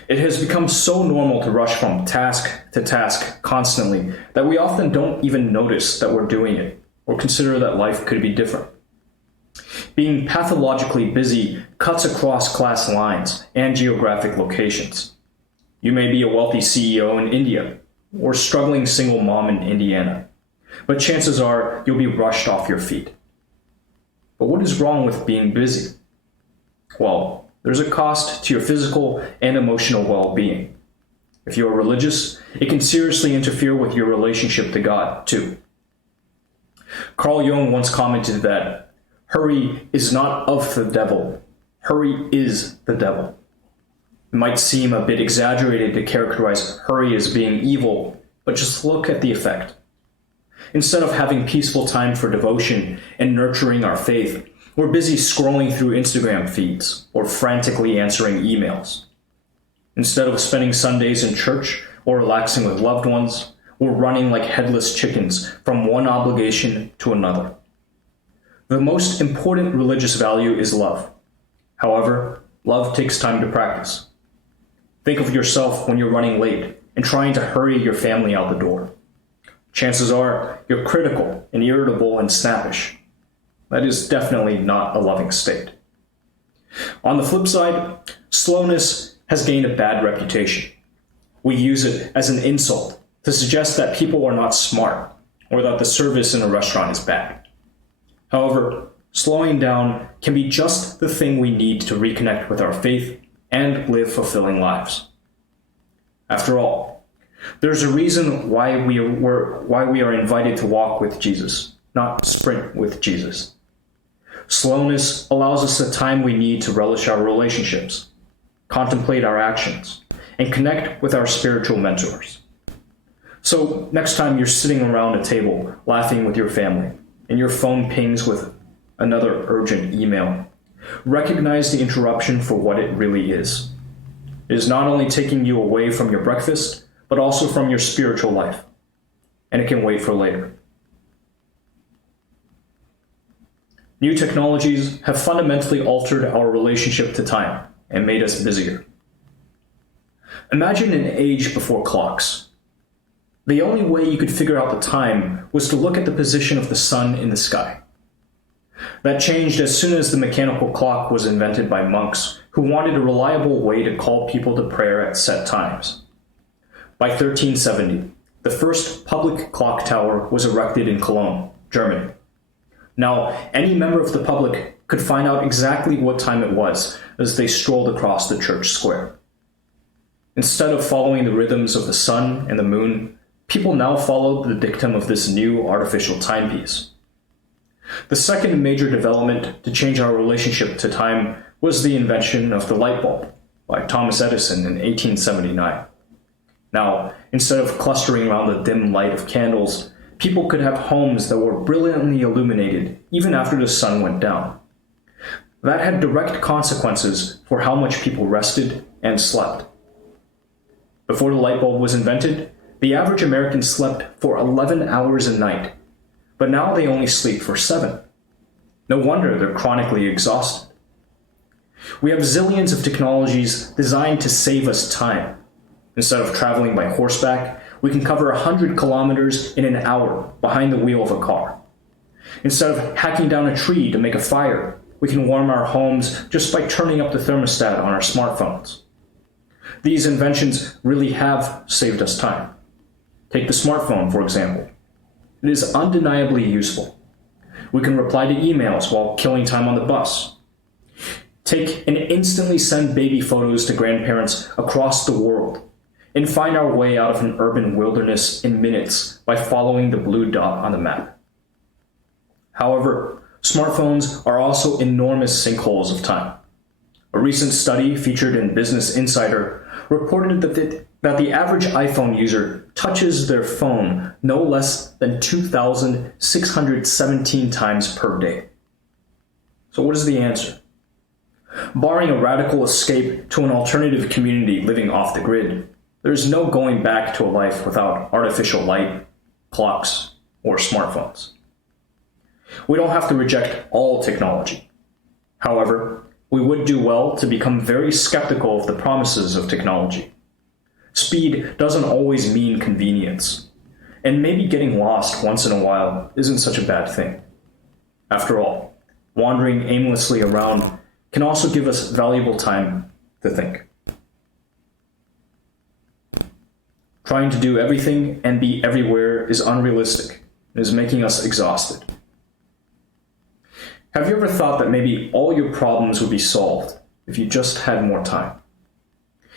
It has become so normal to rush from task to task constantly that we often don't even notice that we're doing it or consider that life could be different. Being pathologically busy cuts across class lines and geographic locations. You may be a wealthy CEO in India or struggling single mom in Indiana, but chances are you'll be rushed off your feet. But what is wrong with being busy? Well, there's a cost to your physical and emotional well-being. If you are religious, it can seriously interfere with your relationship to God, too. Carl Jung once commented that hurry is not of the devil, hurry is the devil. It might seem a bit exaggerated to characterize hurry as being evil, but just look at the effect. Instead of having peaceful time for devotion and nurturing our faith, we're busy scrolling through Instagram feeds or frantically answering emails. Instead of spending Sundays in church or relaxing with loved ones, we're running like headless chickens from one obligation to another. The most important religious value is love. However, love takes time to practice. Think of yourself when you're running late and trying to hurry your family out the door. Chances are you're critical and irritable and snappish. That is definitely not a loving state. On the flip side, slowness has gained a bad reputation. We use it as an insult to suggest that people are not smart or that the service in a restaurant is bad. However, slowing down can be just the thing we need to reconnect with our faith and live fulfilling lives. After all, there's a reason why we are invited to walk with Jesus, not sprint with Jesus. Slowness allows us the time we need to relish our relationships, contemplate our actions, and connect with our spiritual mentors. So next time you're sitting around a table laughing with your family and your phone pings with another urgent email, recognize the interruption for what it really is. It is not only taking you away from your breakfast, but also from your spiritual life, and it can wait for later. New technologies have fundamentally altered our relationship to time and made us busier. Imagine an age before clocks. The only way you could figure out the time was to look at the position of the sun in the sky. That changed as soon as the mechanical clock was invented by monks who wanted a reliable way to call people to prayer at set times. By 1370, the first public clock tower was erected in Cologne, Germany. Now, any member of the public could find out exactly what time it was as they strolled across the church square. Instead of following the rhythms of the sun and the moon, people now followed the dictum of this new artificial timepiece. The second major development to change our relationship to time was the invention of the light bulb by Thomas Edison in 1879. Now, instead of clustering around the dim light of candles, people could have homes that were brilliantly illuminated even after the sun went down. That had direct consequences for how much people rested and slept. Before the light bulb was invented, the average American slept for 11 hours a night, but now they only sleep for 7. No wonder they're chronically exhausted. We have zillions of technologies designed to save us time. Instead of traveling by horseback, we can cover 100 kilometers in an hour behind the wheel of a car. Instead of hacking down a tree to make a fire, we can warm our homes just by turning up the thermostat on our smartphones. These inventions really have saved us time. Take the smartphone, for example. It is undeniably useful. We can reply to emails while killing time on the bus. Take and instantly send baby photos to grandparents across the world, and find our way out of an urban wilderness in minutes by following the blue dot on the map. However, smartphones are also enormous sinkholes of time. A recent study featured in Business Insider reported that the average iPhone user touches their phone no less than 2,617 times per day. So what is the answer? Barring a radical escape to an alternative community living off the grid, there is no going back to a life without artificial light, clocks, or smartphones. We don't have to reject all technology. However, we would do well to become very skeptical of the promises of technology. Speed doesn't always mean convenience, and maybe getting lost once in a while isn't such a bad thing. After all, wandering aimlessly around can also give us valuable time to think. Trying to do everything and be everywhere is unrealistic and is making us exhausted. Have you ever thought that maybe all your problems would be solved if you just had more time?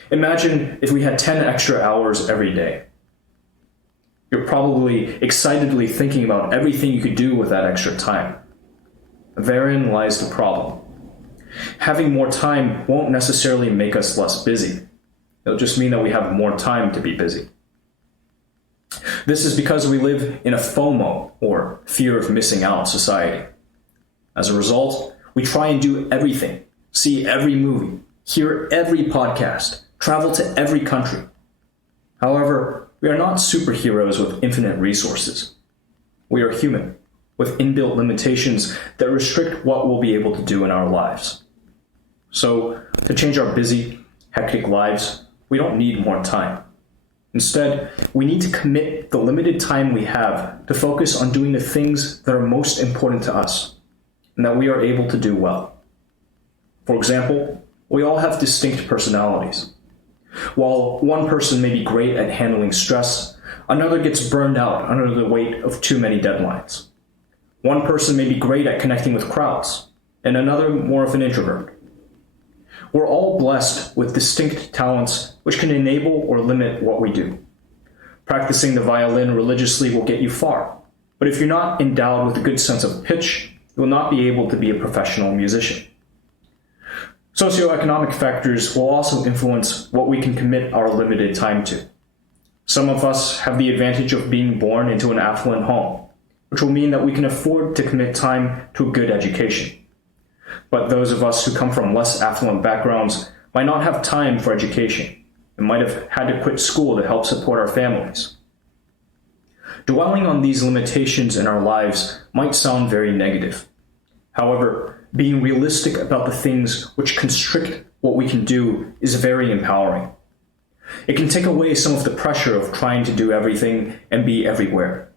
Imagine if we had 10 extra hours every day. You're probably excitedly thinking about everything you could do with that extra time. Therein lies the problem. Having more time won't necessarily make us less busy. It'll just mean that we have more time to be busy. This is because we live in a FOMO, or fear of missing out, society. As a result, we try and do everything, see every movie, hear every podcast, travel to every country. However, we are not superheroes with infinite resources. We are human, with inbuilt limitations that restrict what we'll be able to do in our lives. So, to change our busy, hectic lives, we don't need more time. Instead, we need to commit the limited time we have to focus on doing the things that are most important to us, and that we are able to do well. For example, we all have distinct personalities. While one person may be great at handling stress, another gets burned out under the weight of too many deadlines. One person may be great at connecting with crowds, and another more of an introvert. We're all blessed with distinct talents which can enable or limit what we do. Practicing the violin religiously will get you far, but if you're not endowed with a good sense of pitch, you will not be able to be a professional musician. Socioeconomic factors will also influence what we can commit our limited time to. Some of us have the advantage of being born into an affluent home, which will mean that we can afford to commit time to a good education. But those of us who come from less affluent backgrounds might not have time for education and might have had to quit school to help support our families. Dwelling on these limitations in our lives might sound very negative. However, being realistic about the things which constrict what we can do is very empowering. It can take away some of the pressure of trying to do everything and be everywhere.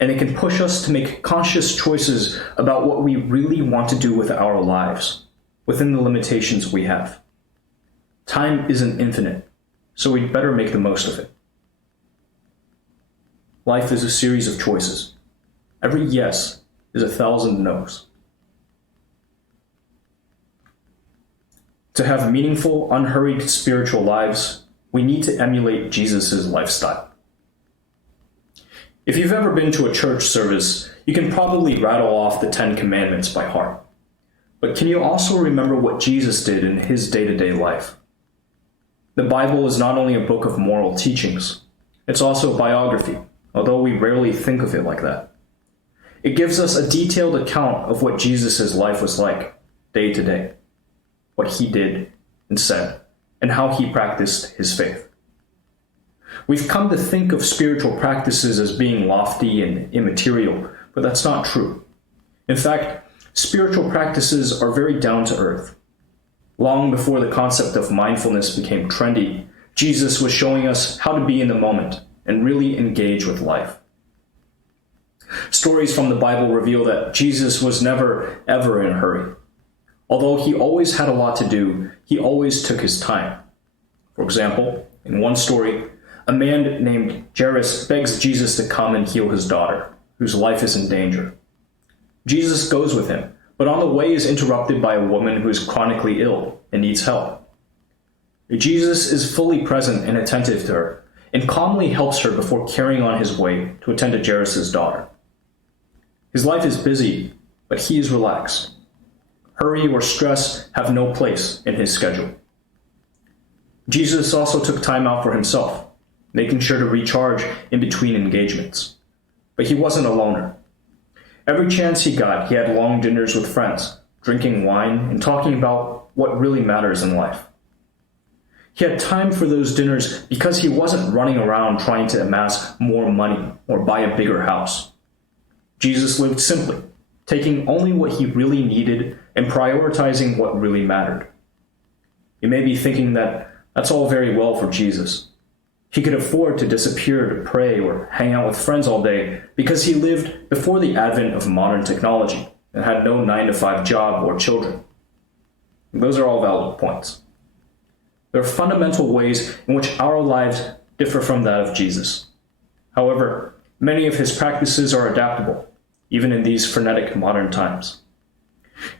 And it can push us to make conscious choices about what we really want to do with our lives, within the limitations we have. Time isn't infinite, so we'd better make the most of it. Life is a series of choices. Every yes is 1,000 no's. To have meaningful, unhurried spiritual lives, we need to emulate Jesus' lifestyle. If you've ever been to a church service, you can probably rattle off the 10 Commandments by heart. But can you also remember what Jesus did in his day-to-day life? The Bible is not only a book of moral teachings, it's also a biography, although we rarely think of it like that. It gives us a detailed account of what Jesus' life was like, day to day, what he did and said, and how he practiced his faith. We've come to think of spiritual practices as being lofty and immaterial, but that's not true. In fact, spiritual practices are very down to earth. Long before the concept of mindfulness became trendy, Jesus was showing us how to be in the moment and really engage with life. Stories from the Bible reveal that Jesus was never, ever in a hurry. Although he always had a lot to do, he always took his time. For example, in one story, a man named Jairus begs Jesus to come and heal his daughter, whose life is in danger. Jesus goes with him, but on the way is interrupted by a woman who is chronically ill and needs help. Jesus is fully present and attentive to her, and calmly helps her before carrying on his way to attend to Jairus' daughter. His life is busy, but he is relaxed. Hurry or stress have no place in his schedule. Jesus also took time out for himself, making sure to recharge in between engagements. But he wasn't a loner. Every chance he got, he had long dinners with friends, drinking wine and talking about what really matters in life. He had time for those dinners because he wasn't running around trying to amass more money or buy a bigger house. Jesus lived simply, taking only what he really needed and prioritizing what really mattered. You may be thinking that that's all very well for Jesus. He could afford to disappear to pray or hang out with friends all day because he lived before the advent of modern technology and had no 9-to-5 job or children. Those are all valid points. There are fundamental ways in which our lives differ from that of Jesus. However, many of his practices are adaptable, even in these frenetic modern times.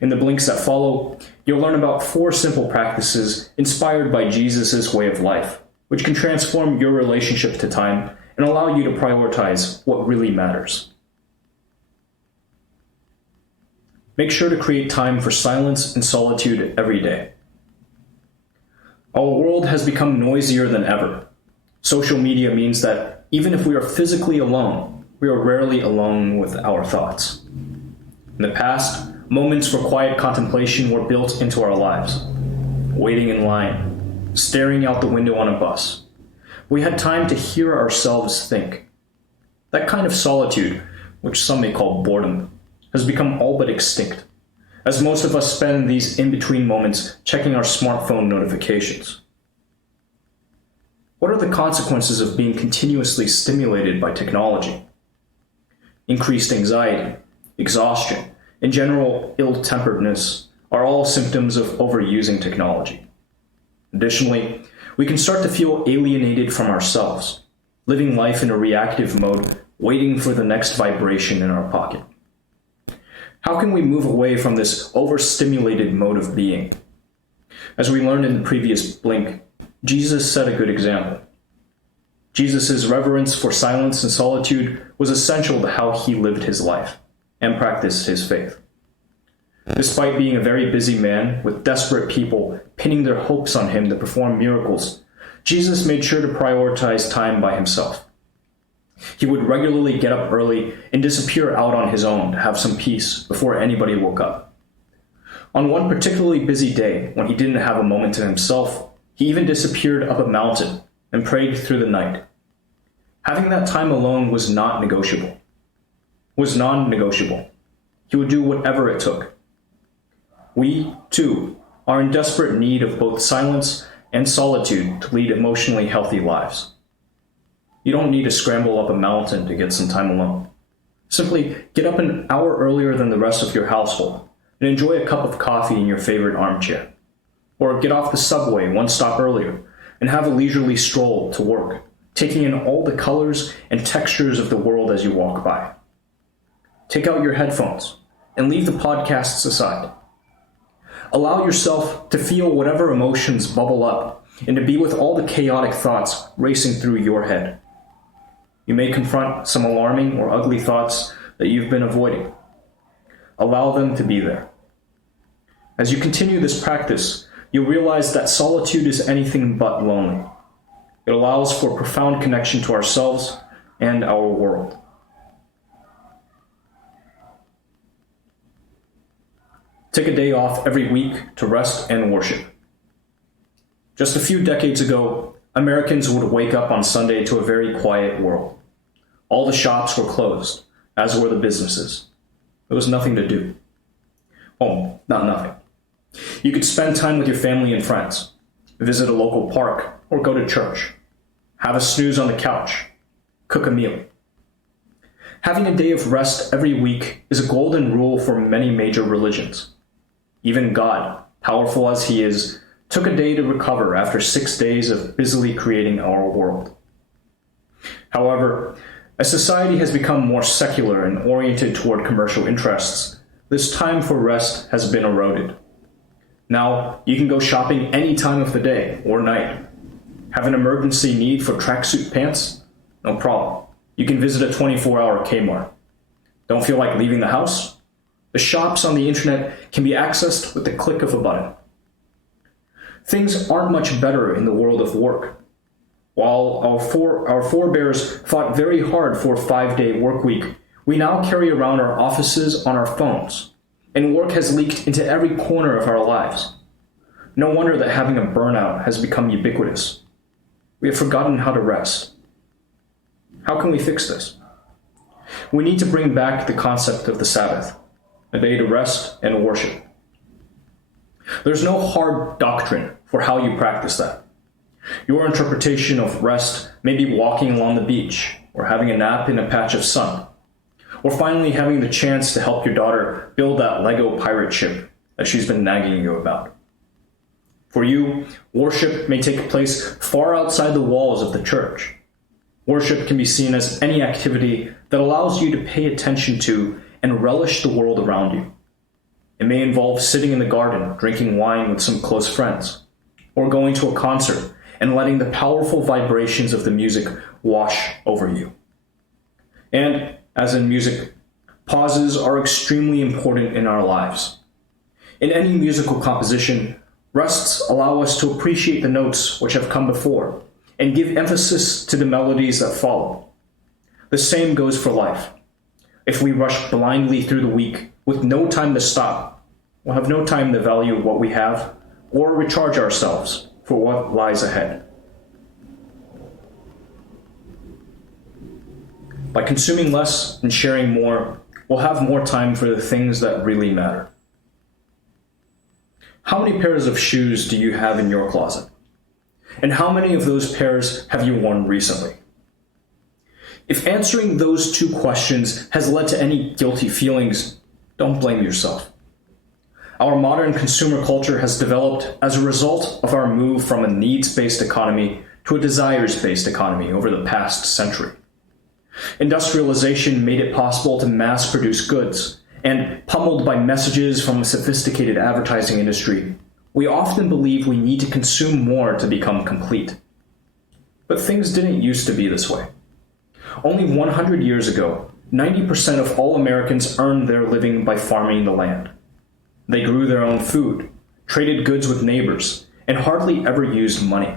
In the blinks that follow, you'll learn about 4 simple practices inspired by Jesus' way of life, which can transform your relationship to time and allow you to prioritize what really matters. Make sure to create time for silence and solitude every day. Our world has become noisier than ever. Social media means that even if we are physically alone, we are rarely alone with our thoughts. In the past, moments for quiet contemplation were built into our lives. Waiting in line, staring out the window on a bus. We had time to hear ourselves think. That kind of solitude, which some may call boredom, has become all but extinct, as most of us spend these in-between moments checking our smartphone notifications. What are the consequences of being continuously stimulated by technology? Increased anxiety, exhaustion, and general ill-temperedness are all symptoms of overusing technology. Additionally, we can start to feel alienated from ourselves, living life in a reactive mode, waiting for the next vibration in our pocket. How can we move away from this overstimulated mode of being? As we learned in the previous blink, Jesus set a good example. Jesus' reverence for silence and solitude was essential to how he lived his life and practiced his faith. Despite being a very busy man with desperate people pinning their hopes on him to perform miracles, Jesus made sure to prioritize time by himself. He would regularly get up early and disappear out on his own to have some peace before anybody woke up. On one particularly busy day, when he didn't have a moment to himself, he even disappeared up a mountain and prayed through the night. Having that time alone was non-negotiable. He would do whatever it took. We, too, are in desperate need of both silence and solitude to lead emotionally healthy lives. You don't need to scramble up a mountain to get some time alone. Simply get up an hour earlier than the rest of your household and enjoy a cup of coffee in your favorite armchair. Or get off the subway one stop earlier and have a leisurely stroll to work, taking in all the colors and textures of the world as you walk by. Take out your headphones and leave the podcasts aside. Allow yourself to feel whatever emotions bubble up and to be with all the chaotic thoughts racing through your head. You may confront some alarming or ugly thoughts that you've been avoiding. Allow them to be there. As you continue this practice, you'll realize that solitude is anything but lonely. It allows for profound connection to ourselves and our world. Take a day off every week to rest and worship. Just a few decades ago, Americans would wake up on Sunday to a very quiet world. All the shops were closed, as were the businesses. There was nothing to do. Oh, not nothing. You could spend time with your family and friends, visit a local park, or go to church, have a snooze on the couch, cook a meal. Having a day of rest every week is a golden rule for many major religions. Even God, powerful as he is, took a day to recover after 6 days of busily creating our world. However, as society has become more secular and oriented toward commercial interests, this time for rest has been eroded. Now, you can go shopping any time of the day or night. Have an emergency need for tracksuit pants? No problem. You can visit a 24-hour Kmart. Don't feel like leaving the house? The shops on the internet can be accessed with the click of a button. Things aren't much better in the world of work. While our forebears fought very hard for a 5-day work week, we now carry around our offices on our phones, and work has leaked into every corner of our lives. No wonder that having a burnout has become ubiquitous. We have forgotten how to rest. How can we fix this? We need to bring back the concept of the Sabbath, a day to rest and worship. There's no hard doctrine for how you practice that. Your interpretation of rest may be walking along the beach, or having a nap in a patch of sun, or finally having the chance to help your daughter build that Lego pirate ship that she's been nagging you about. For you, worship may take place far outside the walls of the church. Worship can be seen as any activity that allows you to pay attention to and relish the world around you. It may involve sitting in the garden, drinking wine with some close friends, or going to a concert and letting the powerful vibrations of the music wash over you. And, as in music, pauses are extremely important in our lives. In any musical composition, rests allow us to appreciate the notes which have come before and give emphasis to the melodies that follow. The same goes for life. If we rush blindly through the week with no time to stop, we'll have no time to value what we have or recharge ourselves for what lies ahead. By consuming less and sharing more, we'll have more time for the things that really matter. How many pairs of shoes do you have in your closet? And how many of those pairs have you worn recently? If answering those two questions has led to any guilty feelings, don't blame yourself. Our modern consumer culture has developed as a result of our move from a needs-based economy to a desires-based economy over the past century. Industrialization made it possible to mass-produce goods, and pummeled by messages from a sophisticated advertising industry, we often believe we need to consume more to become complete. But things didn't used to be this way. Only 100 years ago, 90% of all Americans earned their living by farming the land. They grew their own food, traded goods with neighbors, and hardly ever used money.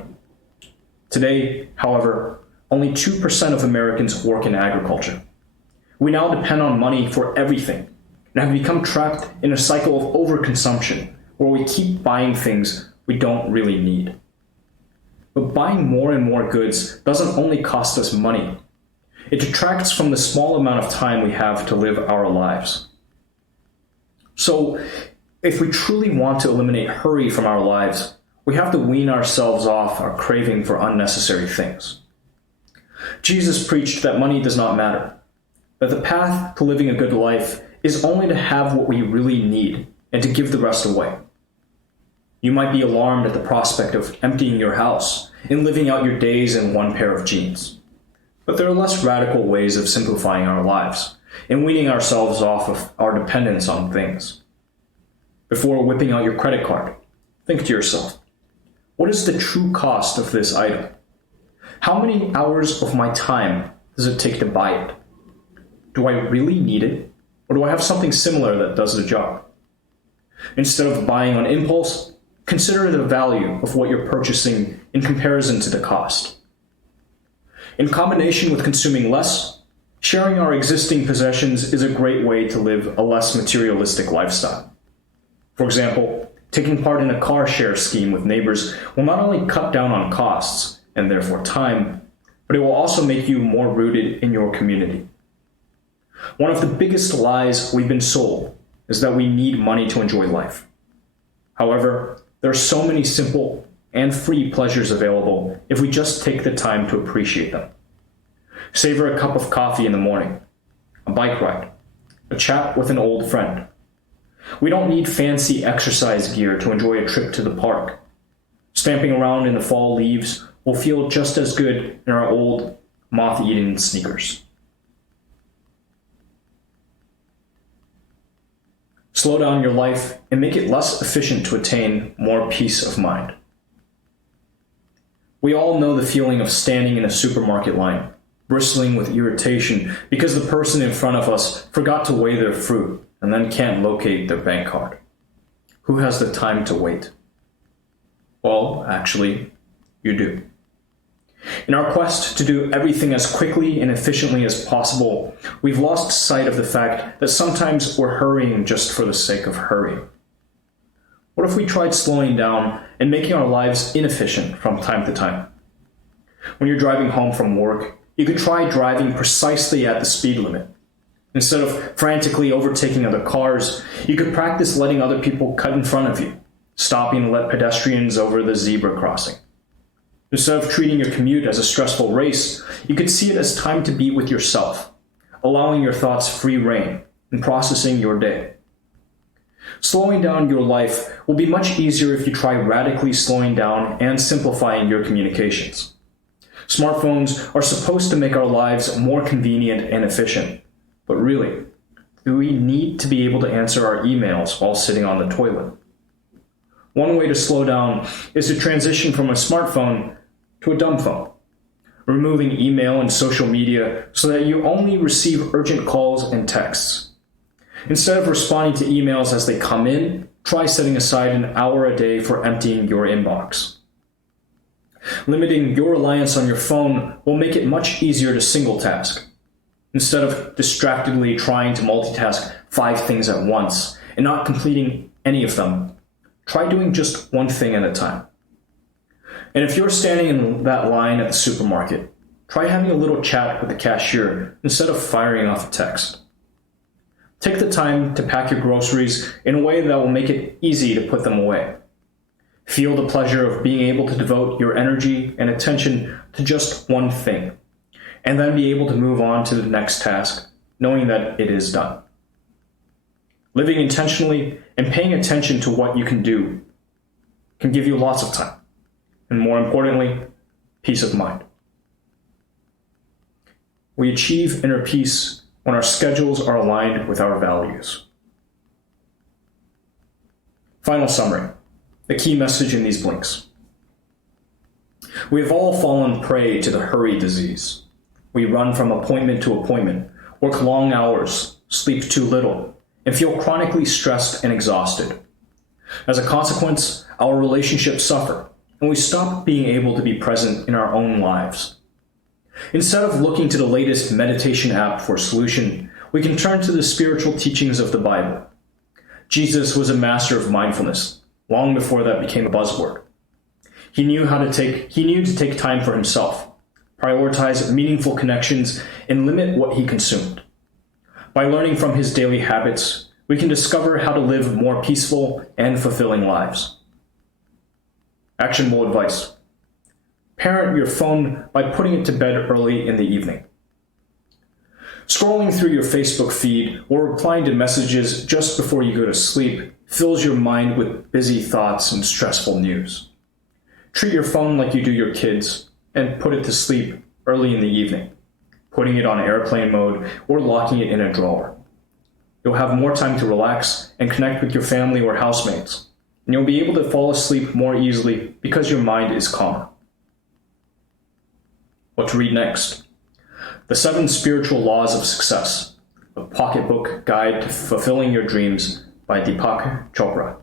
Today, however, only 2% of Americans work in agriculture. We now depend on money for everything and have become trapped in a cycle of overconsumption where we keep buying things we don't really need. But buying more and more goods doesn't only cost us money. It detracts from the small amount of time we have to live our lives. So, if we truly want to eliminate hurry from our lives, we have to wean ourselves off our craving for unnecessary things. Jesus preached that money does not matter, that the path to living a good life is only to have what we really need and to give the rest away. You might be alarmed at the prospect of emptying your house and living out your days in one pair of jeans. But there are less radical ways of simplifying our lives and weaning ourselves off of our dependence on things. Before whipping out your credit card, think to yourself, what is the true cost of this item? How many hours of my time does it take to buy it? Do I really need it, or do I have something similar that does the job? Instead of buying on impulse, consider the value of what you're purchasing in comparison to the cost. In combination with consuming less, sharing our existing possessions is a great way to live a less materialistic lifestyle. For example, taking part in a car share scheme with neighbors will not only cut down on costs, and therefore time, but it will also make you more rooted in your community. One of the biggest lies we've been sold is that we need money to enjoy life. However, there are so many simple and free pleasures available if we just take the time to appreciate them. Savor a cup of coffee in the morning, a bike ride, a chat with an old friend. We don't need fancy exercise gear to enjoy a trip to the park. Stamping around in the fall leaves will feel just as good in our old, moth-eaten sneakers. Slow down your life and make it less efficient to attain more peace of mind. We all know the feeling of standing in a supermarket line, bristling with irritation because the person in front of us forgot to weigh their fruit and then can't locate their bank card. Who has the time to wait? Well, actually, you do. In our quest to do everything as quickly and efficiently as possible, we've lost sight of the fact that sometimes we're hurrying just for the sake of hurrying. What if we tried slowing down and making our lives inefficient from time to time? When you're driving home from work, you could try driving precisely at the speed limit. Instead of frantically overtaking other cars, you could practice letting other people cut in front of you, stopping to let pedestrians over the zebra crossing. Instead of treating your commute as a stressful race, you could see it as time to be with yourself, allowing your thoughts free rein and processing your day. Slowing down your life will be much easier if you try radically slowing down and simplifying your communications. Smartphones are supposed to make our lives more convenient and efficient, but really, do we need to be able to answer our emails while sitting on the toilet? One way to slow down is to transition from a smartphone to a dumb phone, removing email and social media so that you only receive urgent calls and texts. Instead of responding to emails as they come in, try setting aside an hour a day for emptying your inbox. Limiting your reliance on your phone will make it much easier to single task. Instead of distractedly trying to multitask 5 things at once and not completing any of them, try doing just one thing at a time. And if you're standing in that line at the supermarket, try having a little chat with the cashier instead of firing off a text. Take the time to pack your groceries in a way that will make it easy to put them away. Feel the pleasure of being able to devote your energy and attention to just one thing, and then be able to move on to the next task, knowing that it is done. Living intentionally and paying attention to what you can do can give you lots of time, and more importantly, peace of mind. We achieve inner peace when our schedules are aligned with our values. Final summary, the key message in these blinks. We have all fallen prey to the hurry disease. We run from appointment to appointment, work long hours, sleep too little, and feel chronically stressed and exhausted. As a consequence, our relationships suffer, and we stop being able to be present in our own lives. Instead of looking to the latest meditation app for a solution, we can turn to the spiritual teachings of the Bible. Jesus was a master of mindfulness, long before that became a buzzword. He knew to take time for himself, prioritize meaningful connections, and limit what he consumed. By learning from his daily habits, we can discover how to live more peaceful and fulfilling lives. Actionable advice. Parent your phone by putting it to bed early in the evening. Scrolling through your Facebook feed or replying to messages just before you go to sleep fills your mind with busy thoughts and stressful news. Treat your phone like you do your kids and put it to sleep early in the evening, putting it on airplane mode or locking it in a drawer. You'll have more time to relax and connect with your family or housemates, and you'll be able to fall asleep more easily because your mind is calmer. What to read next? The 7 Spiritual Laws of Success, a pocketbook guide to fulfilling your dreams by Deepak Chopra.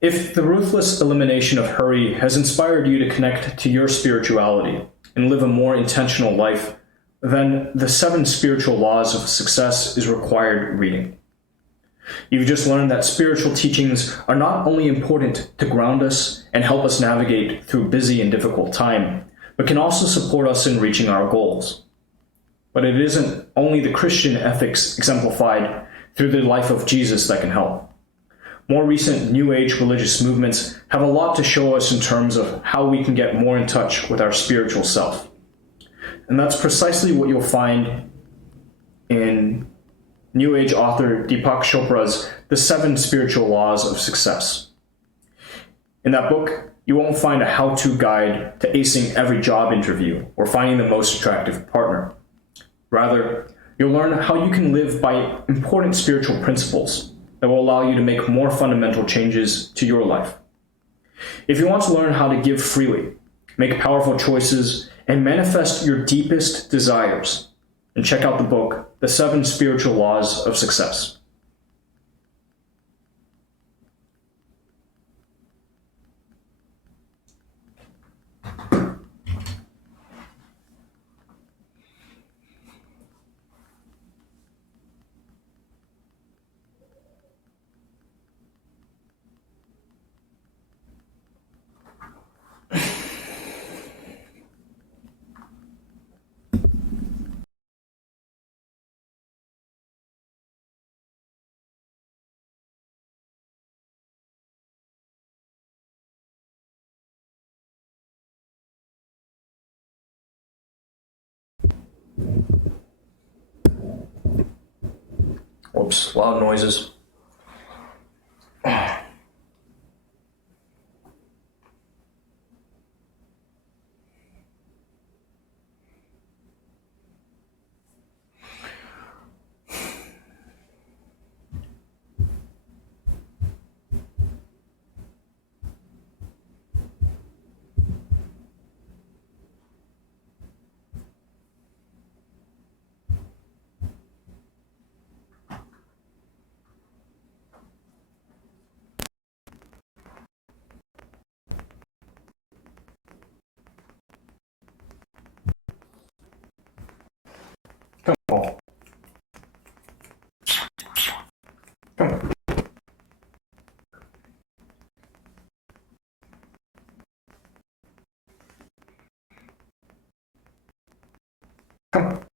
If the ruthless elimination of hurry has inspired you to connect to your spirituality and live a more intentional life, then the 7 Spiritual Laws of Success is required reading. You've just learned that spiritual teachings are not only important to ground us and help us navigate through busy and difficult time, but can also support us in reaching our goals. But it isn't only the Christian ethics exemplified through the life of Jesus that can help. More recent New Age religious movements have a lot to show us in terms of how we can get more in touch with our spiritual self. And that's precisely what you'll find in New Age author Deepak Chopra's The 7 Spiritual Laws of Success. In that book, you won't find a how-to guide to acing every job interview or finding the most attractive partner. Rather, you'll learn how you can live by important spiritual principles that will allow you to make more fundamental changes to your life. If you want to learn how to give freely, make powerful choices, and manifest your deepest desires, then check out the book, The 7 Spiritual Laws of Success. Oops, loud noises. Come on. Come on. Come on.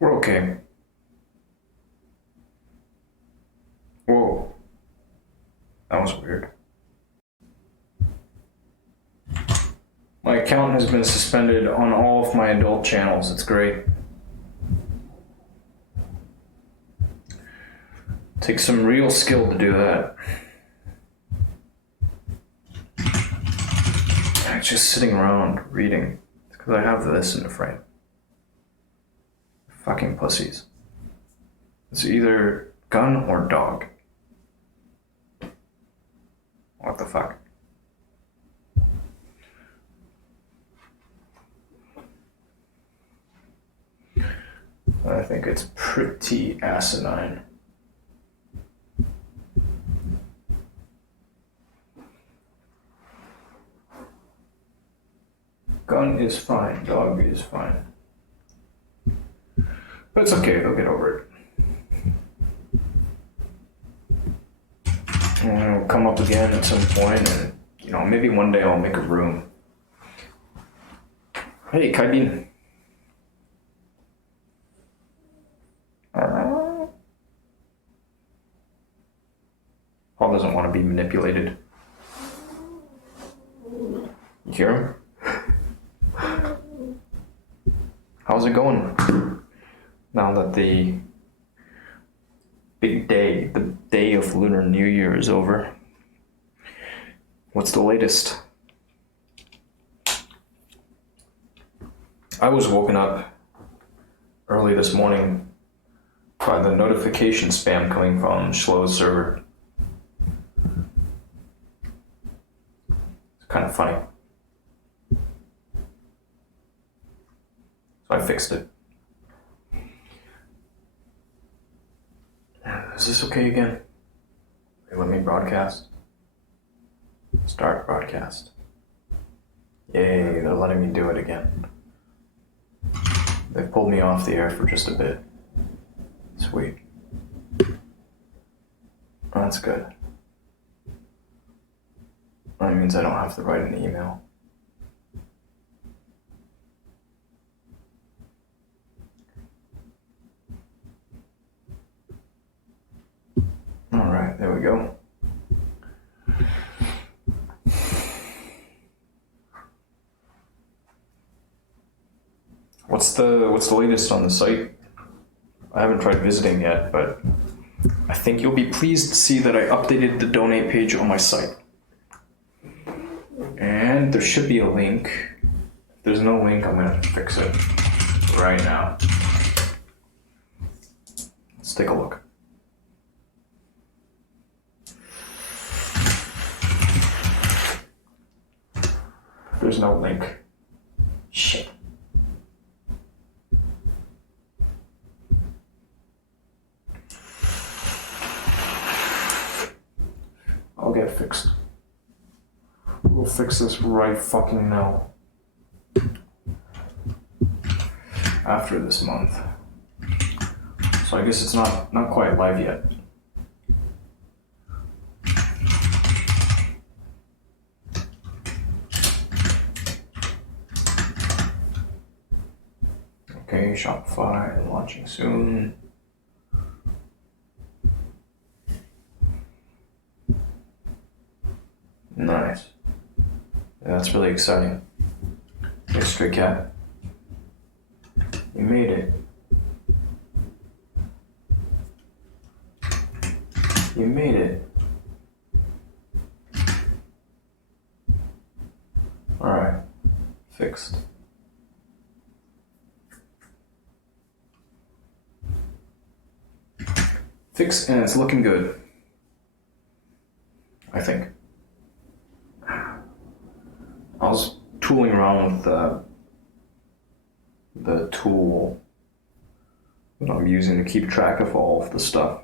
We're okay. Whoa. That was weird. My account has been suspended on all of my adult channels. It's great. Takes some real skill to do that. I'm just sitting around reading because I have this in the frame. Fucking pussies. It's either gun or dog. What the fuck? I think it's pretty asinine. Gun is fine, dog is fine. But it's okay, they'll get over it. And it'll come up again at some point, and maybe one day I'll make a room. Hey, Kaibin. Paul doesn't want to be manipulated. You hear him? How's it going? Now that the big day, the day of Lunar New Year is over. What's the latest? I was woken up early this morning by the notification spam coming from Shlo's server. It's kind of funny. So I fixed it. Is this okay again? They let me broadcast. Start broadcast. Yay, they're letting me do it again. They pulled me off the air for just a bit. Sweet. That's good. That means I don't have to write an email. Alright, there we go. What's the latest on the site? I haven't tried visiting yet, but I think you'll be pleased to see that I updated the donate page on my site. And there should be a link. If there's no link, I'm gonna fix it right now. Let's take a look. There's no link. Shit. I'll get it fixed. We'll fix this right fucking now. After this month. So I guess it's not quite live yet. Okay, Shopify launching soon. Nice. Yeah, that's really exciting. Hey, Stray Cat. You made it. You made it. Alright. Fixed. Fixed, and it's looking good. I think. I was tooling around with the tool that I'm using to keep track of all of the stuff.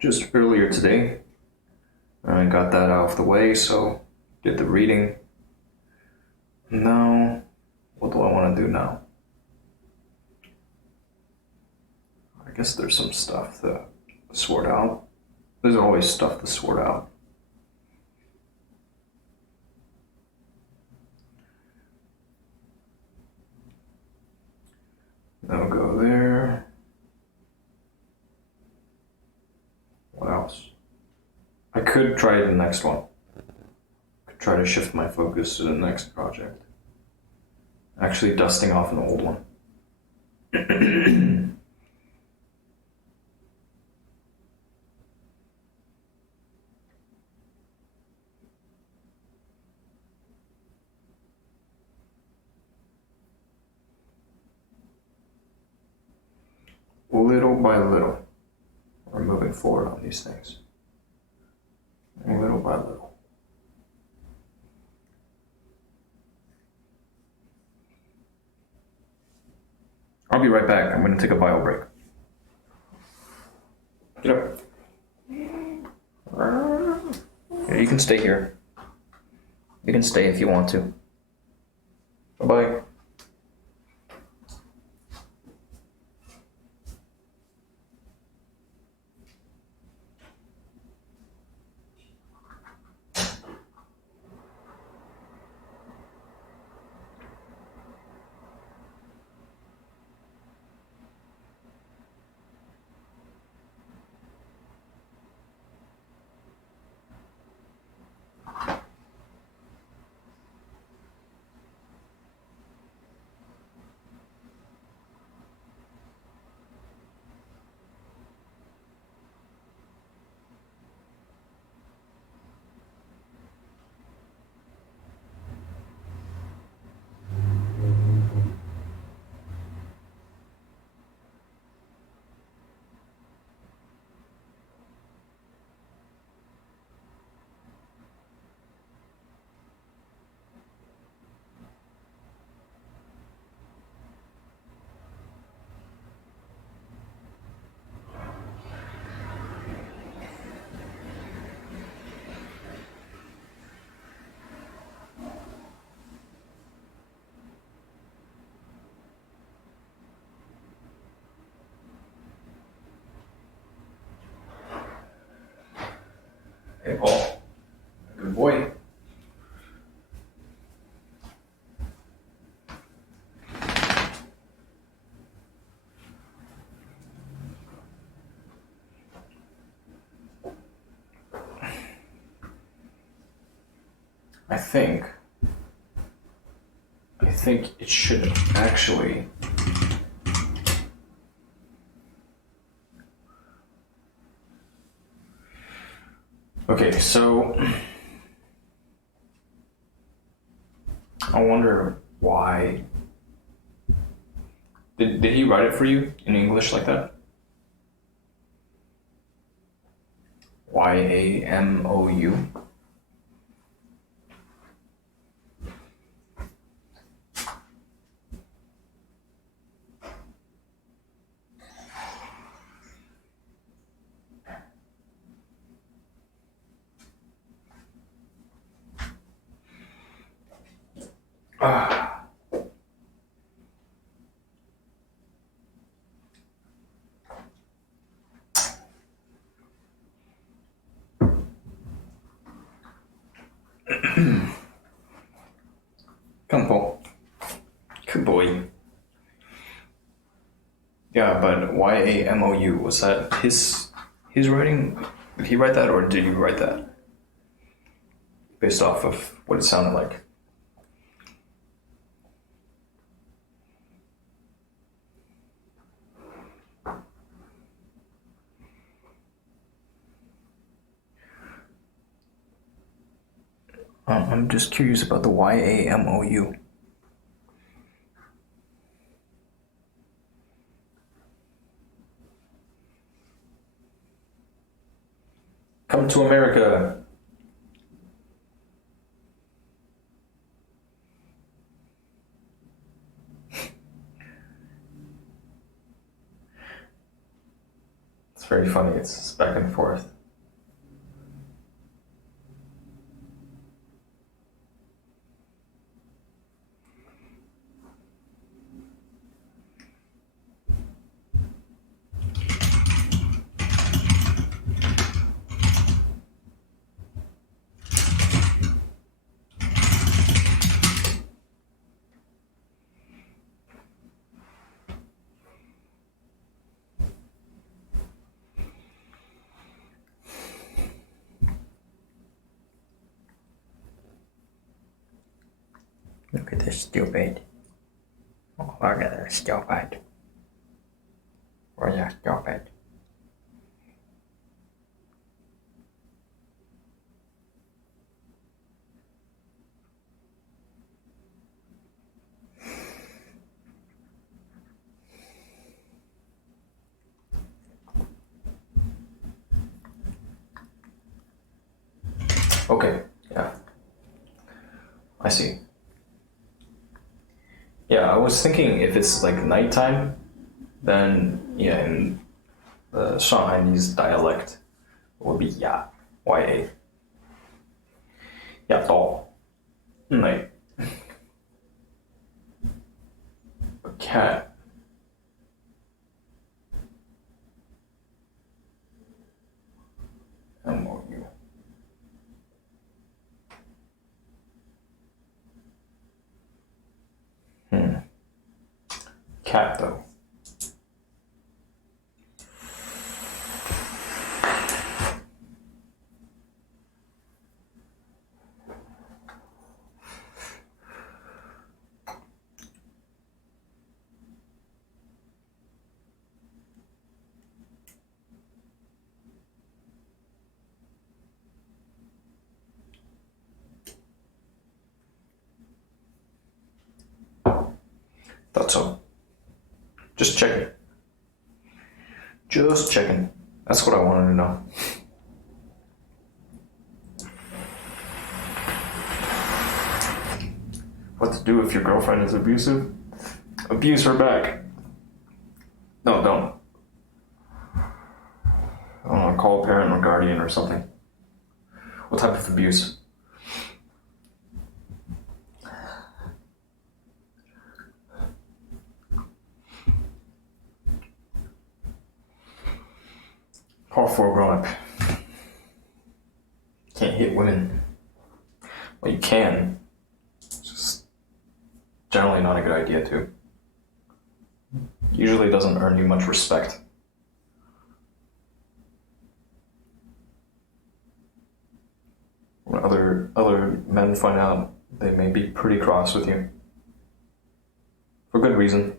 Just earlier today, I got that out of the way, so did the reading. Now, what do I want to do now? I guess there's some stuff to sort out. There's always stuff to sort out. I'll go there. What else? I could try the next one. Could try to shift my focus to the next project. Actually dusting off an old one. Little by little, we're moving forward on these things. Little by little. be right back. I'm going to take a bio break. Get up. Yeah, you can stay here. You can stay if you want to. Bye-bye. Hey, Paul. Good boy. I think it should actually. Okay, so I wonder why. Did he write it for you in English like that? YAMOU? Come, Paul. Good boy. Yeah, but YAMOU, was that his writing? Did he write that, or did you write that? Based off of what it sounded like. I'm just curious about the YAMOU. Come to America. It's very funny. It's back and forth. Look at this stupid. Oh, look at this stupid. Oh, yeah, stupid. Okay, yeah. I see. Yeah, I was thinking if it's like nighttime then yeah, in the Shanghainese dialect, it would be ya, ya. Ya dao. Like a cat. MOU. Cat though. Thought so. Just checking. Just checking. That's what I wanted to know. What to do if your girlfriend is abusive? Abuse her back. No, don't. I don't know, call a parent or guardian or something. What type of abuse? Call for a grown up. Can't hit women. Well, you can. It's just generally not a good idea to. Usually doesn't earn you much respect. When other men find out, they may be pretty cross with you. For good reason.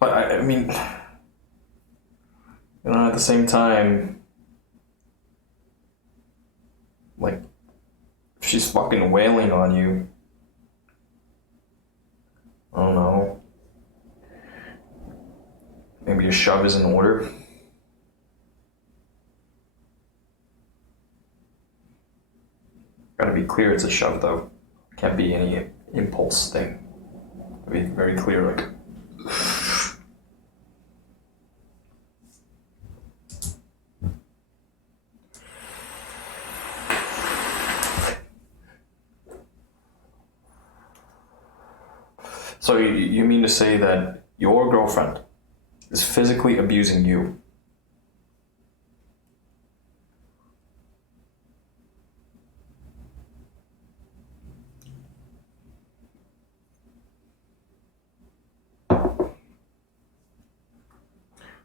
But I mean, at the same time, like, if she's fucking wailing on you, I don't know, maybe a shove is in order. Gotta be clear it's a shove though. Can't be any impulse thing. Be very clear, like. So you mean to say that your girlfriend is physically abusing you?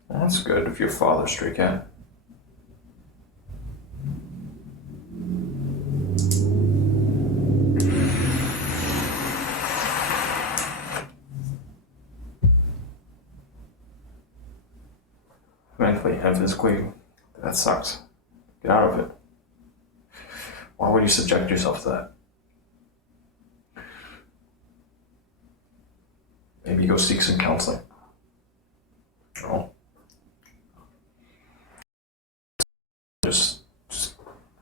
Well, that's good if your father's stray cat. Mentally and physically, that sucks. Get out of it. Why would you subject yourself to that? Maybe go seek some counseling. Oh. Just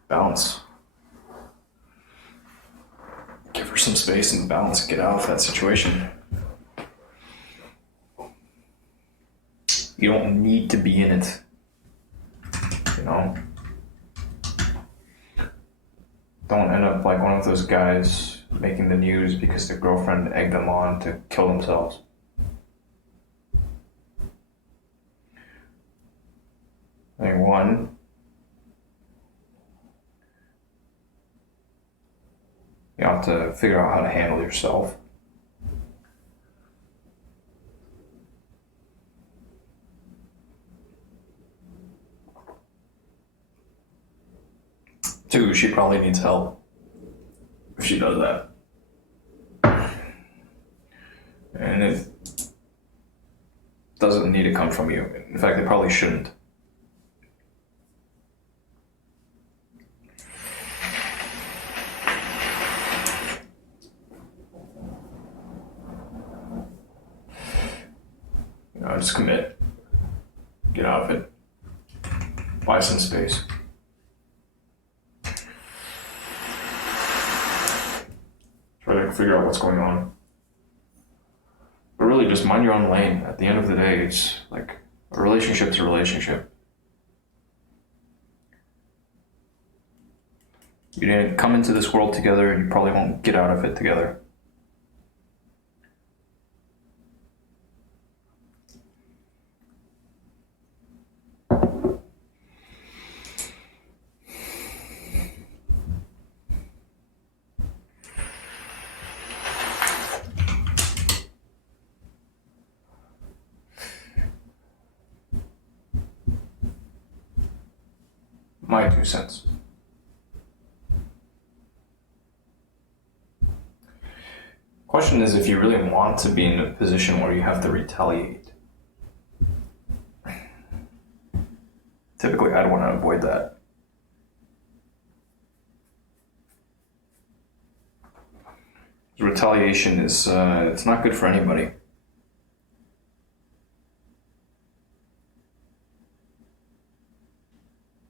balance. Give her some space and balance. Get out of that situation. You don't need to be in it. You know? Don't end up like one of those guys making the news because their girlfriend egged them on to kill themselves. I mean, one, you have to figure out how to handle yourself. Two, she probably needs help if she does that. And it doesn't need to come from you. In fact, it probably shouldn't. Just commit. Get out of it. Buy some space. Try to figure out what's going on. But really just mind your own lane. At the end of the day, it's like a relationship's a relationship. You didn't come into this world together, and you probably won't get out of it together. My 2 cents. Question is if you really want to be in a position where you have to retaliate. Typically, I'd want to avoid that. Retaliation is, it's not good for anybody.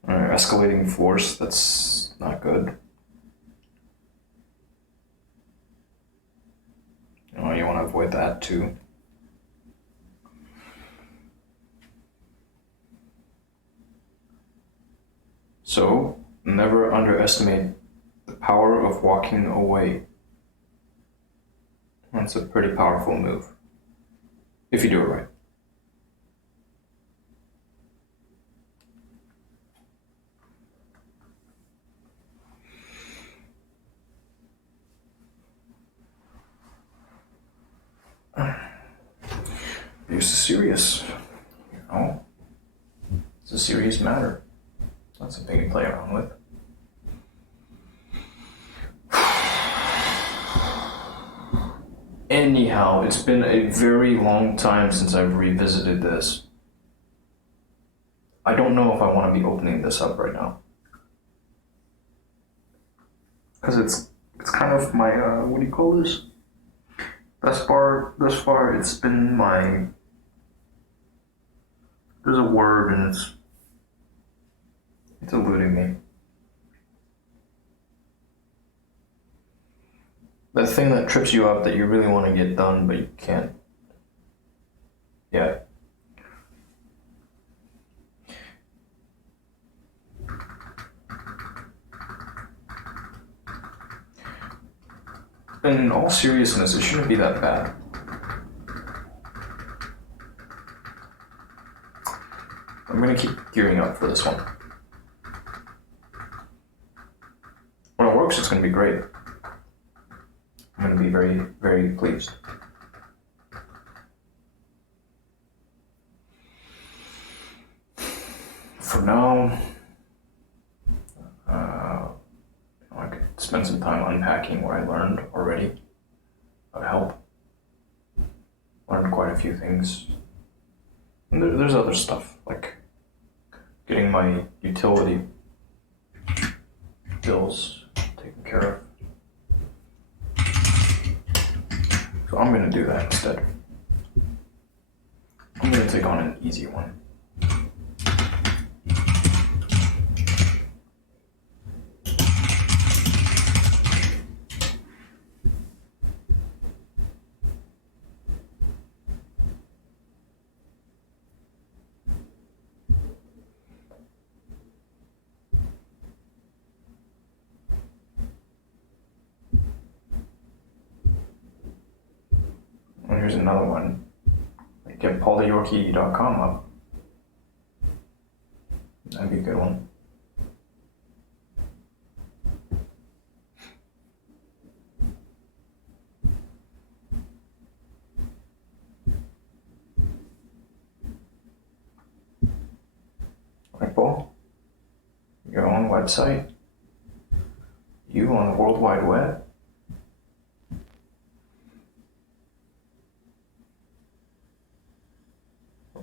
Escalating force, that's not good. You want to avoid that too. So, never underestimate the power of walking away. That's a pretty powerful move, if you do it right. Abuse is serious, It's a serious matter. Not something you play around with. Anyhow, it's been a very long time since I've revisited this. I don't know if I want to be opening this up right now. Because it's kind of my, what do you call this? Thus far, it's been my, there's a word and it's eluding me. The thing that trips you up that you really want to get done, but you can't yet. And in all seriousness, it shouldn't be that bad. I'm gonna keep gearing up for this one. When it works, it's gonna be great. I'm gonna be very, very pleased. For now, I could spend some time unpacking what I learned already. That would help. Learned quite a few things. And there's other stuff, like getting my utility bills taken care of. So I'm going to do that instead. I'm going to take on an easy one. Here's another one. Get paultheyorkie.com up. That'd be a good one. Like Paul, your own website, you on the World Wide Web.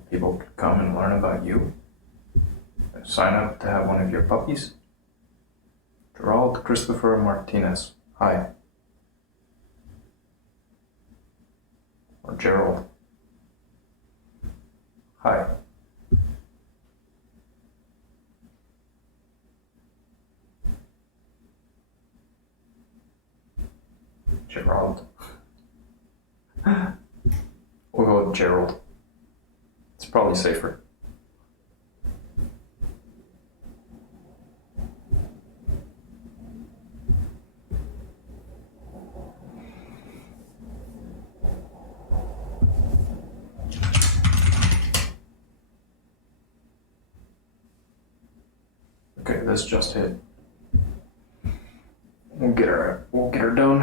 People could come and learn about you. Sign up to have one of your puppies. Gerald Christopher Martinez. Hi. Or Gerald. Hi. Gerald. We'll go go with Gerald. It's probably safer. Okay, this just hit. We'll get her done.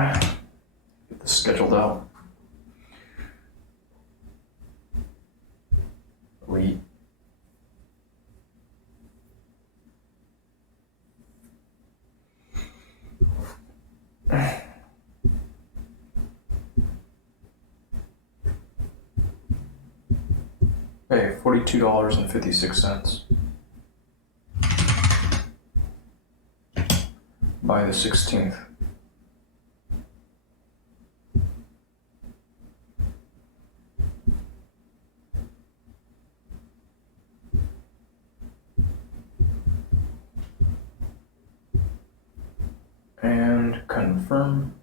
Get this scheduled out. Elite. Okay, $42.56. By the 16th. And confirm.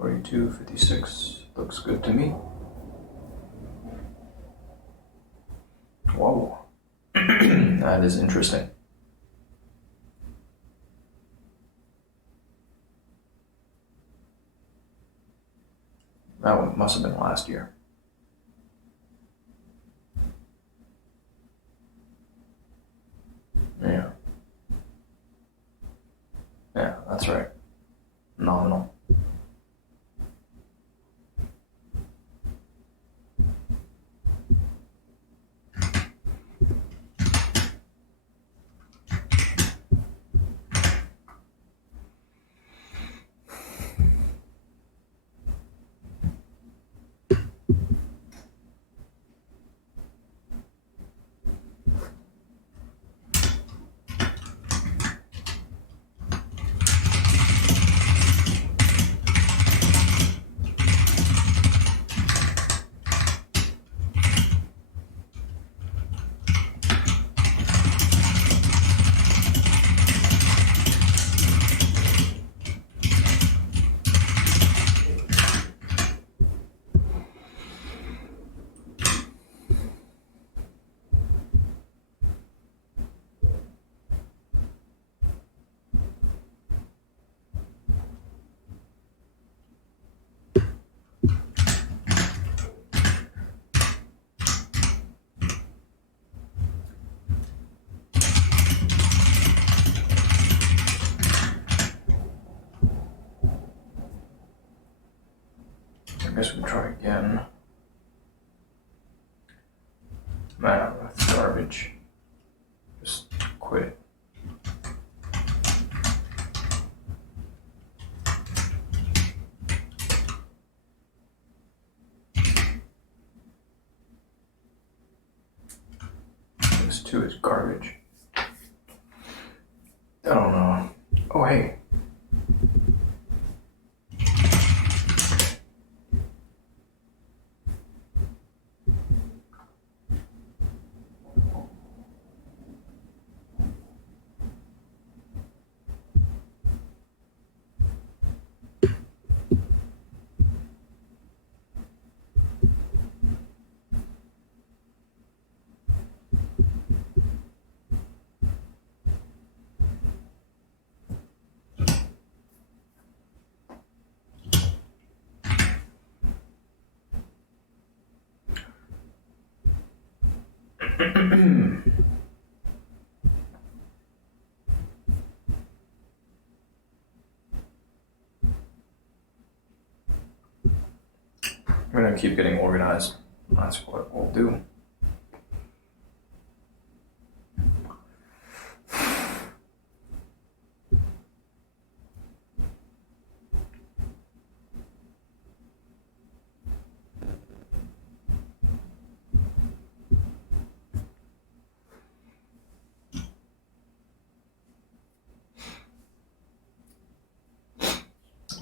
42.56 looks good to me. Whoa. That is interesting. That one must have been last year. Yeah. Yeah, that's right. Nominal. I guess we can try again. Man, that's garbage. Just quit. This too is garbage. I don't know. Oh, hey. I'm gonna keep getting organized. That's what we'll do.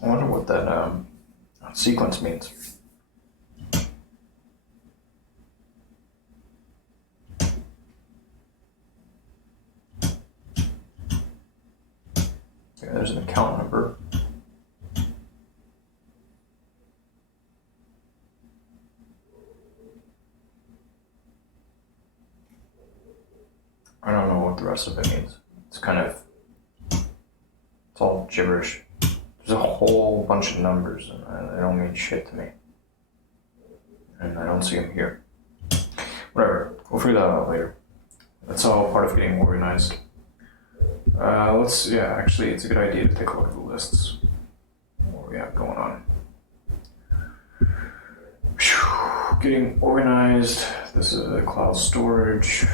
I wonder what that sequence means. Okay, there's an account number. I don't know what the rest of it means. It's all gibberish. There's a whole bunch of numbers, and they don't mean shit to me. And I don't see them here. Whatever, we'll figure that out later. That's all part of getting organized. Actually, it's a good idea to take a look at the lists. What we have going on. Whew, getting organized. This is a cloud storage.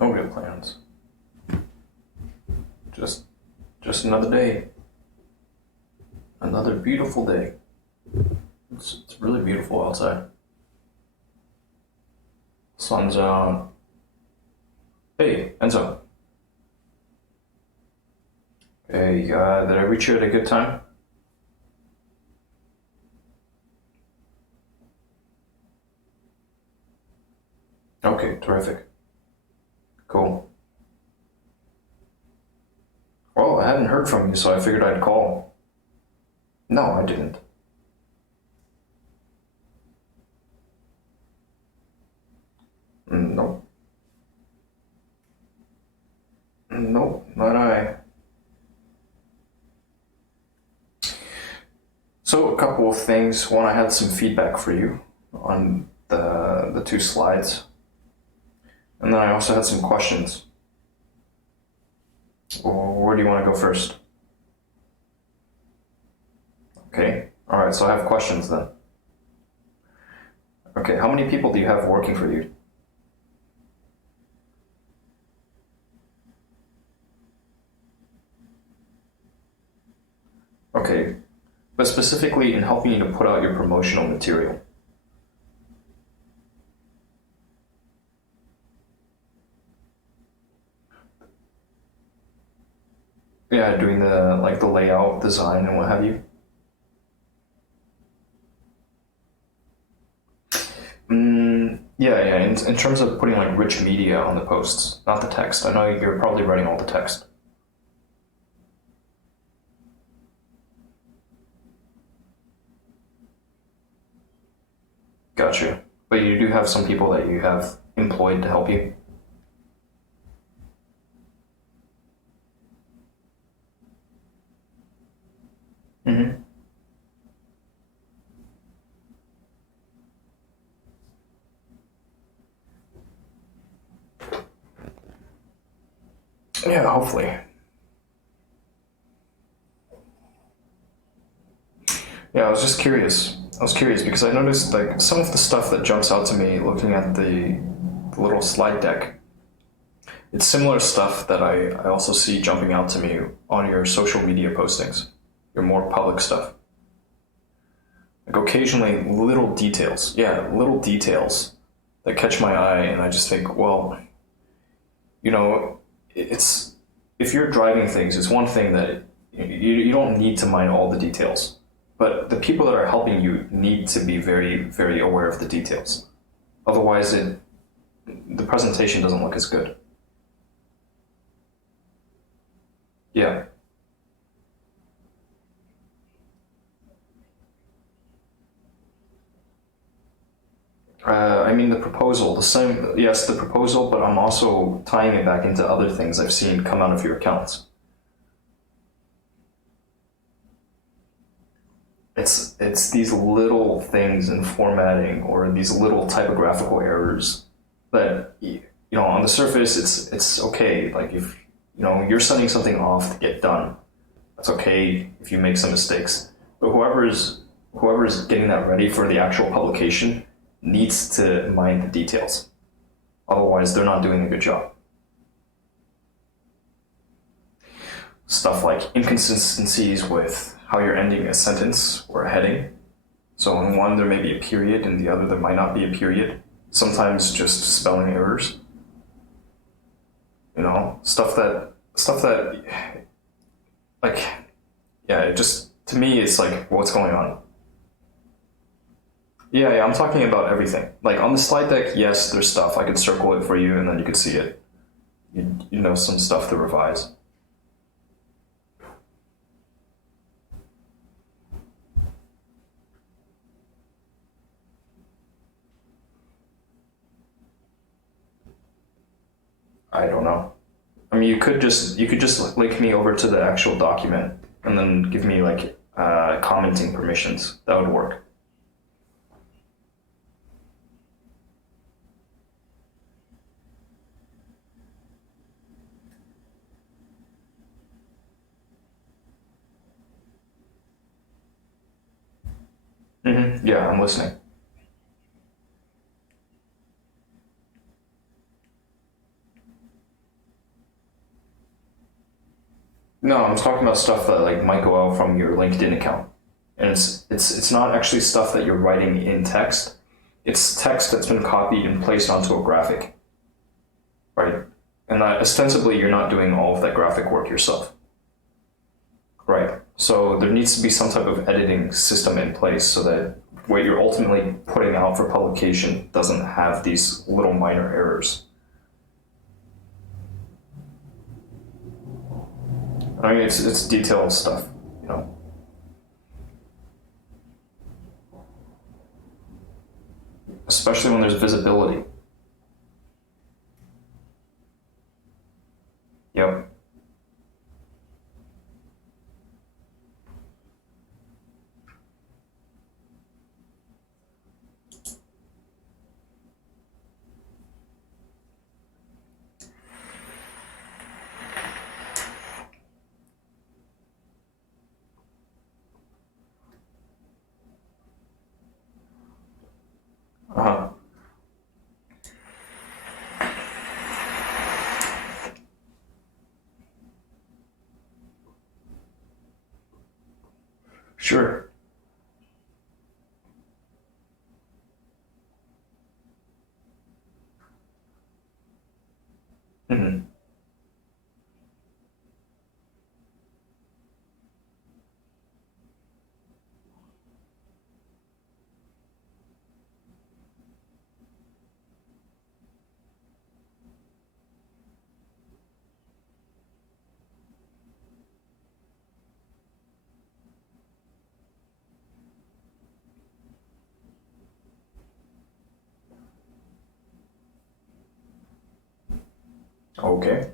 No real plans. Just another day. Another beautiful day. It's really beautiful outside. Sun's out. Hey, Enzo. Hey, did I reach you at a good time? Okay, terrific. Cool. Well, I hadn't heard from you, so I figured I'd call. No, I didn't. Nope. Nope, not I. So, a couple of things. One, I had some feedback for you on the two slides. And then I also had some questions. Where do you want to go first? Okay, alright, so I have questions then. Okay, how many people do you have working for you? Okay, but specifically in helping you to put out your promotional material. Yeah, doing the layout, design, and what have you. Yeah. In terms of putting like rich media on the posts, not the text. I know you're probably writing all the text. Gotcha. But you do have some people that you have employed to help you. Mm-hmm. Yeah, hopefully. Yeah, I was just curious. I was curious because I noticed like some of the stuff that jumps out to me looking at the little slide deck. It's similar stuff that I also see jumping out to me on your social media postings, your more public stuff. Like occasionally little details. Yeah, little details that catch my eye and I just think, well, you know, it's if you're driving things, it's one thing that you don't need to mind all the details, but the people that are helping you need to be very, very aware of the details. Otherwise, the presentation doesn't look as good. Yeah. I mean the proposal, the same, yes, the proposal, but I'm also tying it back into other things I've seen come out of your accounts. It's these little things in formatting or these little typographical errors that on the surface it's okay. Like if you're sending something off to get done, that's okay if you make some mistakes. But whoever's getting that ready for the actual publication needs to mind the details. Otherwise, they're not doing a good job. Stuff like inconsistencies with how you're ending a sentence or a heading. So in one there may be a period, in the other there might not be a period. Sometimes just spelling errors. Stuff that like, yeah, it just, to me it's like, what's going on? Yeah, I'm talking about everything. Like on the slide deck, yes, there's stuff. I could circle it for you and then you could see it. Some stuff to revise. I don't know. I mean, you could just link me over to the actual document and then give me like commenting permissions. That would work. Yeah, I'm listening. No, I'm talking about stuff that like might go out from your LinkedIn account, and it's not actually stuff that you're writing in text. It's text that's been copied and placed onto a graphic, right? And that ostensibly you're not doing all of that graphic work yourself, right? So there needs to be some type of editing system in place so that what you're ultimately putting out for publication doesn't have these little minor errors. I mean, it's detailed stuff, especially when there's visibility. Yep. Uh-huh. Sure. hmm Okay.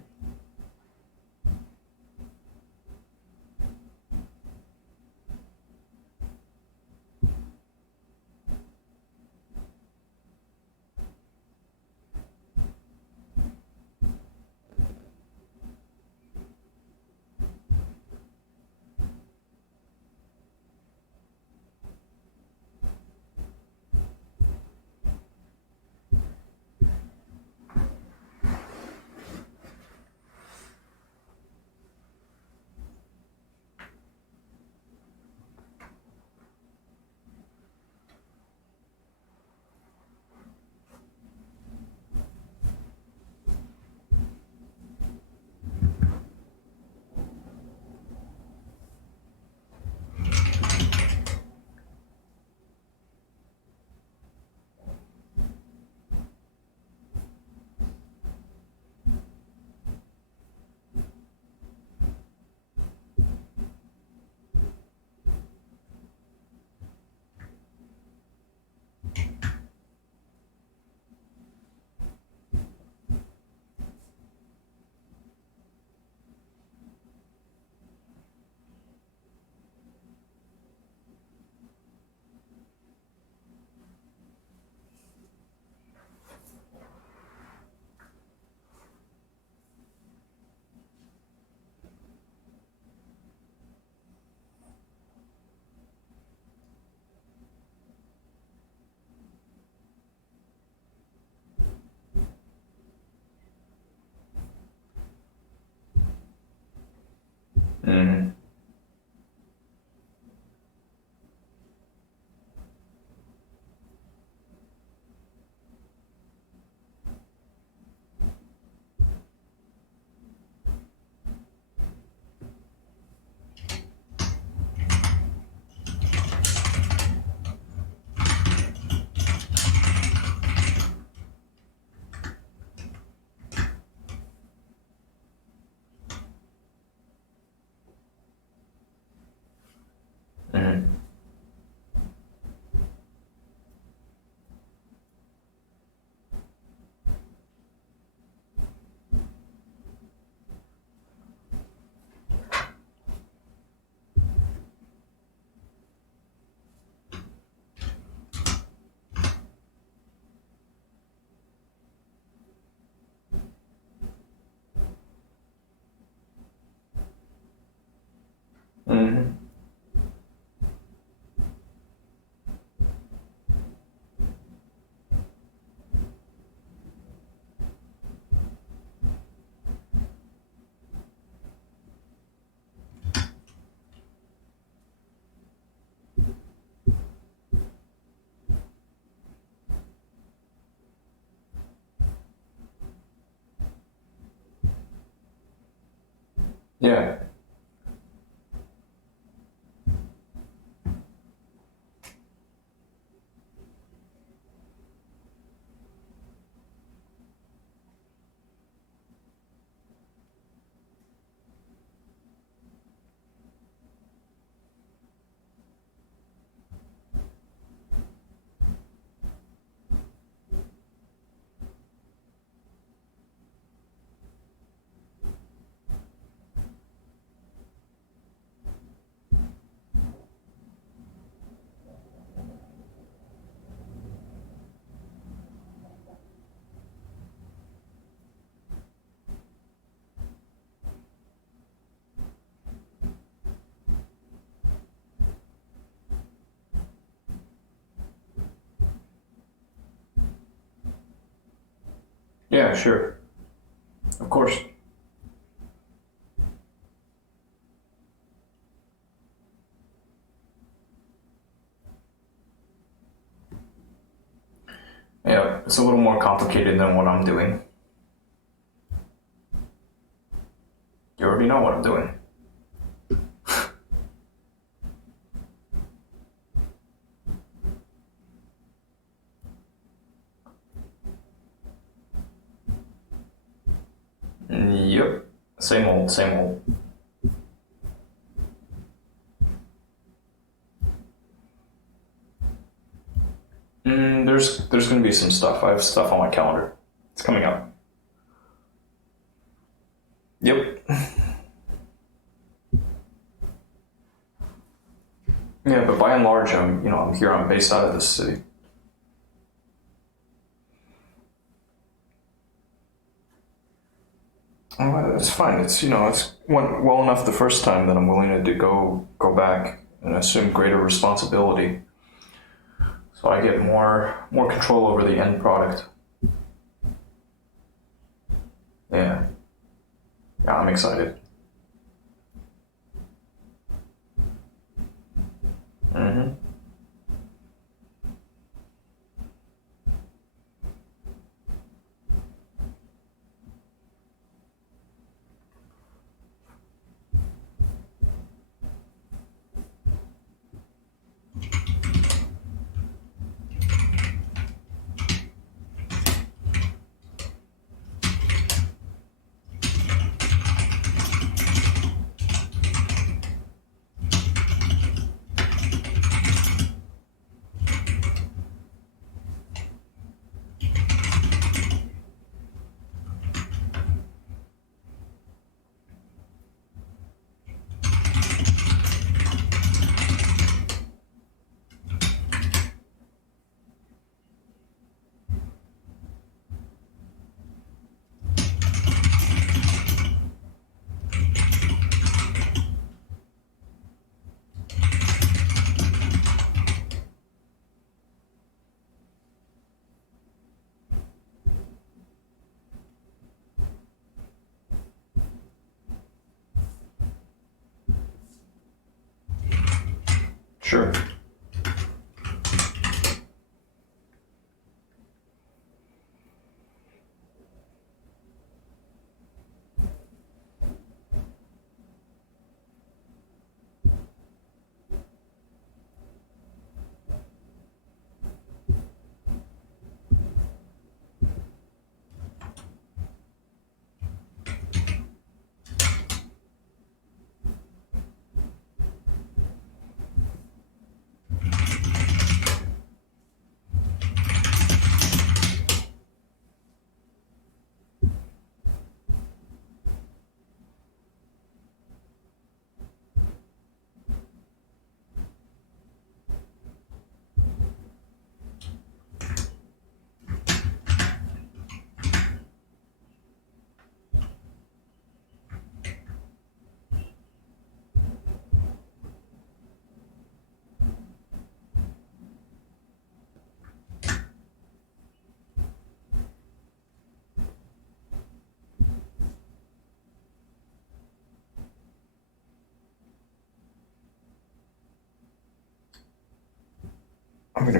Mm-hmm. Mm-hmm. Mm-hmm. Yeah. Yeah, sure. Of course. Yeah, it's a little more complicated than what I'm doing. You already know what I'm doing. Yep. Same old, same old. There's gonna be some stuff. I have stuff on my calendar. It's coming up. Yep. Yeah, but by and large, I'm here. I'm based out of this city. It's fine. It's went well enough the first time that I'm willing to go back and assume greater responsibility, so I get more control over the end product. Yeah, yeah, I'm excited. Hmm.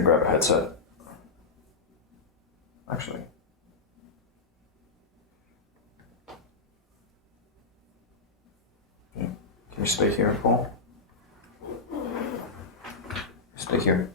grab a headset. Actually. Can you stay here, Paul? Stay here.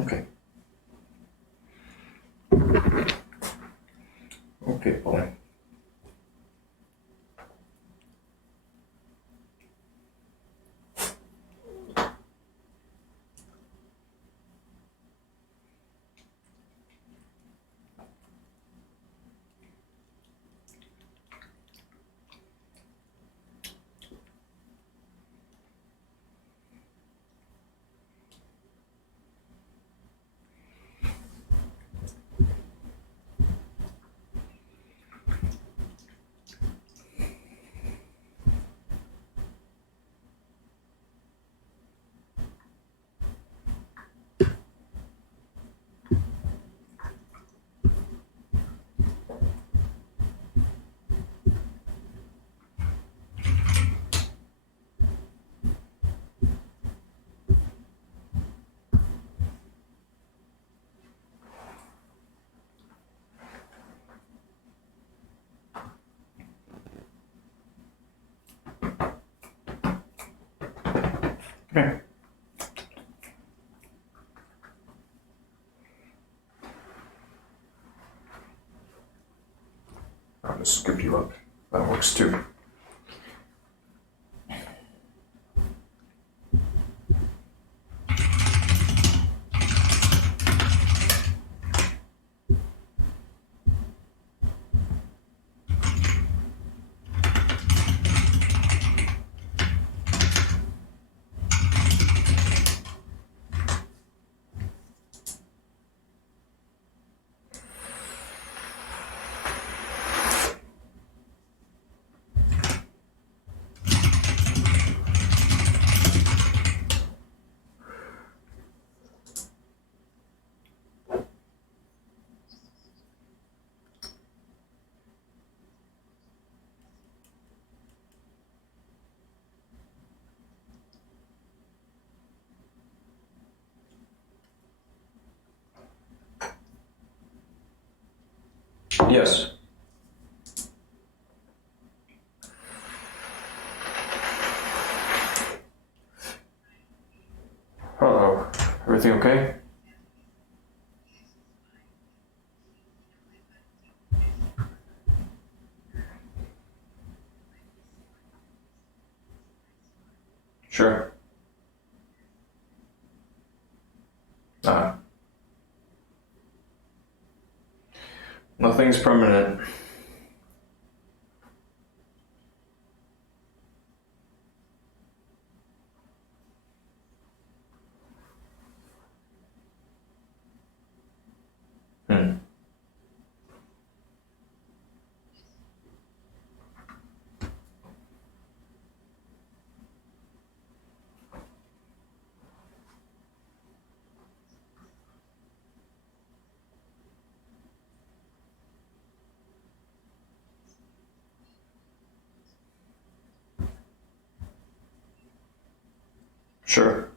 Okay. Okay, boy. Okay. I'll just scoop you up. That works too. Yes. Hello. Everything okay? Sure. Nothing's permanent. Sure.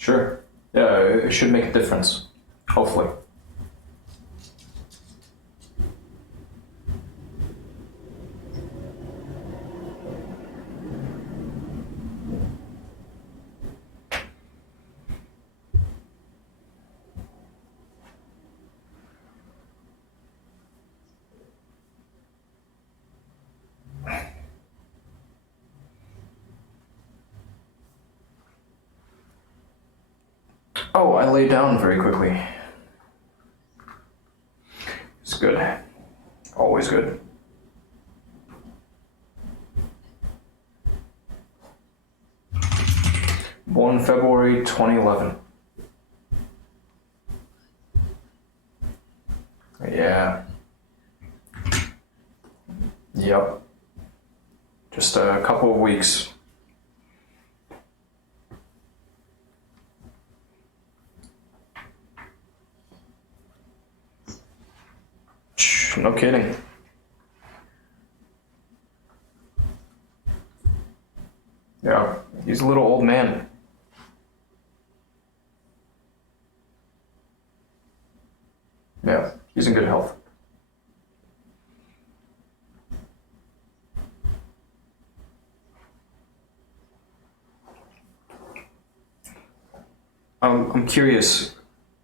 Sure. Yeah, it should make a difference. Hopefully. Oh, I lay down very quickly. It's good. Always good. Born February 2011. Yeah. Yep. Just a couple of weeks. No kidding. Yeah, he's a little old man. Yeah, he's in good health. I'm curious,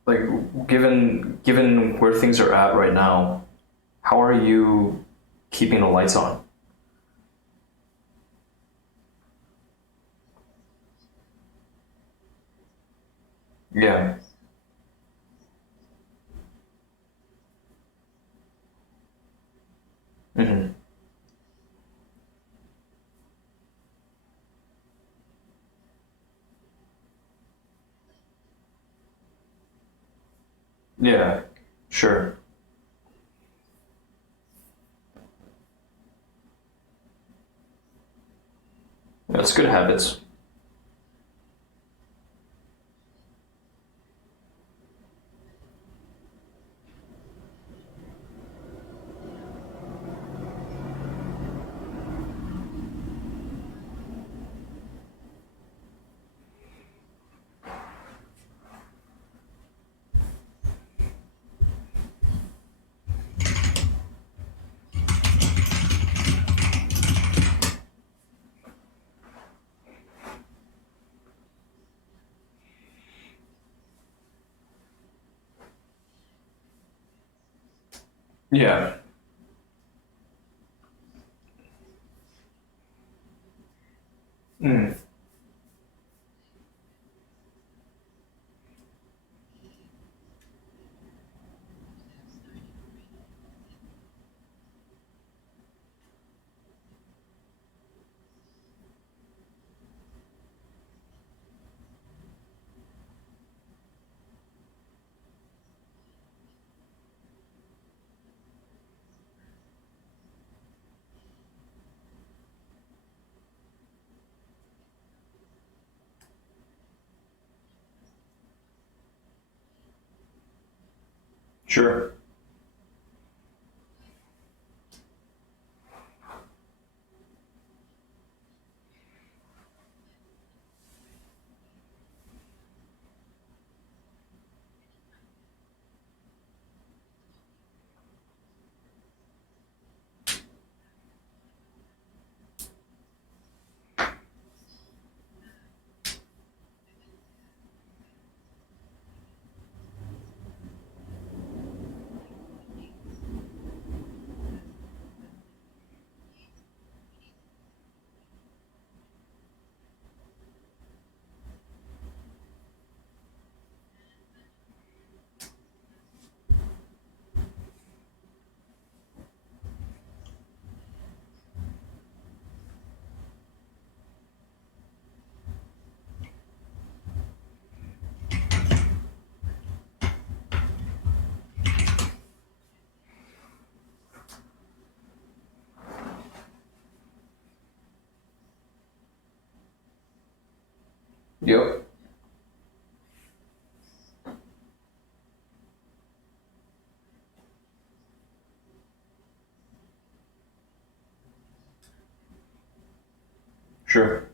like, given where things are at right now, how are you keeping the lights on? Yeah. Hmm. Yeah. Sure. That's good habits. Yeah. Mm. Sure. Yep. Sure.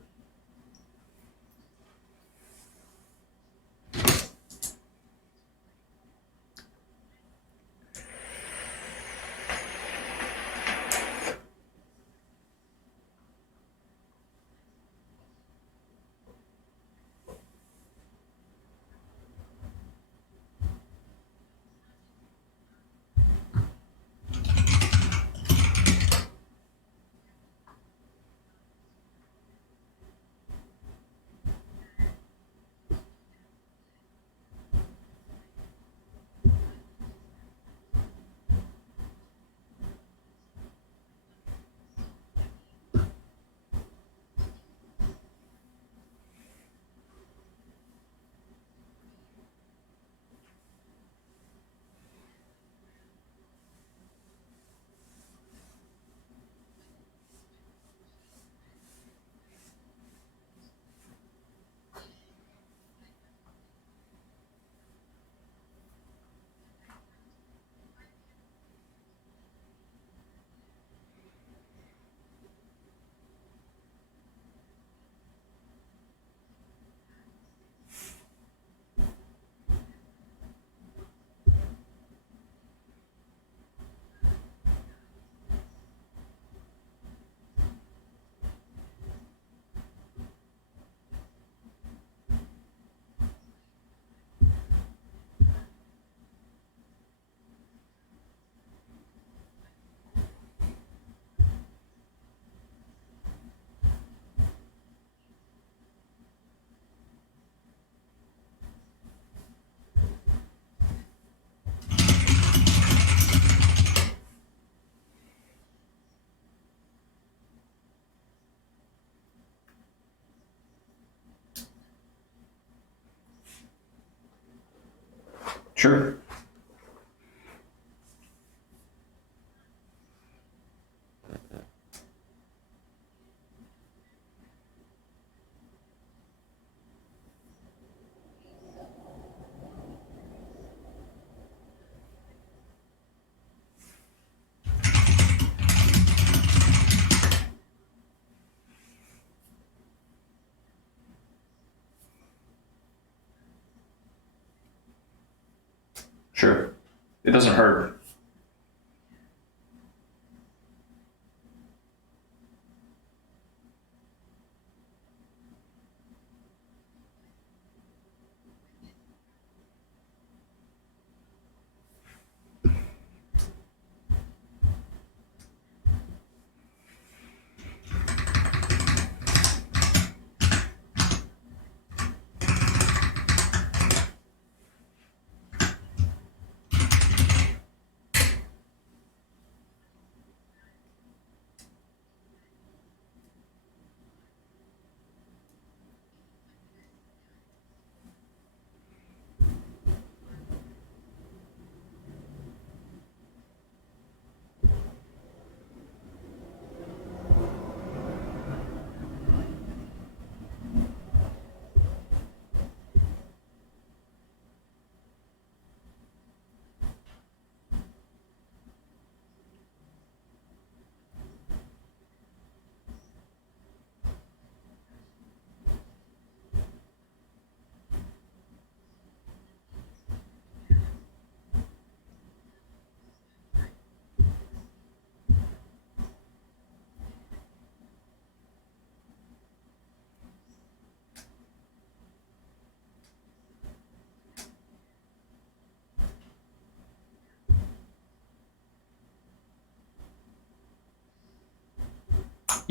Sure. Sure. It doesn't hurt.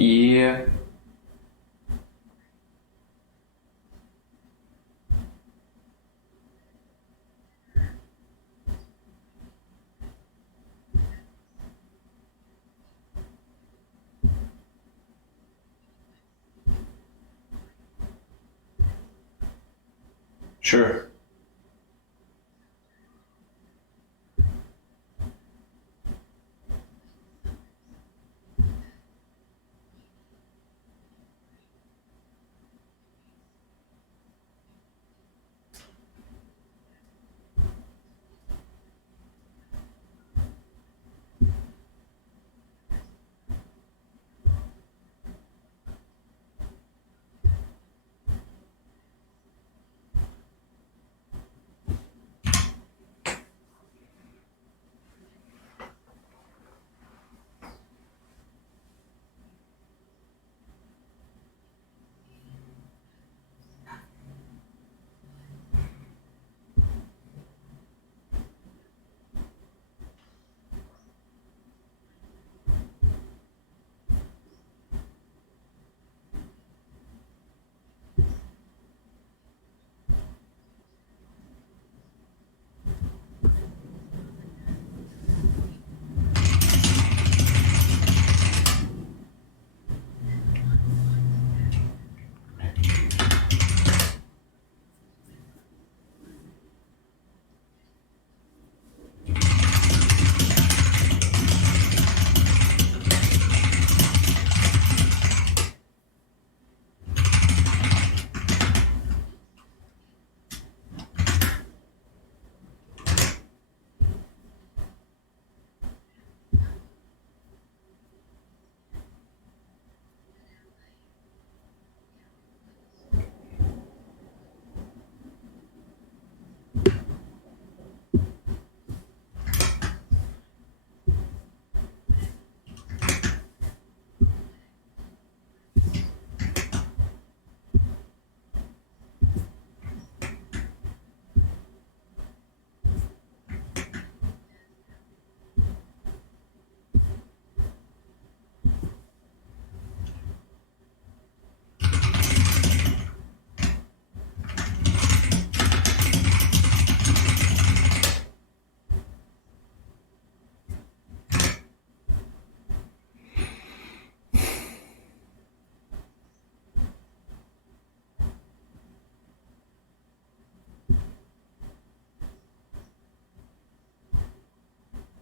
Yeah. Sure.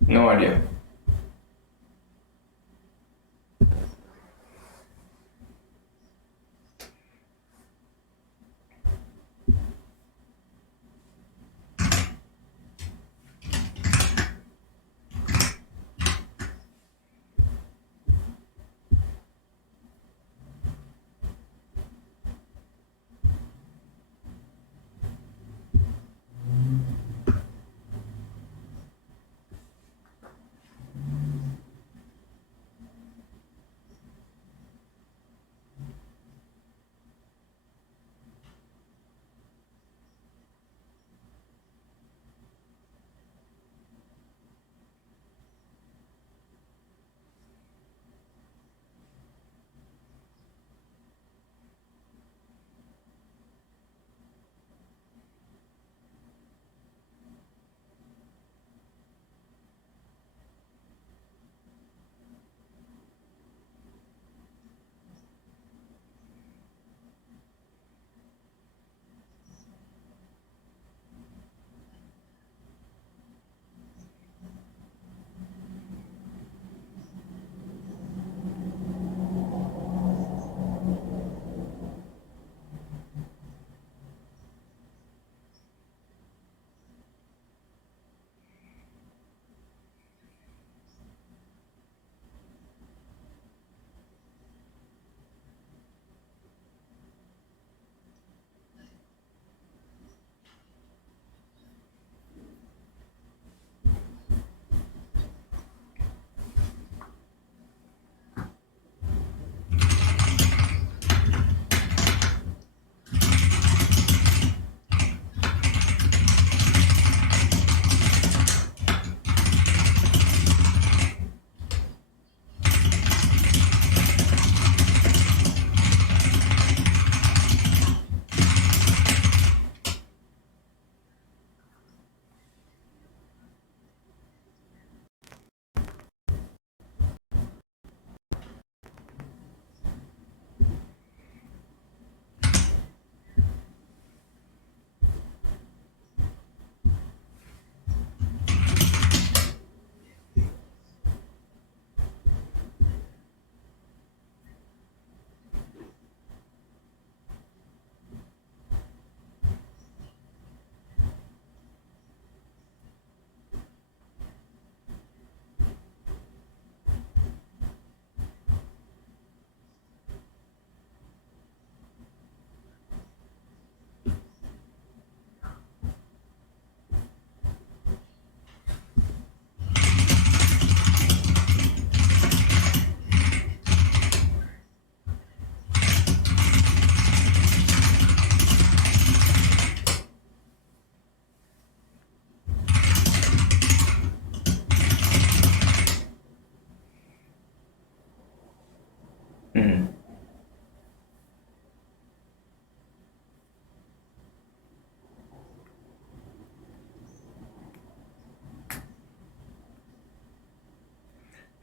No idea.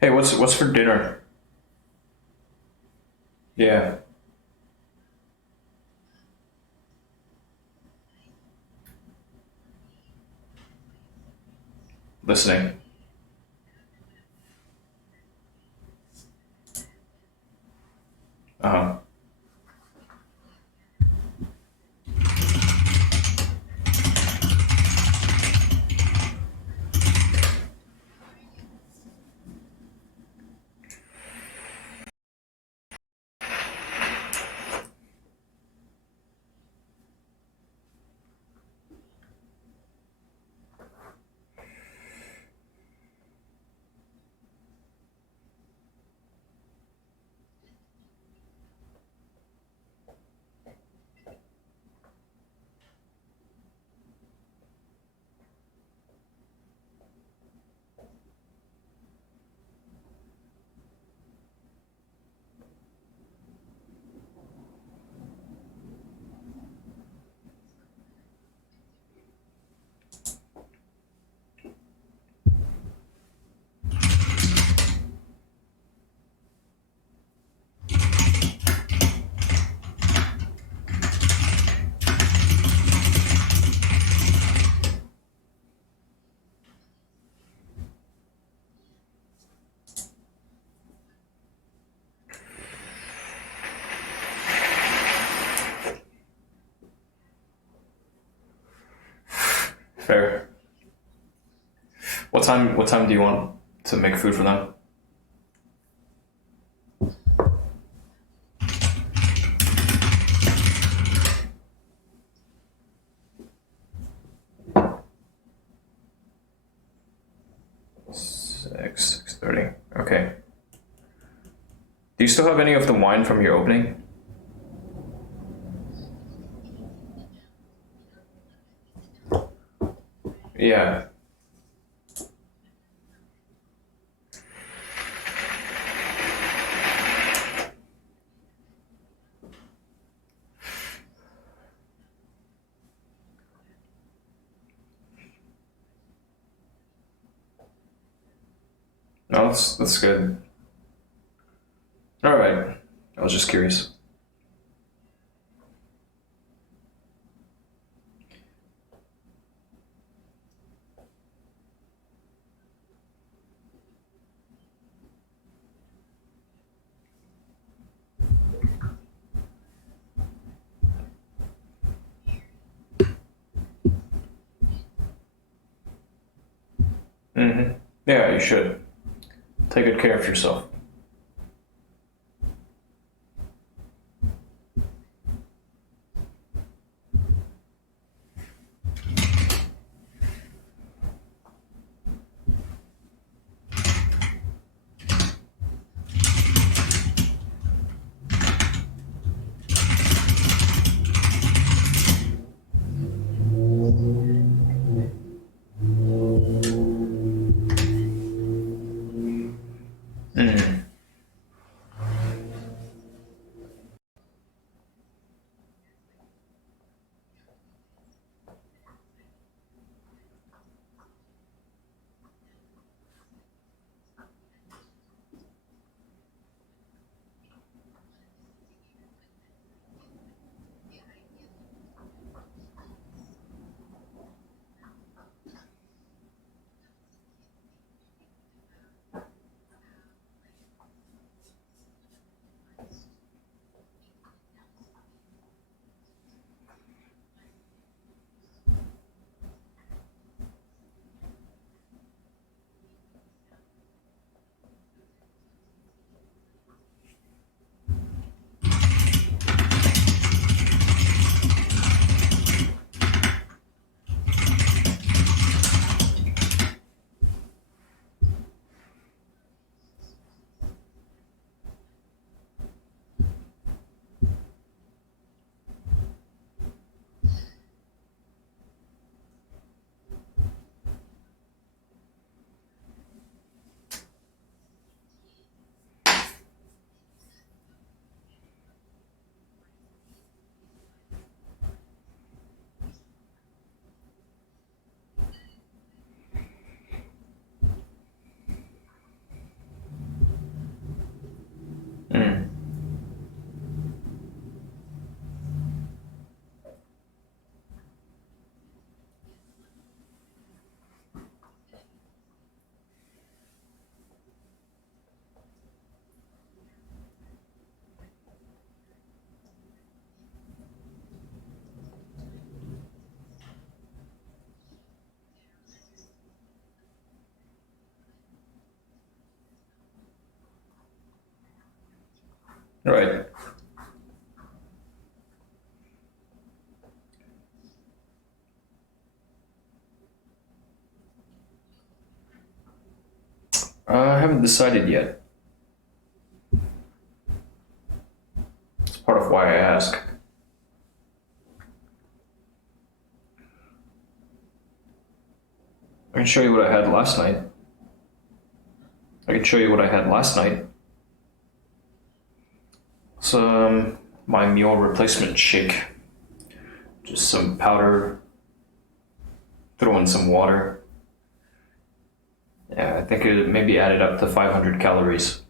Hey, what's for dinner? Yeah. Listening. Uh-huh. Fair. What time do you want to make food for them? Six thirty. Okay. Do you still have any of the wine from your opening? Yeah. No, that's good. All right. I was just curious. Mm-hmm. Yeah, you should. Take good care of yourself. Mm. Mm. All right. I haven't decided yet. It's part of why I ask. I can show you what I had last night. I can show you what I had last night. It's my meal replacement shake. Just some powder, throw in some water. Yeah, I think it maybe added up to 500 calories.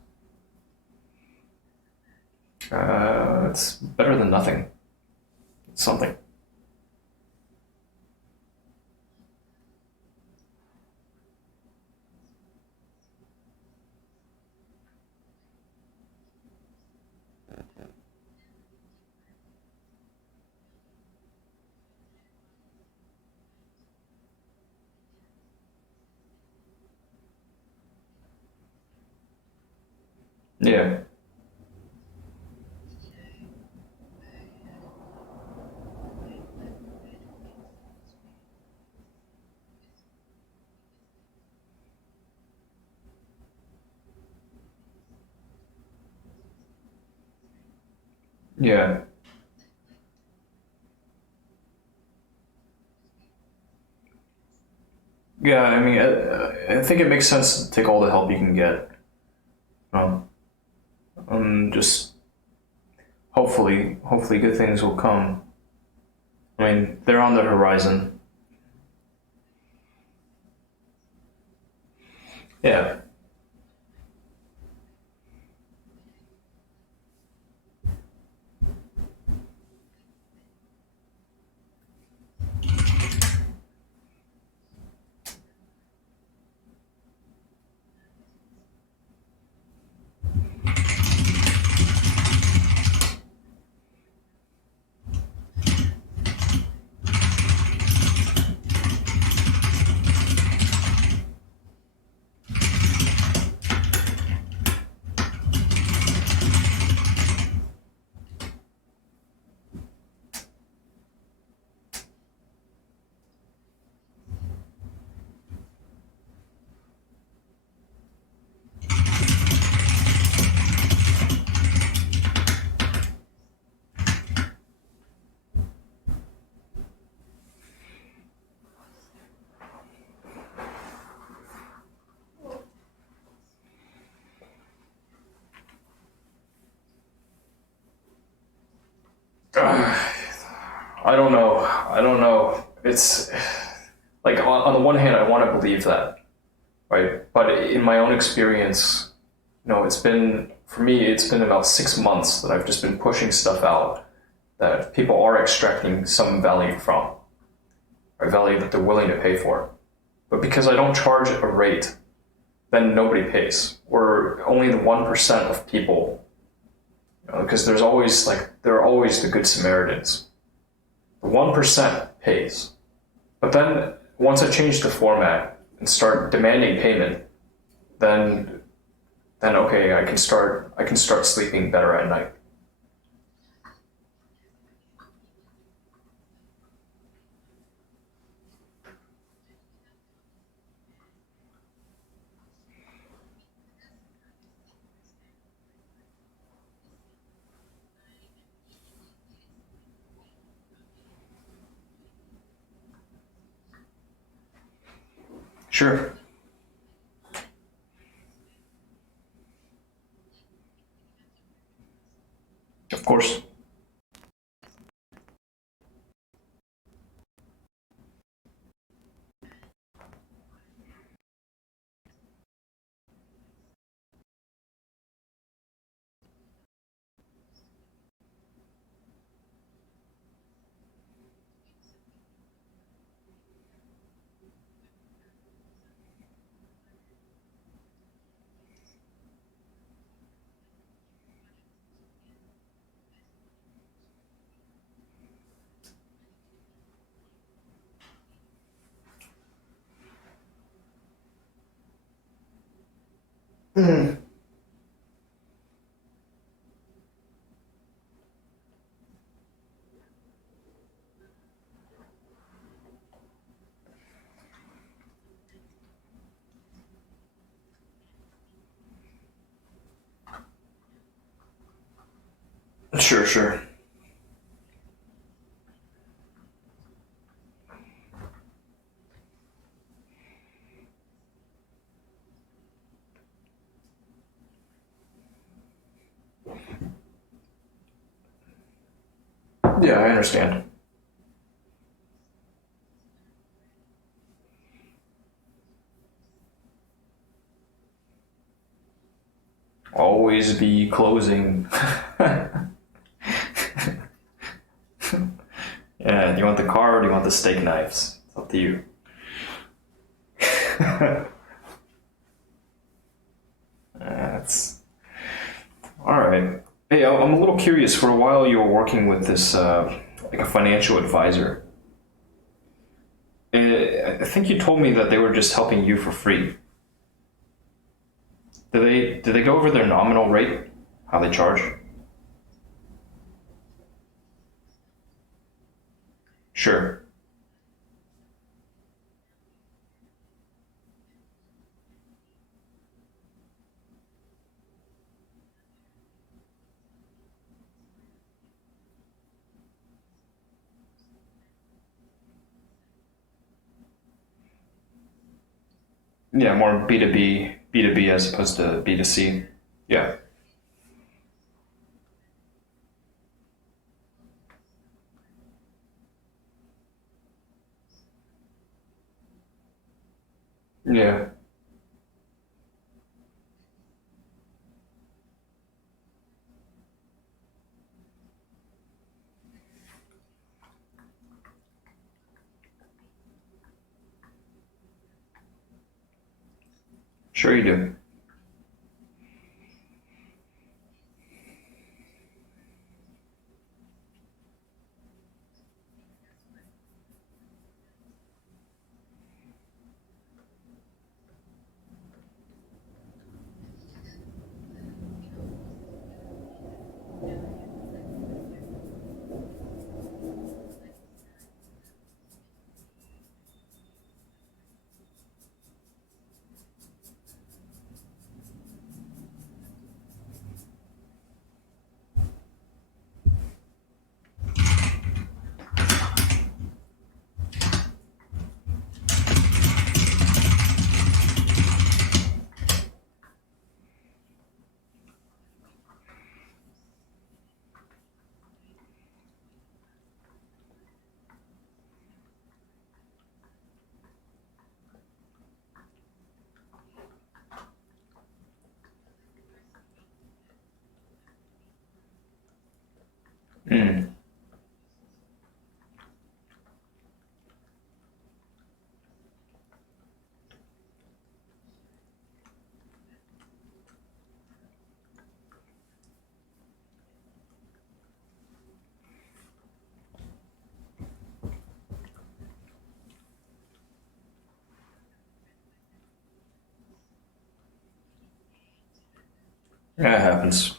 It's better than nothing. It's something. Yeah. Yeah. Yeah, I mean, I think it makes sense to take all the help you can get. Um, just hopefully good things will come. I mean, they're on the horizon. Yeah. I don't know. I don't know. It's like on the one hand, I want to believe that, right? But in my own experience, it's been for me. It's been about 6 months that I've just been pushing stuff out that people are extracting some value from, or value that they're willing to pay for. But because I don't charge a rate, then nobody pays, or only the 1% of people. Because there are always the good Samaritans. The 1% pays. But then once I change the format and start demanding payment, then okay, I can start sleeping better at night. Sure. Of course. Sure, sure. Yeah, I understand. Always be closing. Yeah, do you want the car or do you want the steak knives? It's up to you. That's all right. Hey, I'm a little curious. For a while, you were working with this, like a financial advisor. I think you told me that they were just helping you for free. Do they go over their nominal rate? How they charge? Sure. Yeah, more B2B as opposed to B2C. Yeah. Yeah. Sure you do. Mm. That happens.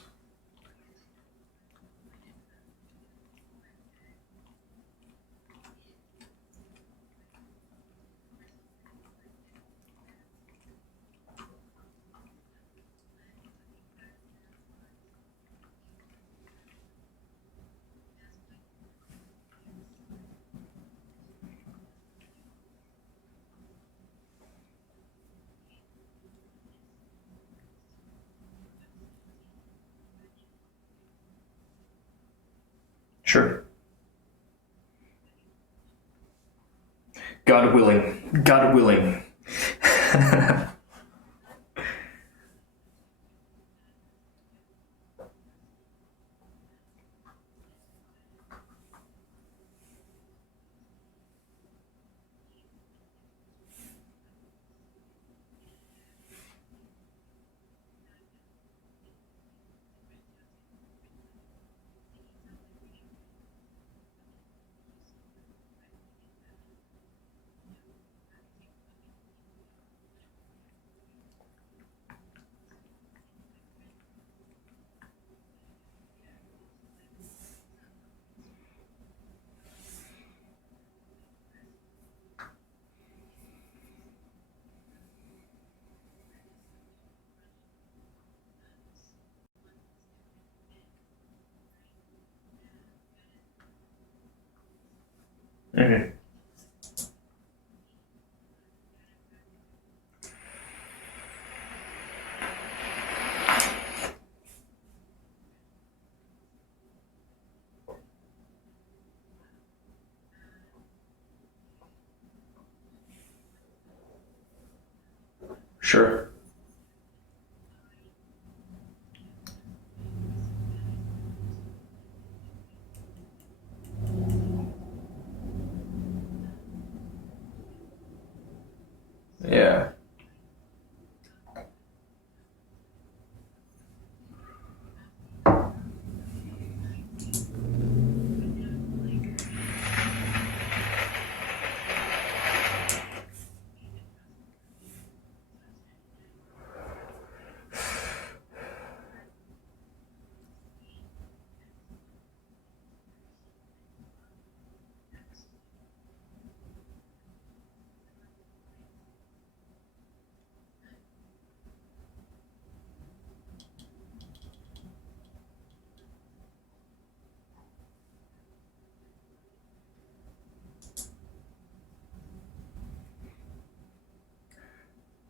Sure. God willing. God willing. Mhm. Sure. Yeah.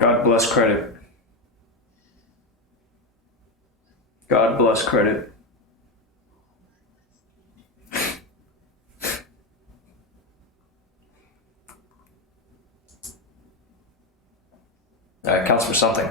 God bless credit. God bless credit. That counts for something.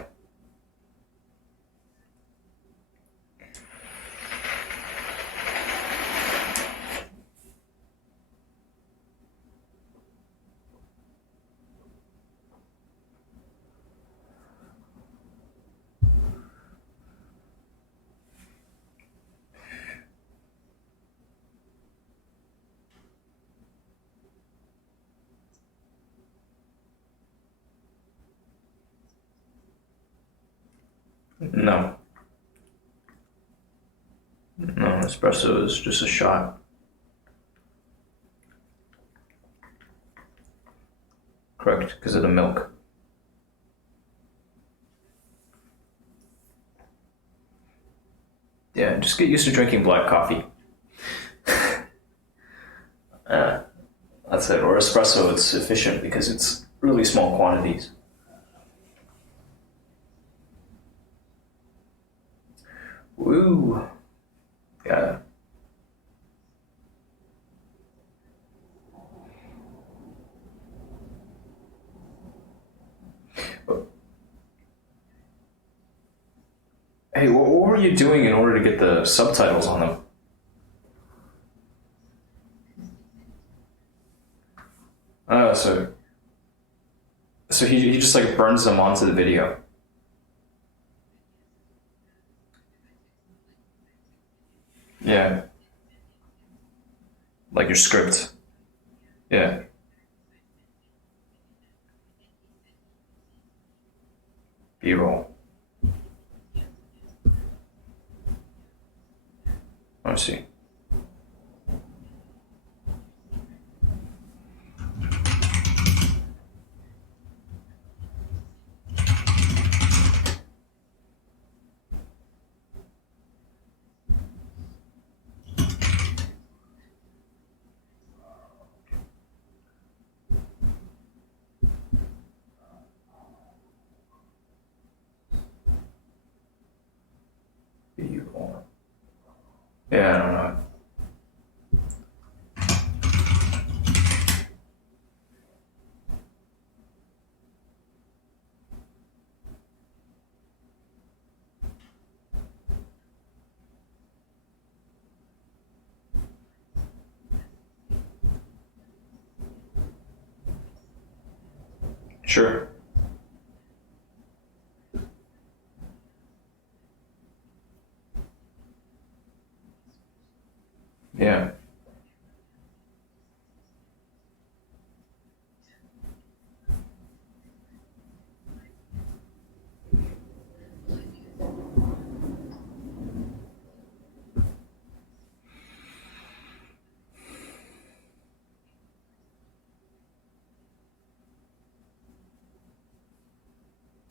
No. No, espresso is just a shot. Correct, because of the milk. Yeah, just get used to drinking black coffee. That's it. Or espresso, it's efficient because it's really small quantities. Woo. Yeah. Hey, what were you doing in order to get the subtitles on them? So he just like burns them onto the video. Yeah. Like your script. Yeah. B-roll. I see. B-roll. Yeah, I don't know. Sure. Yeah.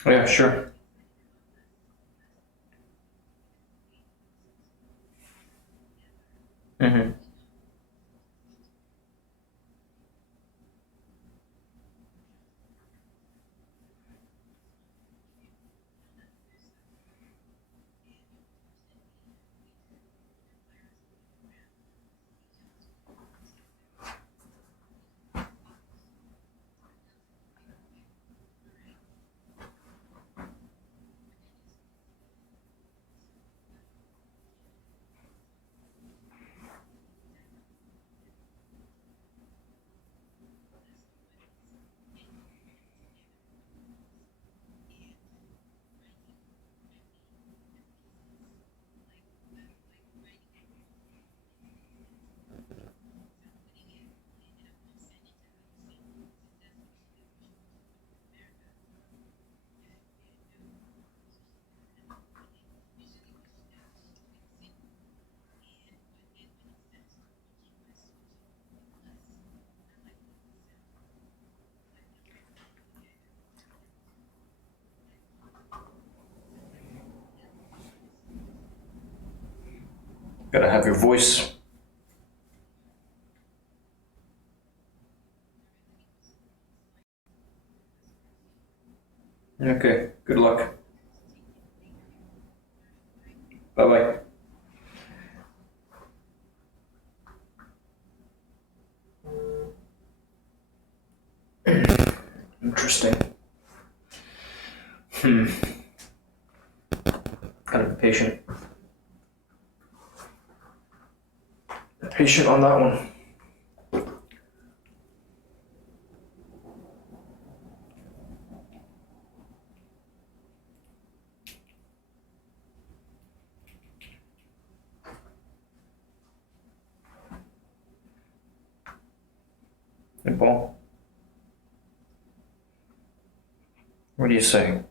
Yeah, sure. Mm-hmm. Gotta have your voice. Yeah, patient on that one. Hey, Paul. What do you say?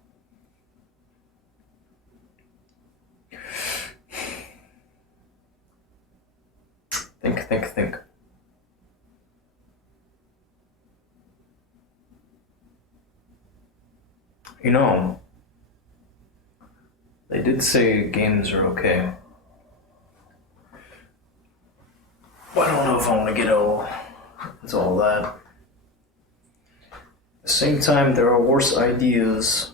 Think. You know, they did say games are okay. But I don't know if I want to get into all that. At the same time, there are worse ideas.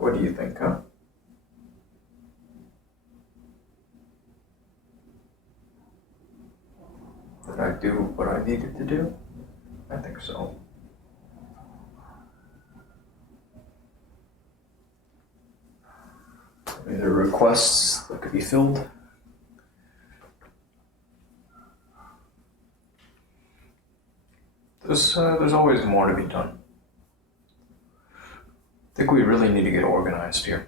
What do you think, huh? Did I do what I needed to do? I think so. Are there requests that could be filled? There's always more to be done. I think we really need to get organized here.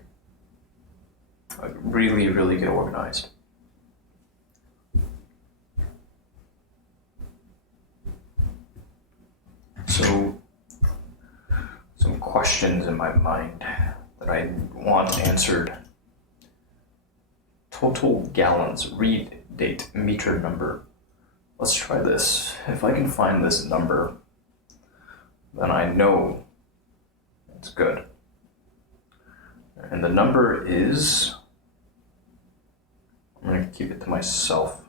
Like, really, really get organized. So, some questions in my mind that I want answered. Total gallons, read date, meter number. Let's try this. If I can find this number, then I know it's good. And the number is, I'm going to keep it to myself.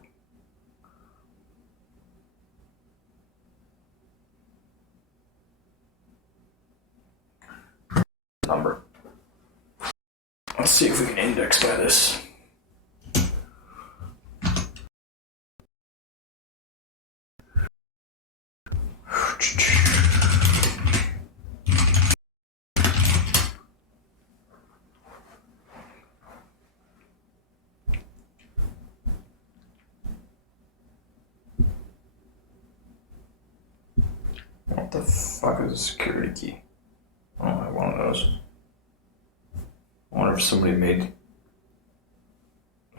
Number. Let's see if we can index by this. What the fuck is a security key? I don't have one of those. I wonder if somebody made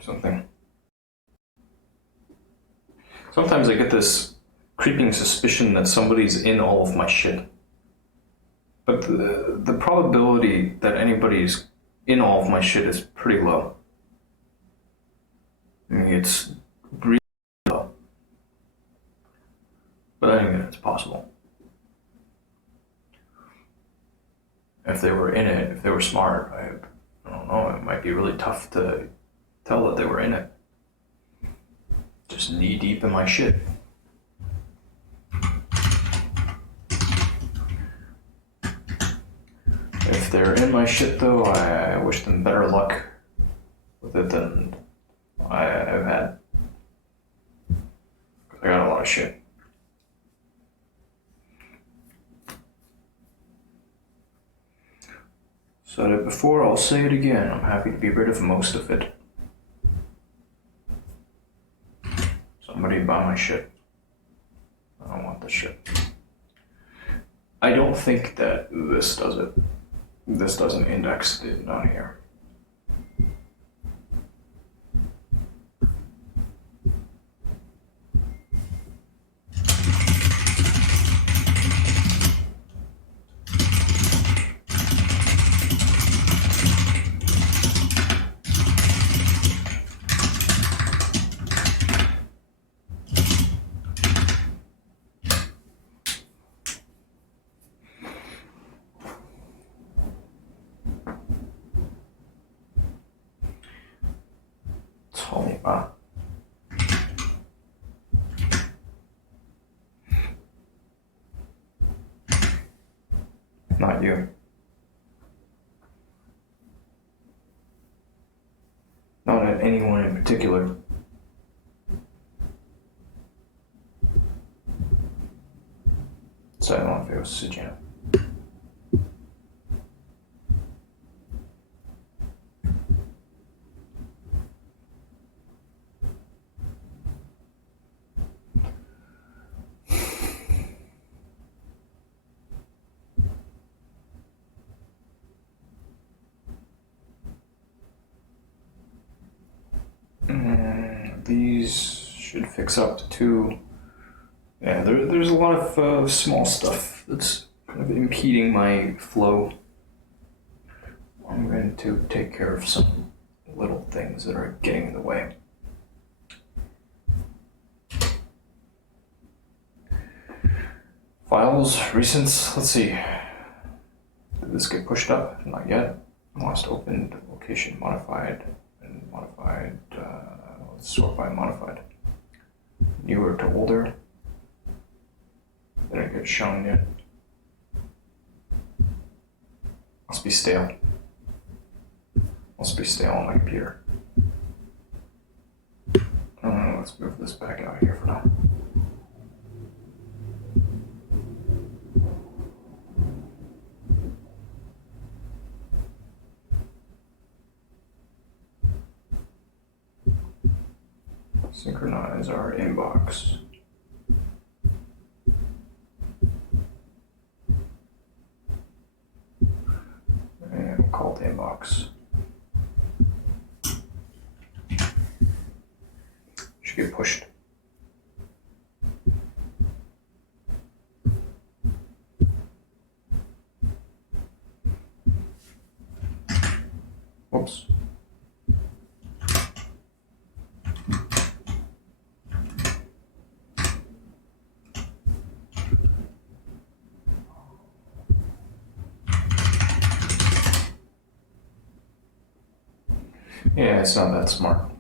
something. Sometimes I get this creeping suspicion that somebody's in all of my shit. But the probability that anybody's in all of my shit is pretty low. I mean, it's really low. But I think it's possible. If they were in it, if they were smart, I don't know, it might be really tough to tell that they were in it. Just knee deep in my shit. If they're in my shit though, I wish them better luck with it than I've had. I got a lot of shit. Said it before, I'll say it again. I'm happy to be rid of most of it. Somebody buy my shit. I don't want this shit. I don't think that this does it. This doesn't index it down here. Not you. Not at anyone in particular. So I don't know if it was Sujana. these should fix up too. Yeah, there's a lot of small stuff that's kind of impeding my flow. I'm going to take care of some little things that are getting in the way. Files, recents, let's see. Did this get pushed up? Not yet. Last opened, location modified, and modified, let's sort by modified. Newer to older. Didn't get shown yet. Must be stale. Must be stale on my computer. Let's move this back out here for now. Synchronize our inbox. And we'll call it inbox. Should get pushed. Whoops. Yeah, it's not that smart.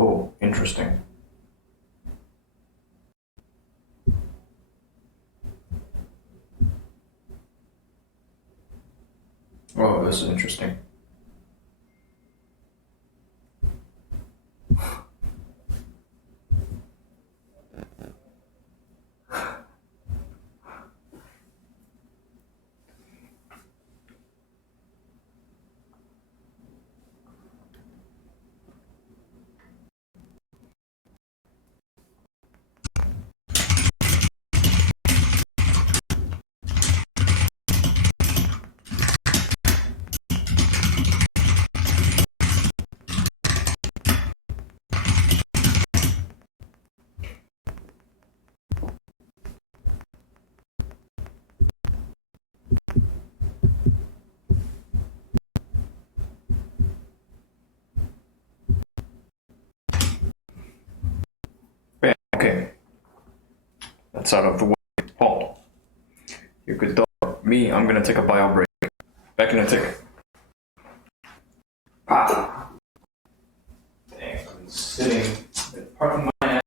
Oh, interesting. Oh, this is interesting. Yeah, okay. That's out of the way. Paul, you're good dog. Me, I'm gonna take a bio break. Back in a tick. Ah! Dang, I've been sitting. Parking my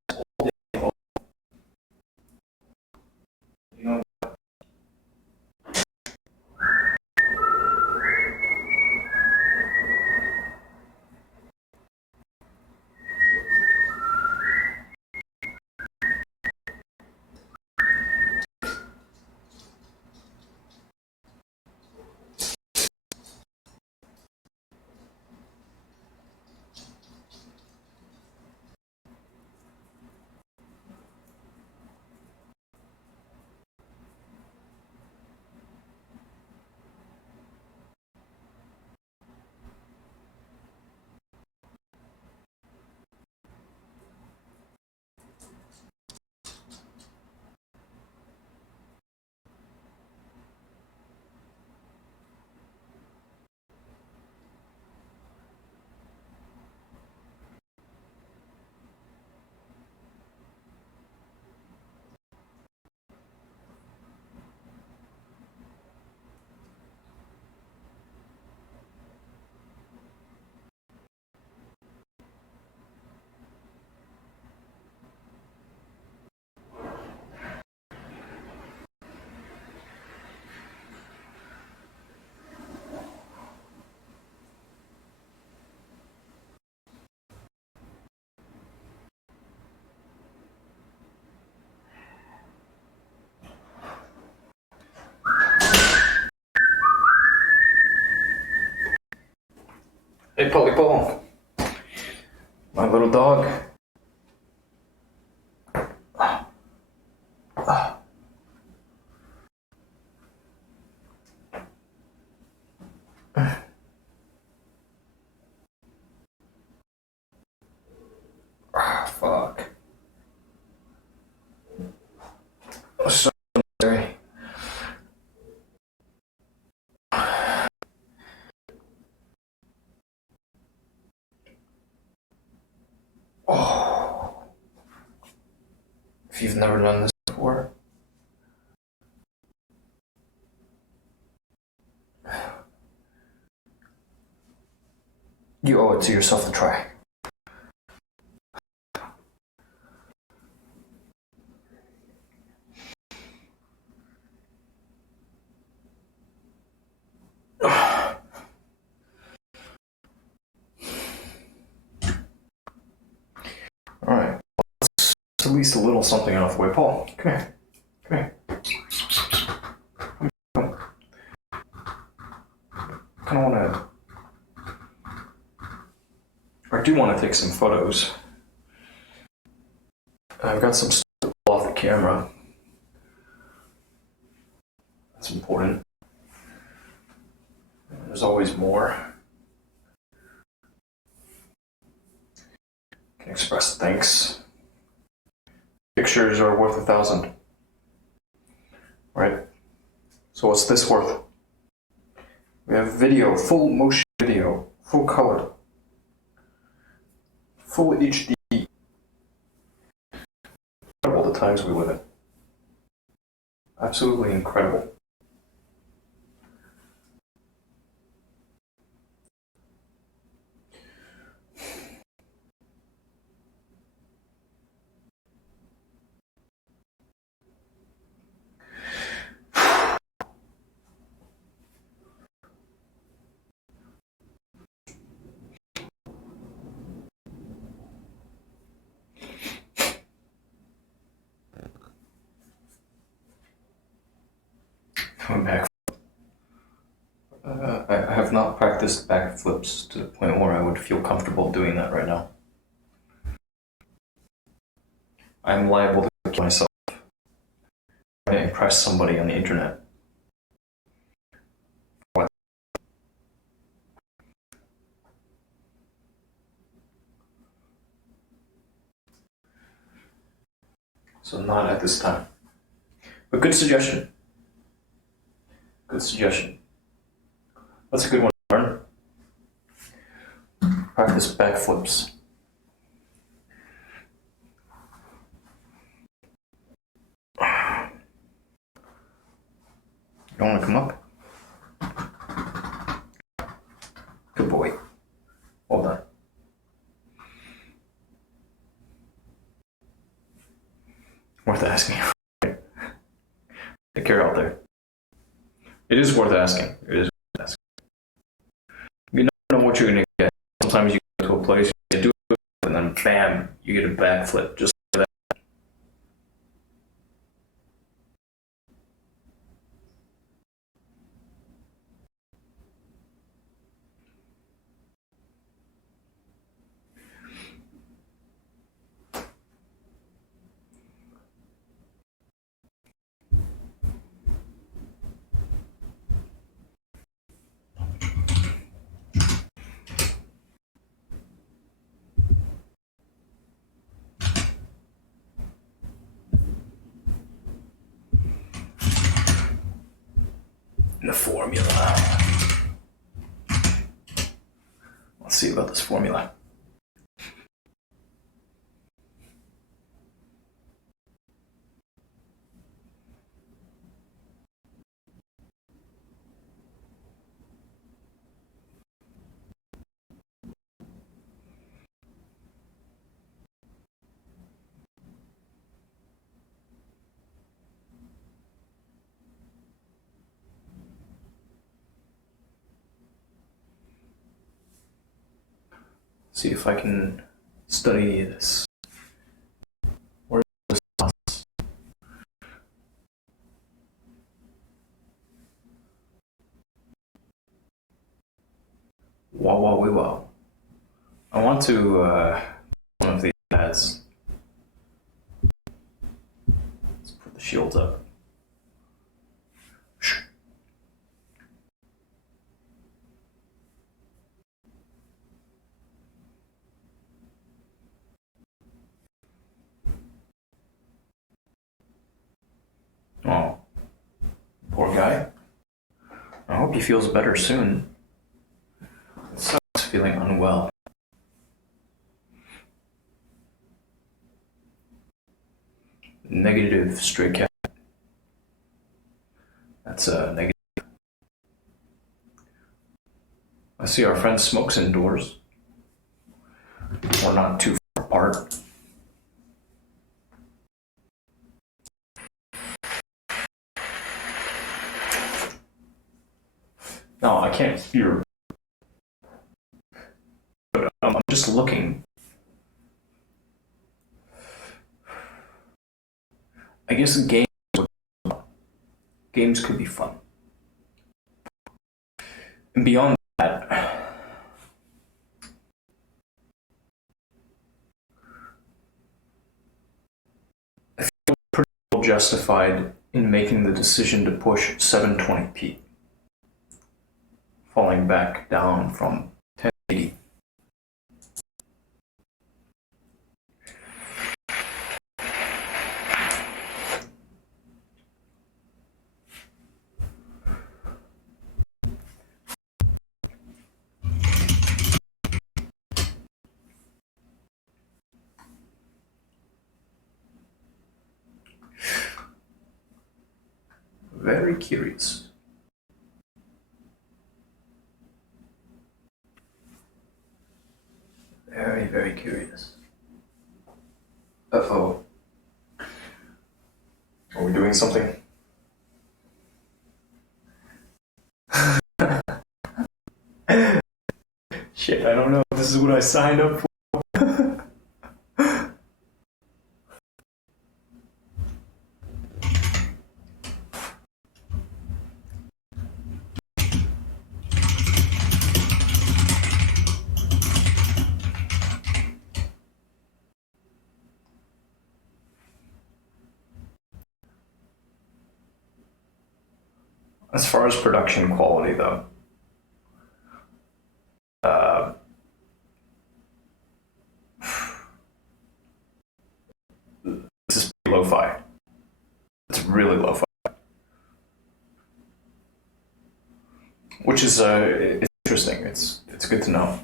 Polly Paul. My little dog. Fuck. So sorry. Oh. If you've never done this before, you owe it to yourself to try. Alright, let's at least a little something out of the way. Paul, come here. Come here. Come. I do want to take some photos. I've got some stuff off the camera. That's important. There's always more. Can express thanks. Pictures are worth 1,000. Right? So what's this worth? We have video, full motion video, full color, full HD. Incredible the times we live in. Absolutely incredible. Coming back. I have not practiced backflips to the point where I would feel comfortable doing that right now. I'm liable to kill myself trying to impress somebody on the internet. What? So not at this time. But good suggestion. Good suggestion. That's a good one to learn. Practice backflips. You don't want to come up? Good boy. Well done. Worth asking. Take care out there. It is worth asking. It is worth asking. You never know what you're going to get. Sometimes you go to a place, you do it, and then bam, you get a backflip just like that. The formula. Let's see about this formula. See if I can study this. Where is this? Wow, wow, wow, wow. to one of the ads. Let's put the shields up. Oh, poor guy. I hope he feels better soon. It sucks feeling unwell. Negative stray cat. That's a negative. I see our friend smokes indoors. We're not too far apart. No, I can't hear. But I'm just looking. I guess games could be fun. And beyond that, I feel pretty well justified in making the decision to push 720p, falling back down from 1080. Very curious. Very, very curious. Uh-oh. Are we doing something? Shit, I don't know if this is what I signed up for. As far as production quality, though, this is pretty lo-fi. It's really lo-fi, which is it's interesting. It's good to know.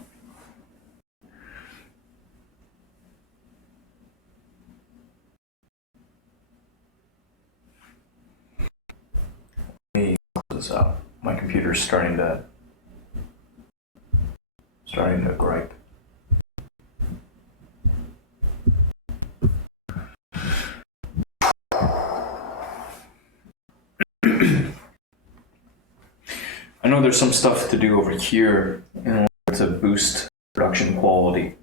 Let me close this out. My computer's starting to gripe. I know there's some stuff to do over here in order to boost production quality,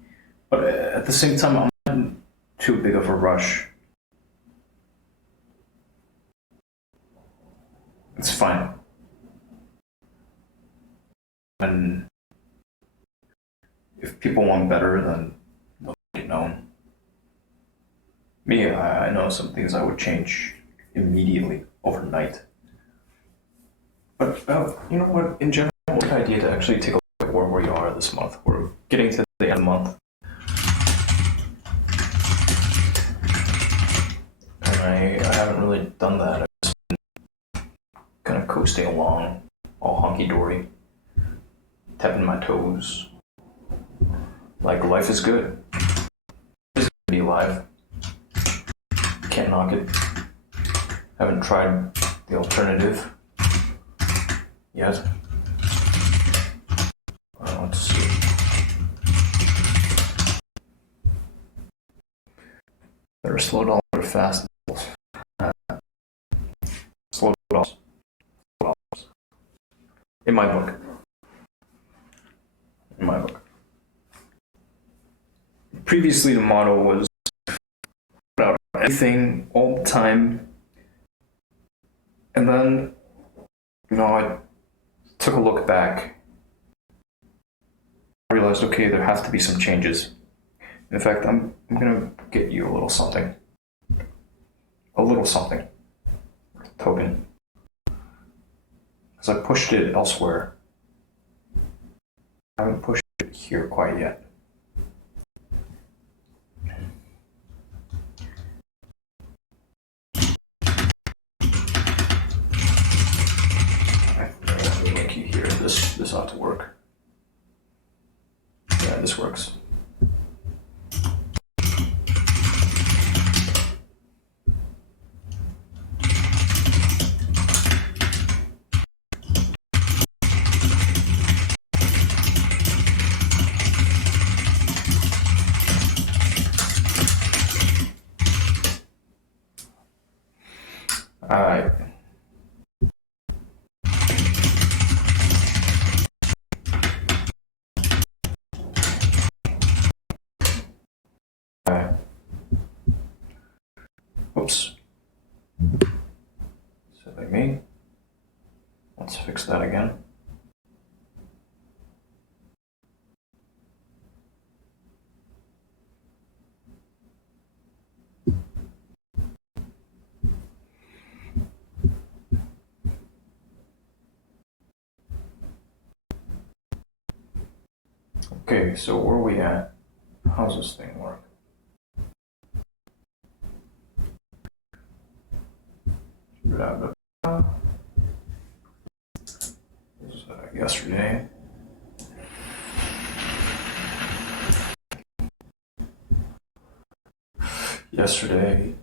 but at the same time, I'm not in too big of a rush. It's fine. And if people want better, then they'll make it known. Me, I know some things I would change immediately, overnight. But you know what? In general, it's a good idea to actually take a look at where we are this month. We're getting to the end of the month, and I haven't really done that. I've just been kind of coasting along, all hunky-dory, tapping my toes. Like, life is good. It's good to be alive. Can't knock it. Haven't tried the alternative yet. Let's see. Better slow dollars or fast dollars. Slow dollars. In my book. Previously, the motto was put out everything all the time, and then, I took a look back. realized, okay, there have to be some changes. In fact, I'm gonna get you a little something. A little something. Token. Because I pushed it elsewhere. I haven't pushed it here quite yet. I link you here. This ought to work. Yeah, this works. Alright. Oops. Silly me. Let's fix that again. Okay, so where are we at? How's this thing work? This was yesterday.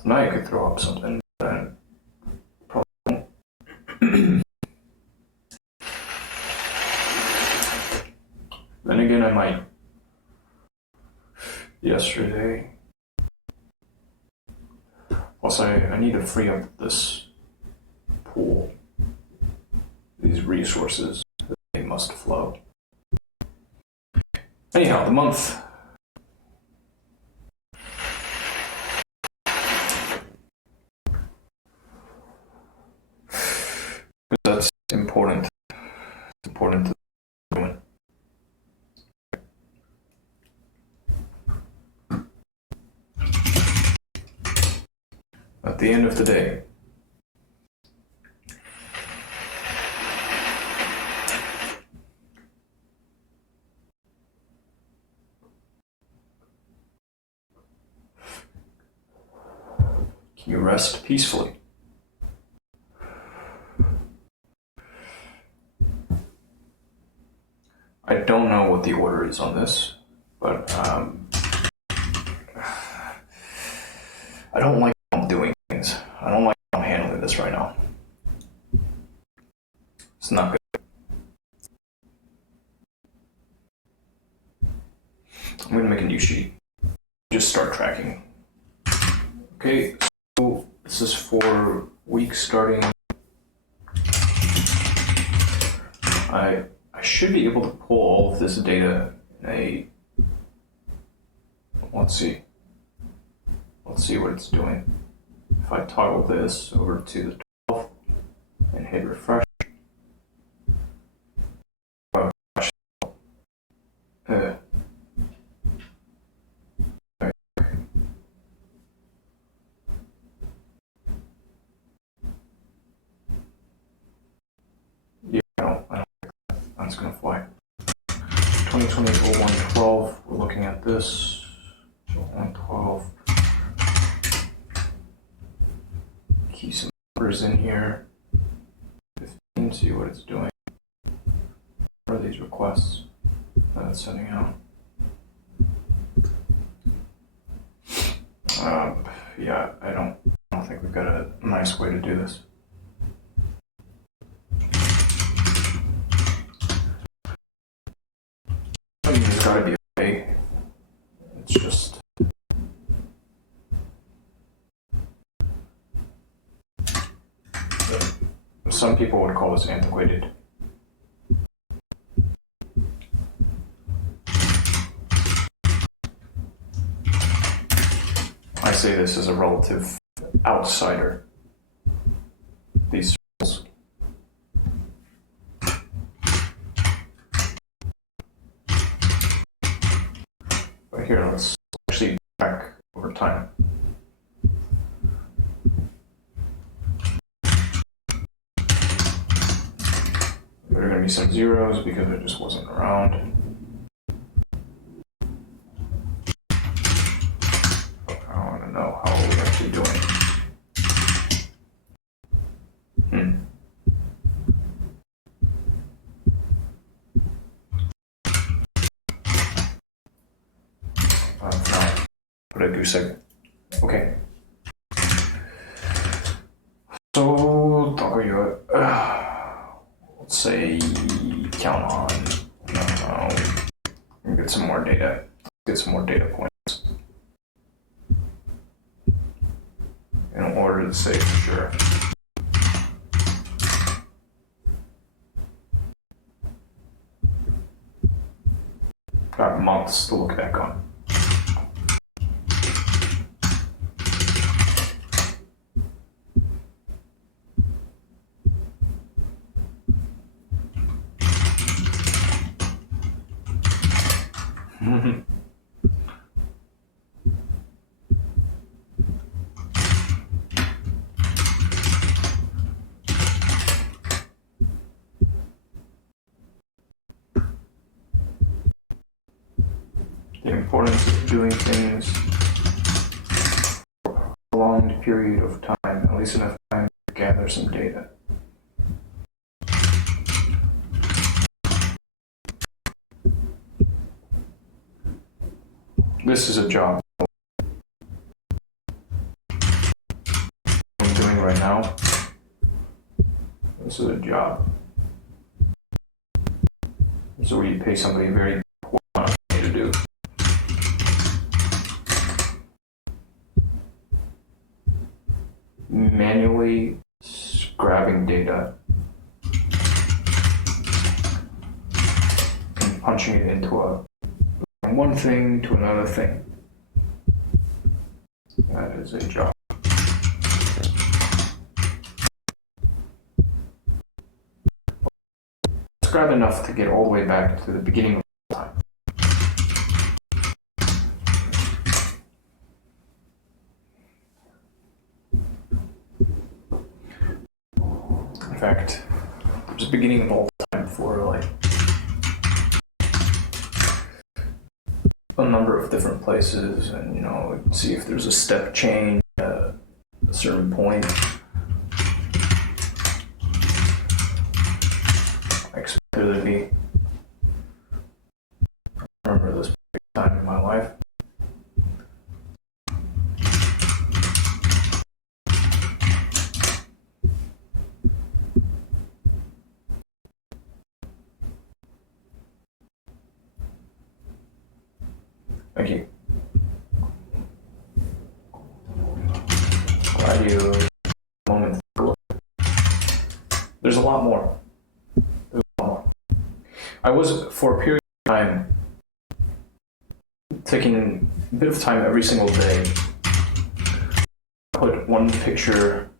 Tonight I could throw up something, but I probably won't. Then again, I might. Yesterday. Plus, I need to free up this pool. These resources, they must flow. Anyhow, the month. That's important. It's important to the woman. At the end of the day, can you rest peacefully? I don't know what the order is on this, but I don't like how I'm doing things. I don't like how I'm handling this right now. It's not good. I'm going to make a new sheet. Just start tracking. Okay, so this is for weeks starting. I should be able to pull all of this data in a. Let's see what it's doing. If I toggle this over to the 12th and hit refresh. Yeah, I don't think that's gonna fly. 2020-01-12, we're looking at this. 01-12. Key some numbers in here. 15, see what it's doing. What are these requests that it's sending out? Yeah, I don't think we've got a nice way to do this. I mean, there's gotta be a way. It's just. Some people would call this antiquated. I say this as a relative outsider. These circles. here, let's actually track over time. There are going to be some zeros because it just wasn't around. I want to know how we're actually doing. No, but I do say, okay. So, let's say count on, get some more data, get some more data points in order to say for sure. Got months to look back on. The importance of doing things for a prolonged period of time, at least enough time to gather some data. This is a job I'm doing right now. This is a job. This is where you pay somebody very poor amount of money to do. Manually grabbing data and punching it into from one thing to another thing. That is a job. Let's grab enough to get all the way back to the beginning of time. In fact, there's a beginning of all time for like a number of different places, and see if there's a step change at a certain point. I expect there to be. I remember this time in my life. Thank you. Glad you moment. There's a lot more. I was, for a period of time, taking a bit of time every single day, put one picture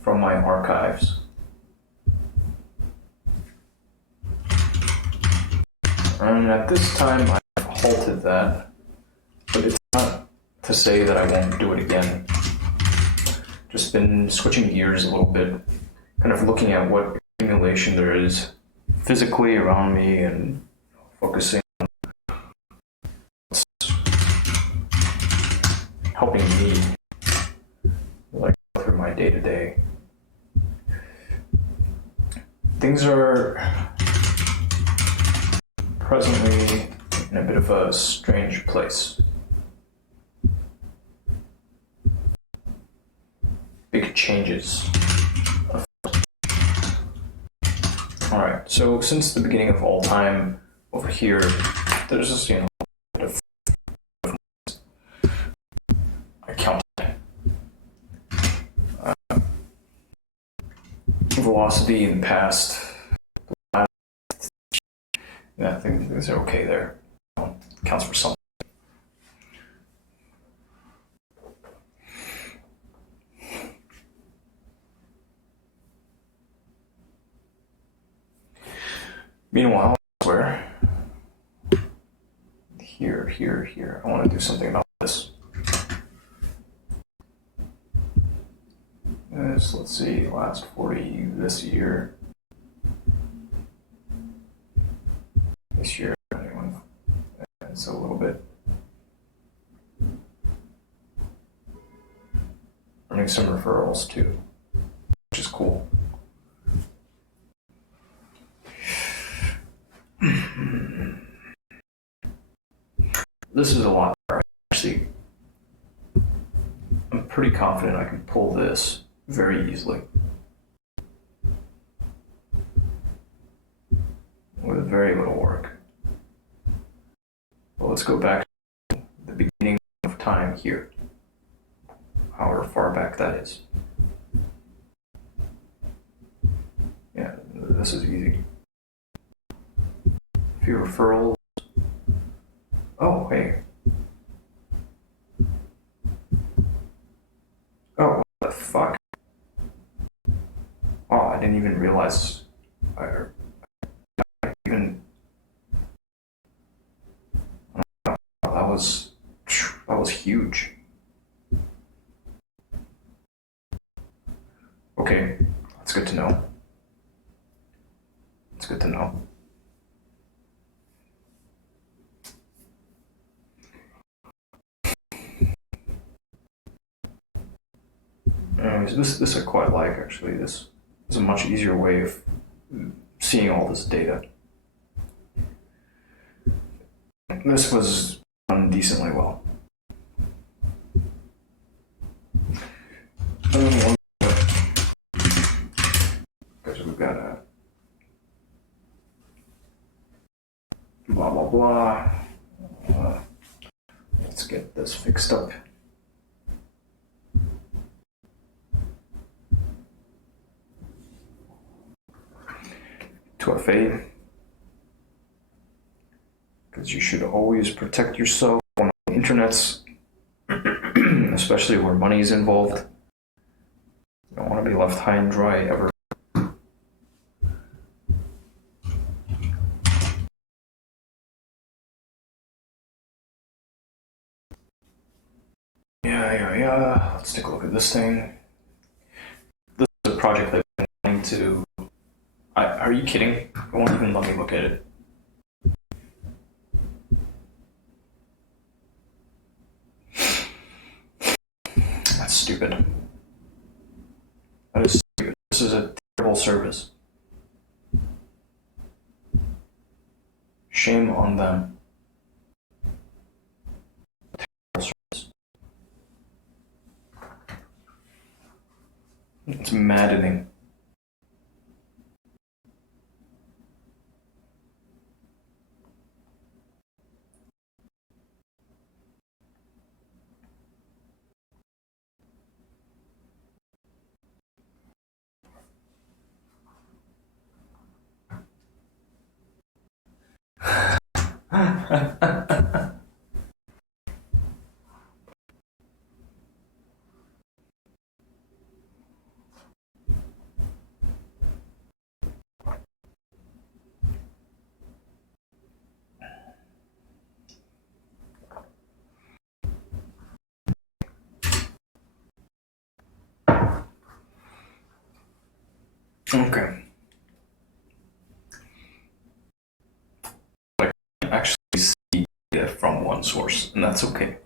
from my archives. And at this time, I've halted that, but it's not to say that I won't do it again. Just been switching gears a little bit, kind of looking at what accumulation there is physically around me and focusing on what's helping me like through my day-to-day. Things are presently in a bit of a strange place. Big changes. Alright, so since the beginning of all time over here, there's just, a bit of I counted. Velocity in the past. Yeah, I think things are okay there. Counts for something. Meanwhile, elsewhere, here. I want to do something about this. Let's see, last 40 this year. This year, it's a little bit. Earning some referrals too, which is cool. This is a lot better. Actually, I'm pretty confident I can pull this very easily with very little work. Well, let's go back to the beginning of time here, however far back that is. Yeah, this is easy. A few referrals. Oh, hey. Oh, what the fuck? Oh, I didn't even realize. That was huge. Okay, that's good to know. It's good to know. This I quite like, actually. This is a much easier way of seeing all this data. This was done decently well. Because we've got a blah blah blah. Let's get this fixed up. 2FA, because you should always protect yourself on the internets, especially where money is involved. You don't want to be left high and dry ever. Yeah. Let's take a look at this thing. This is a project that I've been wanting to. Are you kidding? It won't even let me look at it. That's stupid. That is stupid. This is a terrible service. Shame on them. Terrible service. It's maddening. Okay. I can actually see data from one source, and that's okay.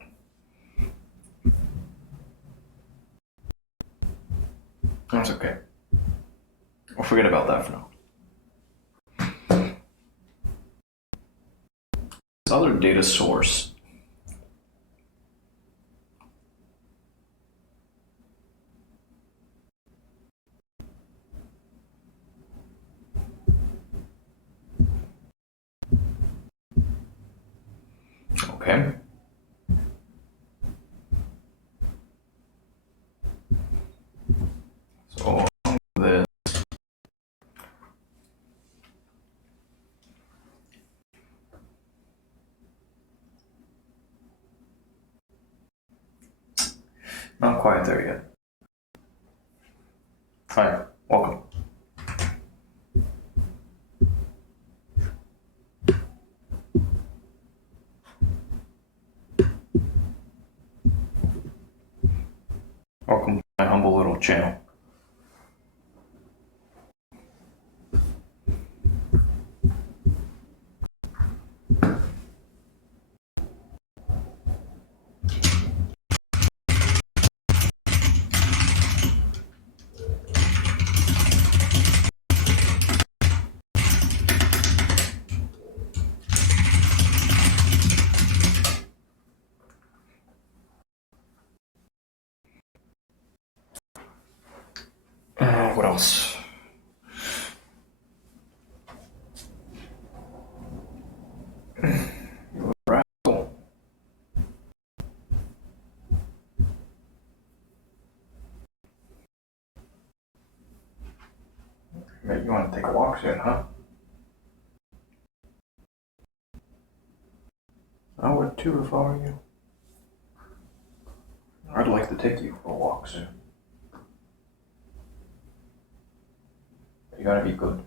That's okay. We'll forget about that for now. This other data source. Okay. So this. Not quite there yet. Hi, welcome. channel. What else? Rascal. Maybe you want to take a walk soon, huh? I would too if I were you. I'd like to take you for a walk soon. You gotta be good.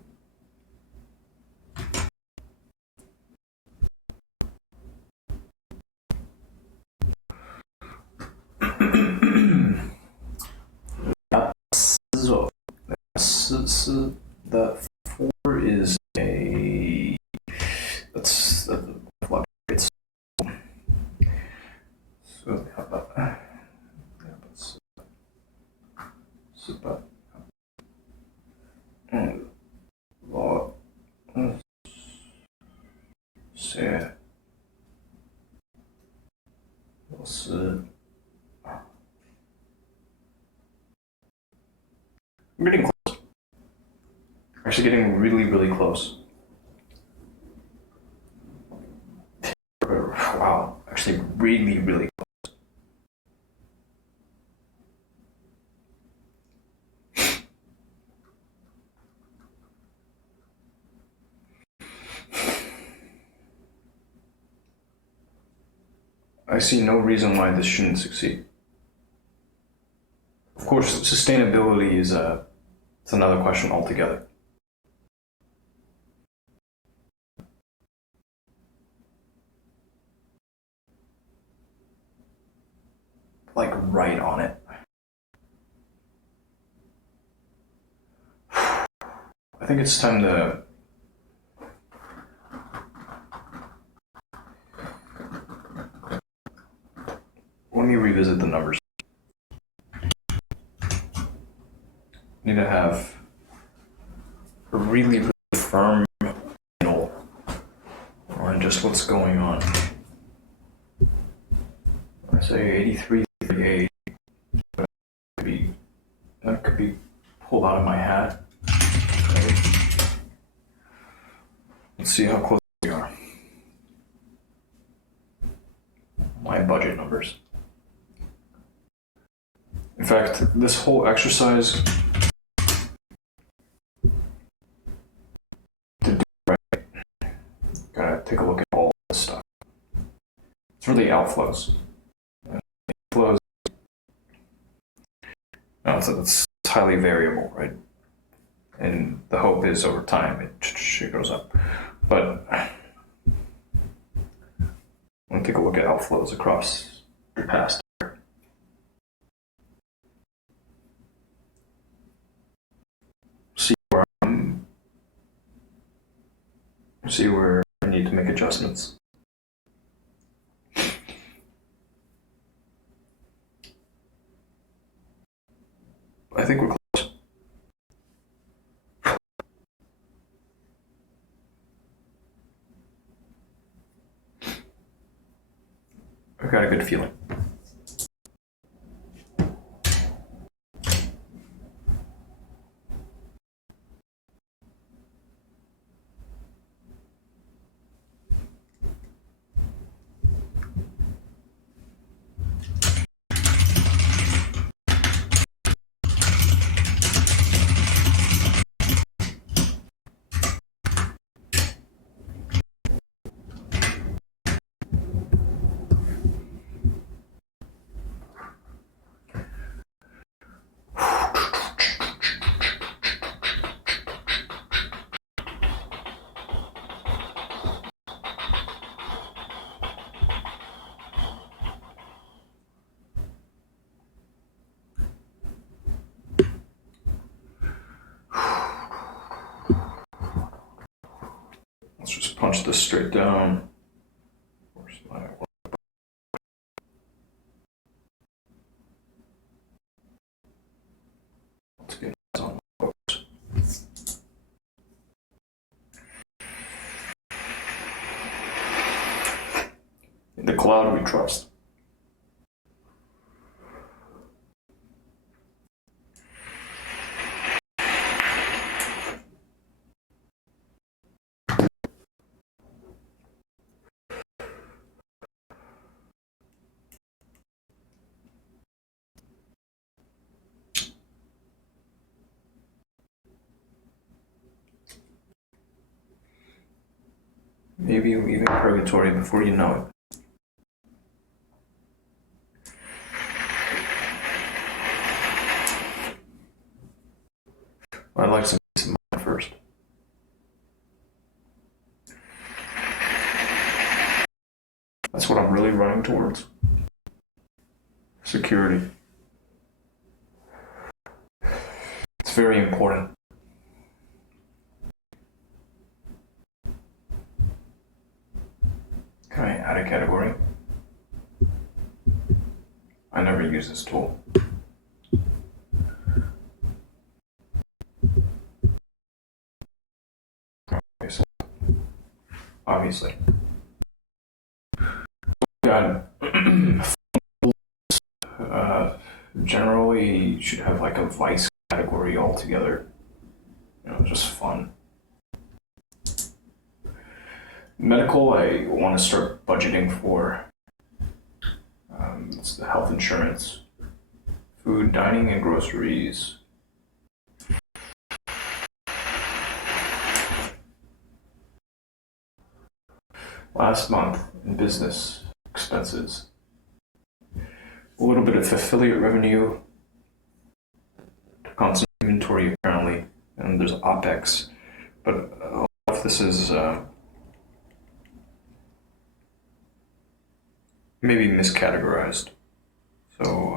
The 4 is a. That's the fluctuates. So how about that? Super. Vad ser oss I'm getting close. Actually getting really, really close. Wow, actually really, really close. I see no reason why this shouldn't succeed. Of course, sustainability is it's another question altogether. Like right on it. I think it's time to let me revisit the numbers. Need to have a really, really firm handle on just what's going on. I say 83, 38. That could be pulled out of my hat. Okay. Let's see how close we are. My budget numbers. In fact, this whole exercise to do right, gotta take a look at all this stuff. It's really outflows. Inflows, no, it's highly variable, right? And the hope is over time it goes up. But I want to take a look at outflows across the past. See where I need to make adjustments. I think we're close. I've got a good feeling. launch this straight down. Where's my work? Let's get this on my books. In the cloud we trust. Maybe leaving purgatory before you know it. I'd like some peace of mind first. That's what I'm really running towards. Security. It's very important. Can I add a category? I never use this tool. Obviously. Got generally you should have like a vice category altogether. Just fun. Medical, I want to start budgeting for. It's the health insurance, food, dining, and groceries. Last month in business expenses, a little bit of affiliate revenue, constant inventory apparently, and there's OPEX, but a lot of this is maybe miscategorized. So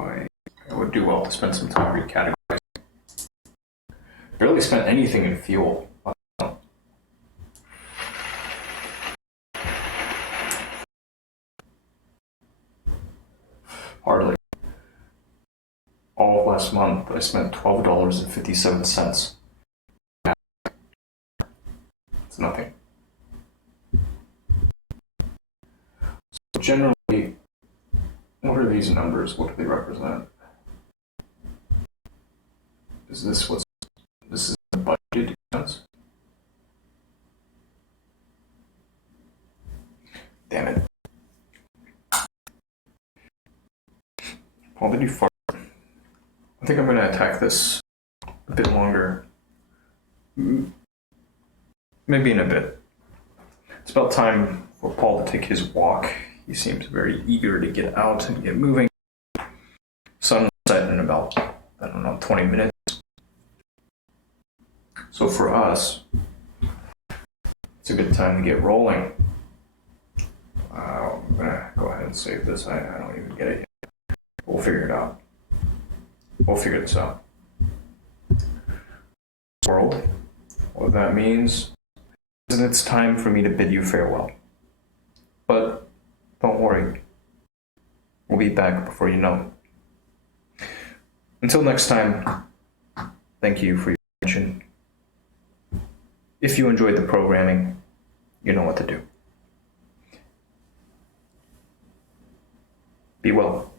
I would do well to spend some time recategorizing. Barely spent anything in fuel. Hardly. All of last month, I spent $12.57. It's nothing. So generally, what are these numbers? What do they represent? Is this this is the budgeted expense? Damn it. Paul, did you fart? I think I'm going to attack this a bit longer. Maybe in a bit. It's about time for Paul to take his walk. He seems very eager to get out and get moving. Sun will set in about, 20 minutes. So for us, it's a good time to get rolling. I'm going to go ahead and save this. I don't even get it yet. We'll figure it out. We'll figure this out. World, what that means is it's time for me to bid you farewell. But don't worry. We'll be back before you know it. Until next time, thank you for your attention. If you enjoyed the programming, you know what to do. Be well.